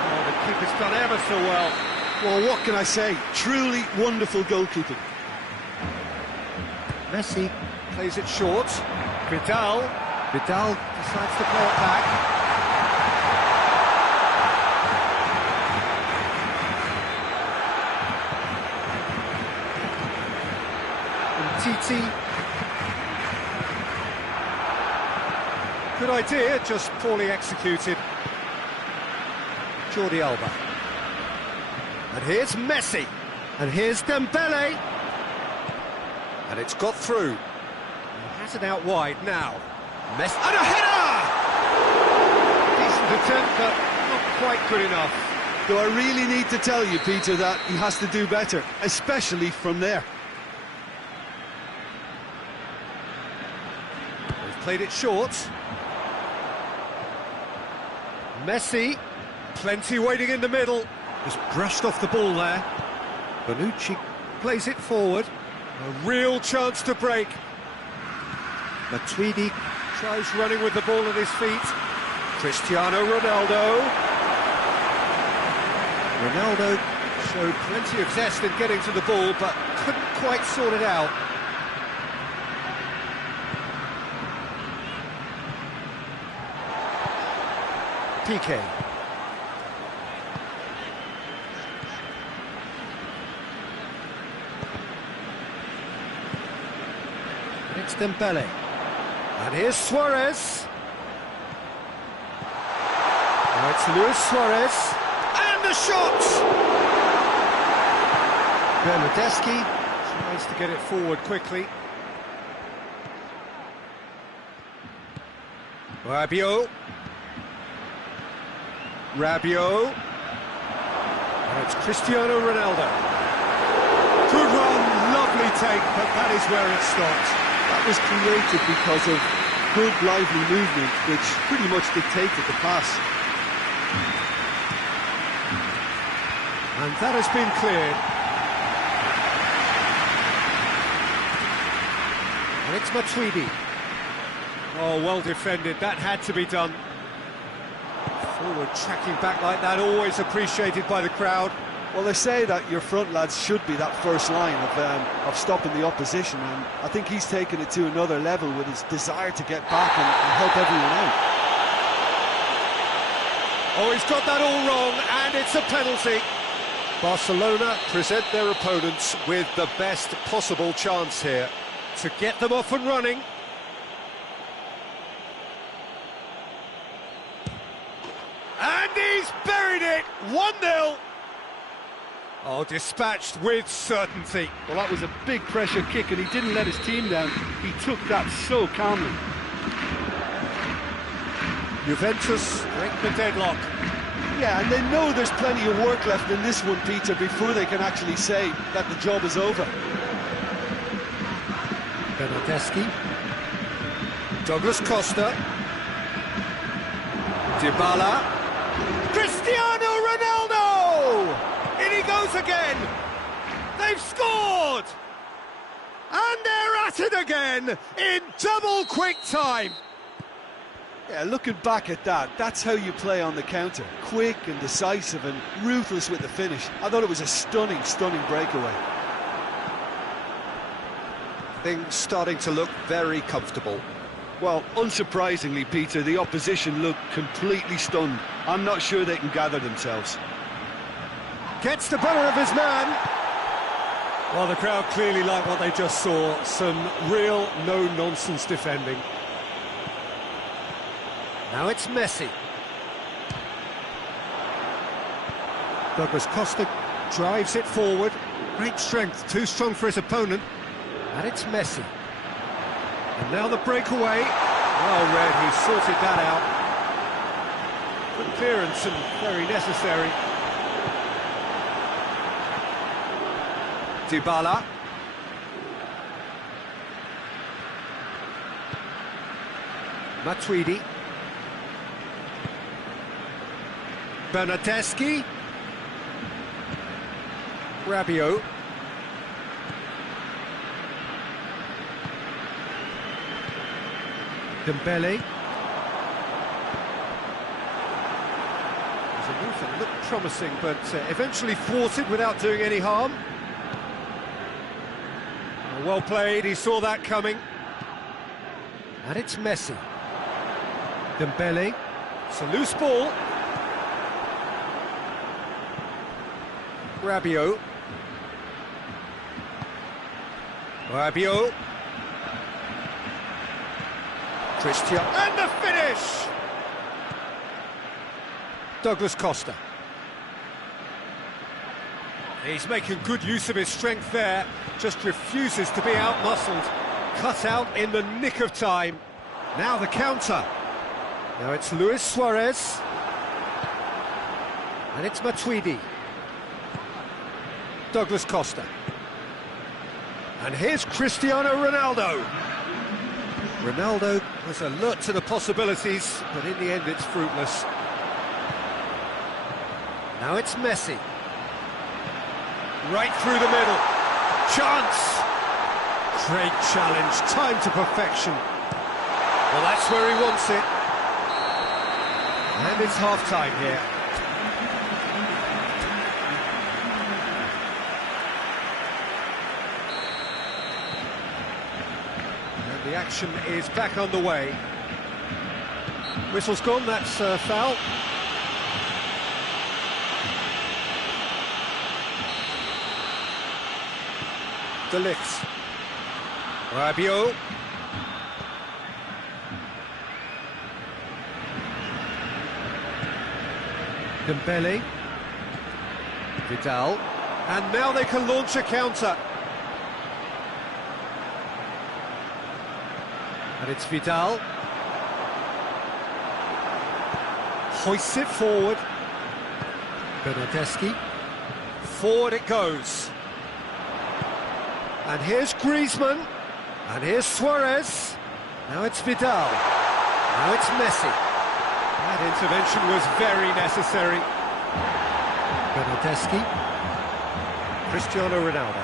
Oh, the keeper's done ever so well. Well, what can I say? Truly wonderful goalkeeping. Messi plays it short. Vidal decides to play it back. Titi. Good idea, just poorly executed. Jordi Alba. And here's Messi. And here's Dembele. And it's got through. He has it out wide now. Messi. And a header! Decent attempt, but not quite good enough. Do I really need to tell you, Peter, that he has to do better, especially from there? Played it short. Messi, plenty waiting in the middle. Just brushed off the ball there. Bonucci plays it forward. A real chance to break. Matuidi tries running with the ball at his feet. Cristiano Ronaldo. Ronaldo showed plenty of zest in getting to the ball, but couldn't quite sort it out. PK. It's Dembele. And here's Suarez. Now it's Luis Suarez. And the shot! Bernardeschi tries to get it forward quickly. Rabiot. And it's Cristiano Ronaldo. Good run, lovely take, but that is where it stopped. That was created because of good, lively movement, which pretty much dictated the pass. And that has been cleared. And it's Matuidi. Oh, well defended, that had to be done. Forward tracking back like that, always appreciated by the crowd. Well, they say that your front lads should be that first line of stopping the opposition, and I think he's taken it to another level with his desire to get back and help everyone out. Oh, he's got that all wrong, and it's a penalty. Barcelona present their opponents with the best possible chance here to get them off and running. And he's buried it! 1-0! Oh, dispatched with certainty. Well, that was a big pressure kick, and he didn't let his team down. He took that so calmly. Juventus break the deadlock. Yeah, and they know there's plenty of work left in this one, Peter, before they can actually say that the job is over. Bernardeschi. Douglas Costa. Dybala. Cristiano Ronaldo! In he goes again! They've scored! And they're at it again in double quick time! Yeah, looking back at that, that's how you play on the counter. Quick and decisive and ruthless with the finish. I thought it was a stunning, stunning breakaway. Things starting to look very comfortable. Well, unsurprisingly, Peter, the opposition look completely stunned. I'm not sure they can gather themselves. Gets the better of his man. Well, the crowd clearly like what they just saw. Some real no-nonsense defending. Now it's Messi. Douglas Costa drives it forward. Great strength, too strong for his opponent. And it's Messi. And now the breakaway. Well read, he sorted that out. Good clearance and very necessary. Dybala. Matuidi. Bernardeschi. Rabiot. Dembele. There's a move that looked promising, but eventually thwarted without doing any harm. Well played, he saw that coming. And it's Messi. Dembele. It's a loose ball. Rabiot. Rabiot. Christian. And the finish! Douglas Costa. He's making good use of his strength there, just refuses to be out-muscled. Cut out in the nick of time. Now the counter. Now it's Luis Suarez. And it's Matuidi. Douglas Costa. And here's Cristiano Ronaldo. Ronaldo was alert to the possibilities, but in the end it's fruitless. Now it's Messi. Right through the middle. Chance! Great challenge, time to perfection. Well, that's where he wants it. And it's half-time here. And the action is back on the way. Whistle's gone, that's a foul. De Ligt. Rabiot. Dembele. Vidal. And now they can launch a counter. And it's Vidal. Hoists it forward. Bernardeschi. Forward it goes. And here's Griezmann. And here's Suarez. Now it's Vidal. Now it's Messi. That intervention was very necessary. Bernardeschi. Cristiano Ronaldo.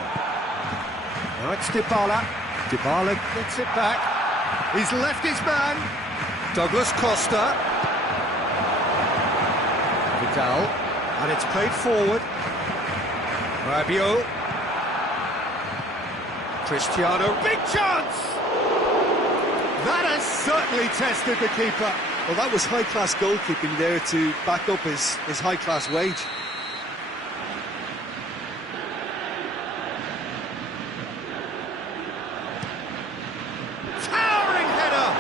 Now it's Dybala. Dybala gets it back. He's left his man. Douglas Costa. Vidal. And it's played forward. Rabiot. Cristiano, big chance! That has certainly tested the keeper. Well, that was high-class goalkeeping there to back up his high-class wage. Towering header!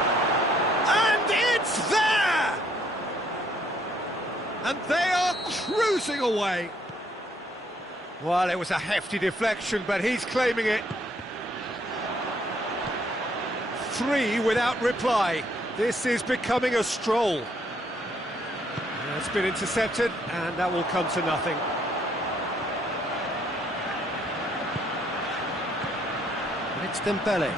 And it's there! And they are cruising away. Well, it was a hefty deflection, but he's claiming it. 3 without reply. This is becoming a stroll. It's been intercepted, and that will come to nothing. And it's Dembele.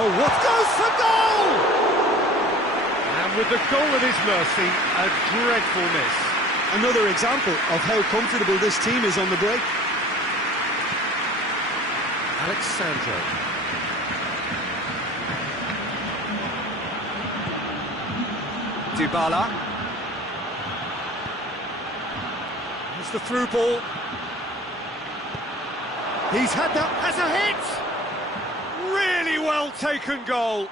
Oh, what goes for goal! And with the goal at his mercy, a dreadful miss. Another example of how comfortable this team is on the break. Alexandro. Dybala. Here's the through ball. He's had that as a hit! Really well taken goal.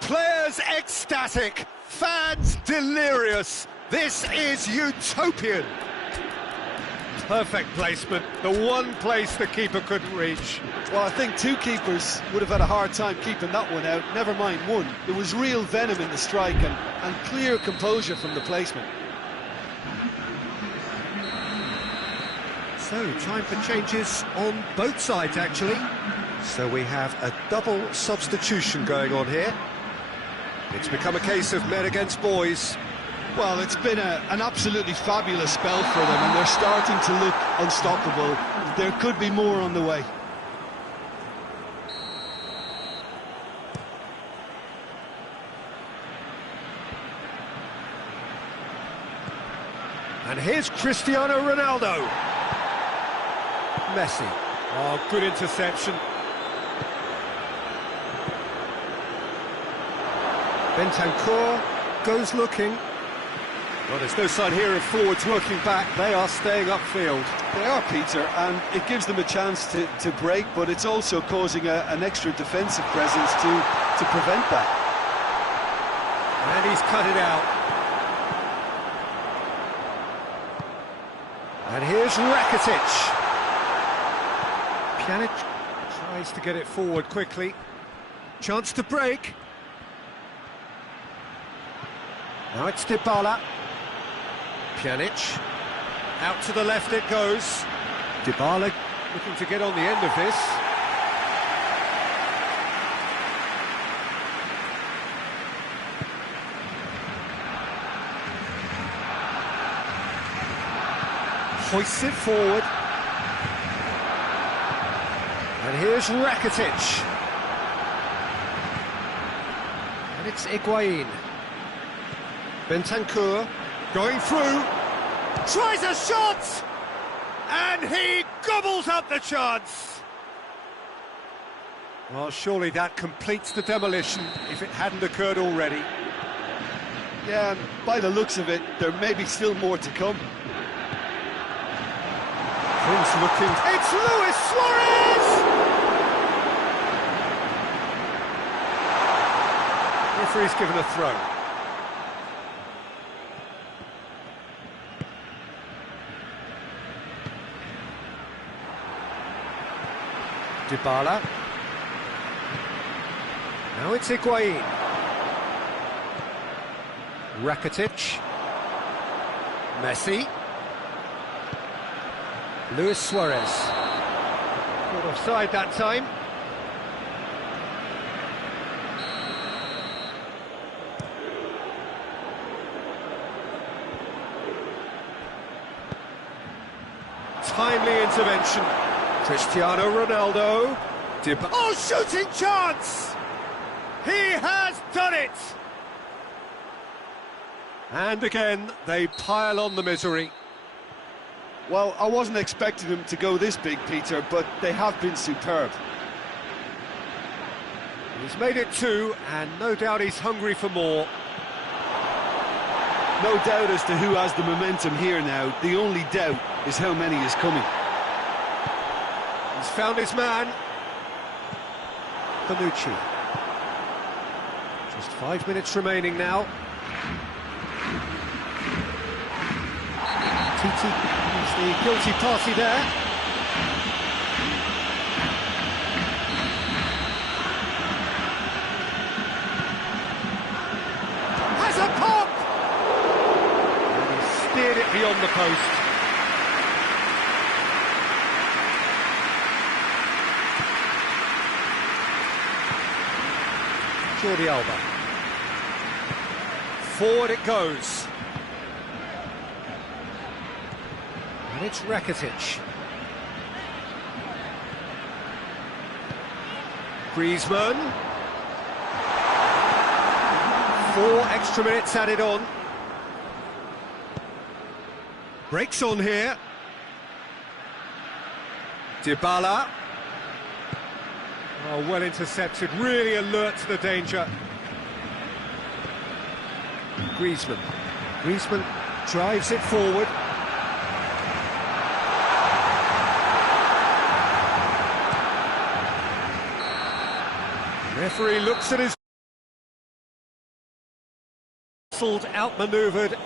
Players ecstatic, fans delirious. This is utopian. Perfect placement, the one place the keeper couldn't reach. Well, I think 2 keepers would have had a hard time keeping that one out, never mind 1. There was real venom in the strike and clear composure from the placement. So, time for changes on both sides, actually. So we have a double substitution going on here. It's become a case of men against boys. Well, it's been an absolutely fabulous spell for them, and they're starting to look unstoppable. There could be more on the way. And here's Cristiano Ronaldo. Messi. Oh, good interception. Bentancur goes looking. Well, there's no sign here of forwards working back. They are staying upfield. They are, Peter, and it gives them a chance to break, but it's also causing an extra defensive presence to prevent that. And he's cut it out. And here's Rakitic. Pjanic tries to get it forward quickly. Chance to break. Now it's Dybala. Pjanic. Out to the left it goes. Dybala looking to get on the end of this. Hoists it forward. And here's Rakitic. And it's Higuain. Bentancur going through. Tries a shot! And he gobbles up the chance! Well, surely that completes the demolition if it hadn't occurred already. Yeah, and by the looks of it, there may be still more to come. Prince looking. It's Luis Suarez! Referee's given a throw. Dybala. Now it's Higuain. Rakitic. Messi. Luis Suarez. Caught offside that time. Timely intervention. Cristiano Ronaldo. Oh, shooting chance! He has done it! And again, they pile on the misery. Well, I wasn't expecting them to go this big, Peter, but they have been superb. He's made it 2, and no doubt he's hungry for more. No doubt as to who has the momentum here now. The only doubt is how many is coming. He's found his man. Bonucci. Just 5 minutes remaining now. Titi is the guilty party there. Has a pop! And he steered it beyond the post. Jordi Alba. Forward it goes. And it's Rakitic. Griezmann. 4 extra minutes added on. Breaks on here. Dybala. Oh, well intercepted, really alert to the danger. Griezmann. Griezmann drives it forward. Referee looks at his... outmanoeuvred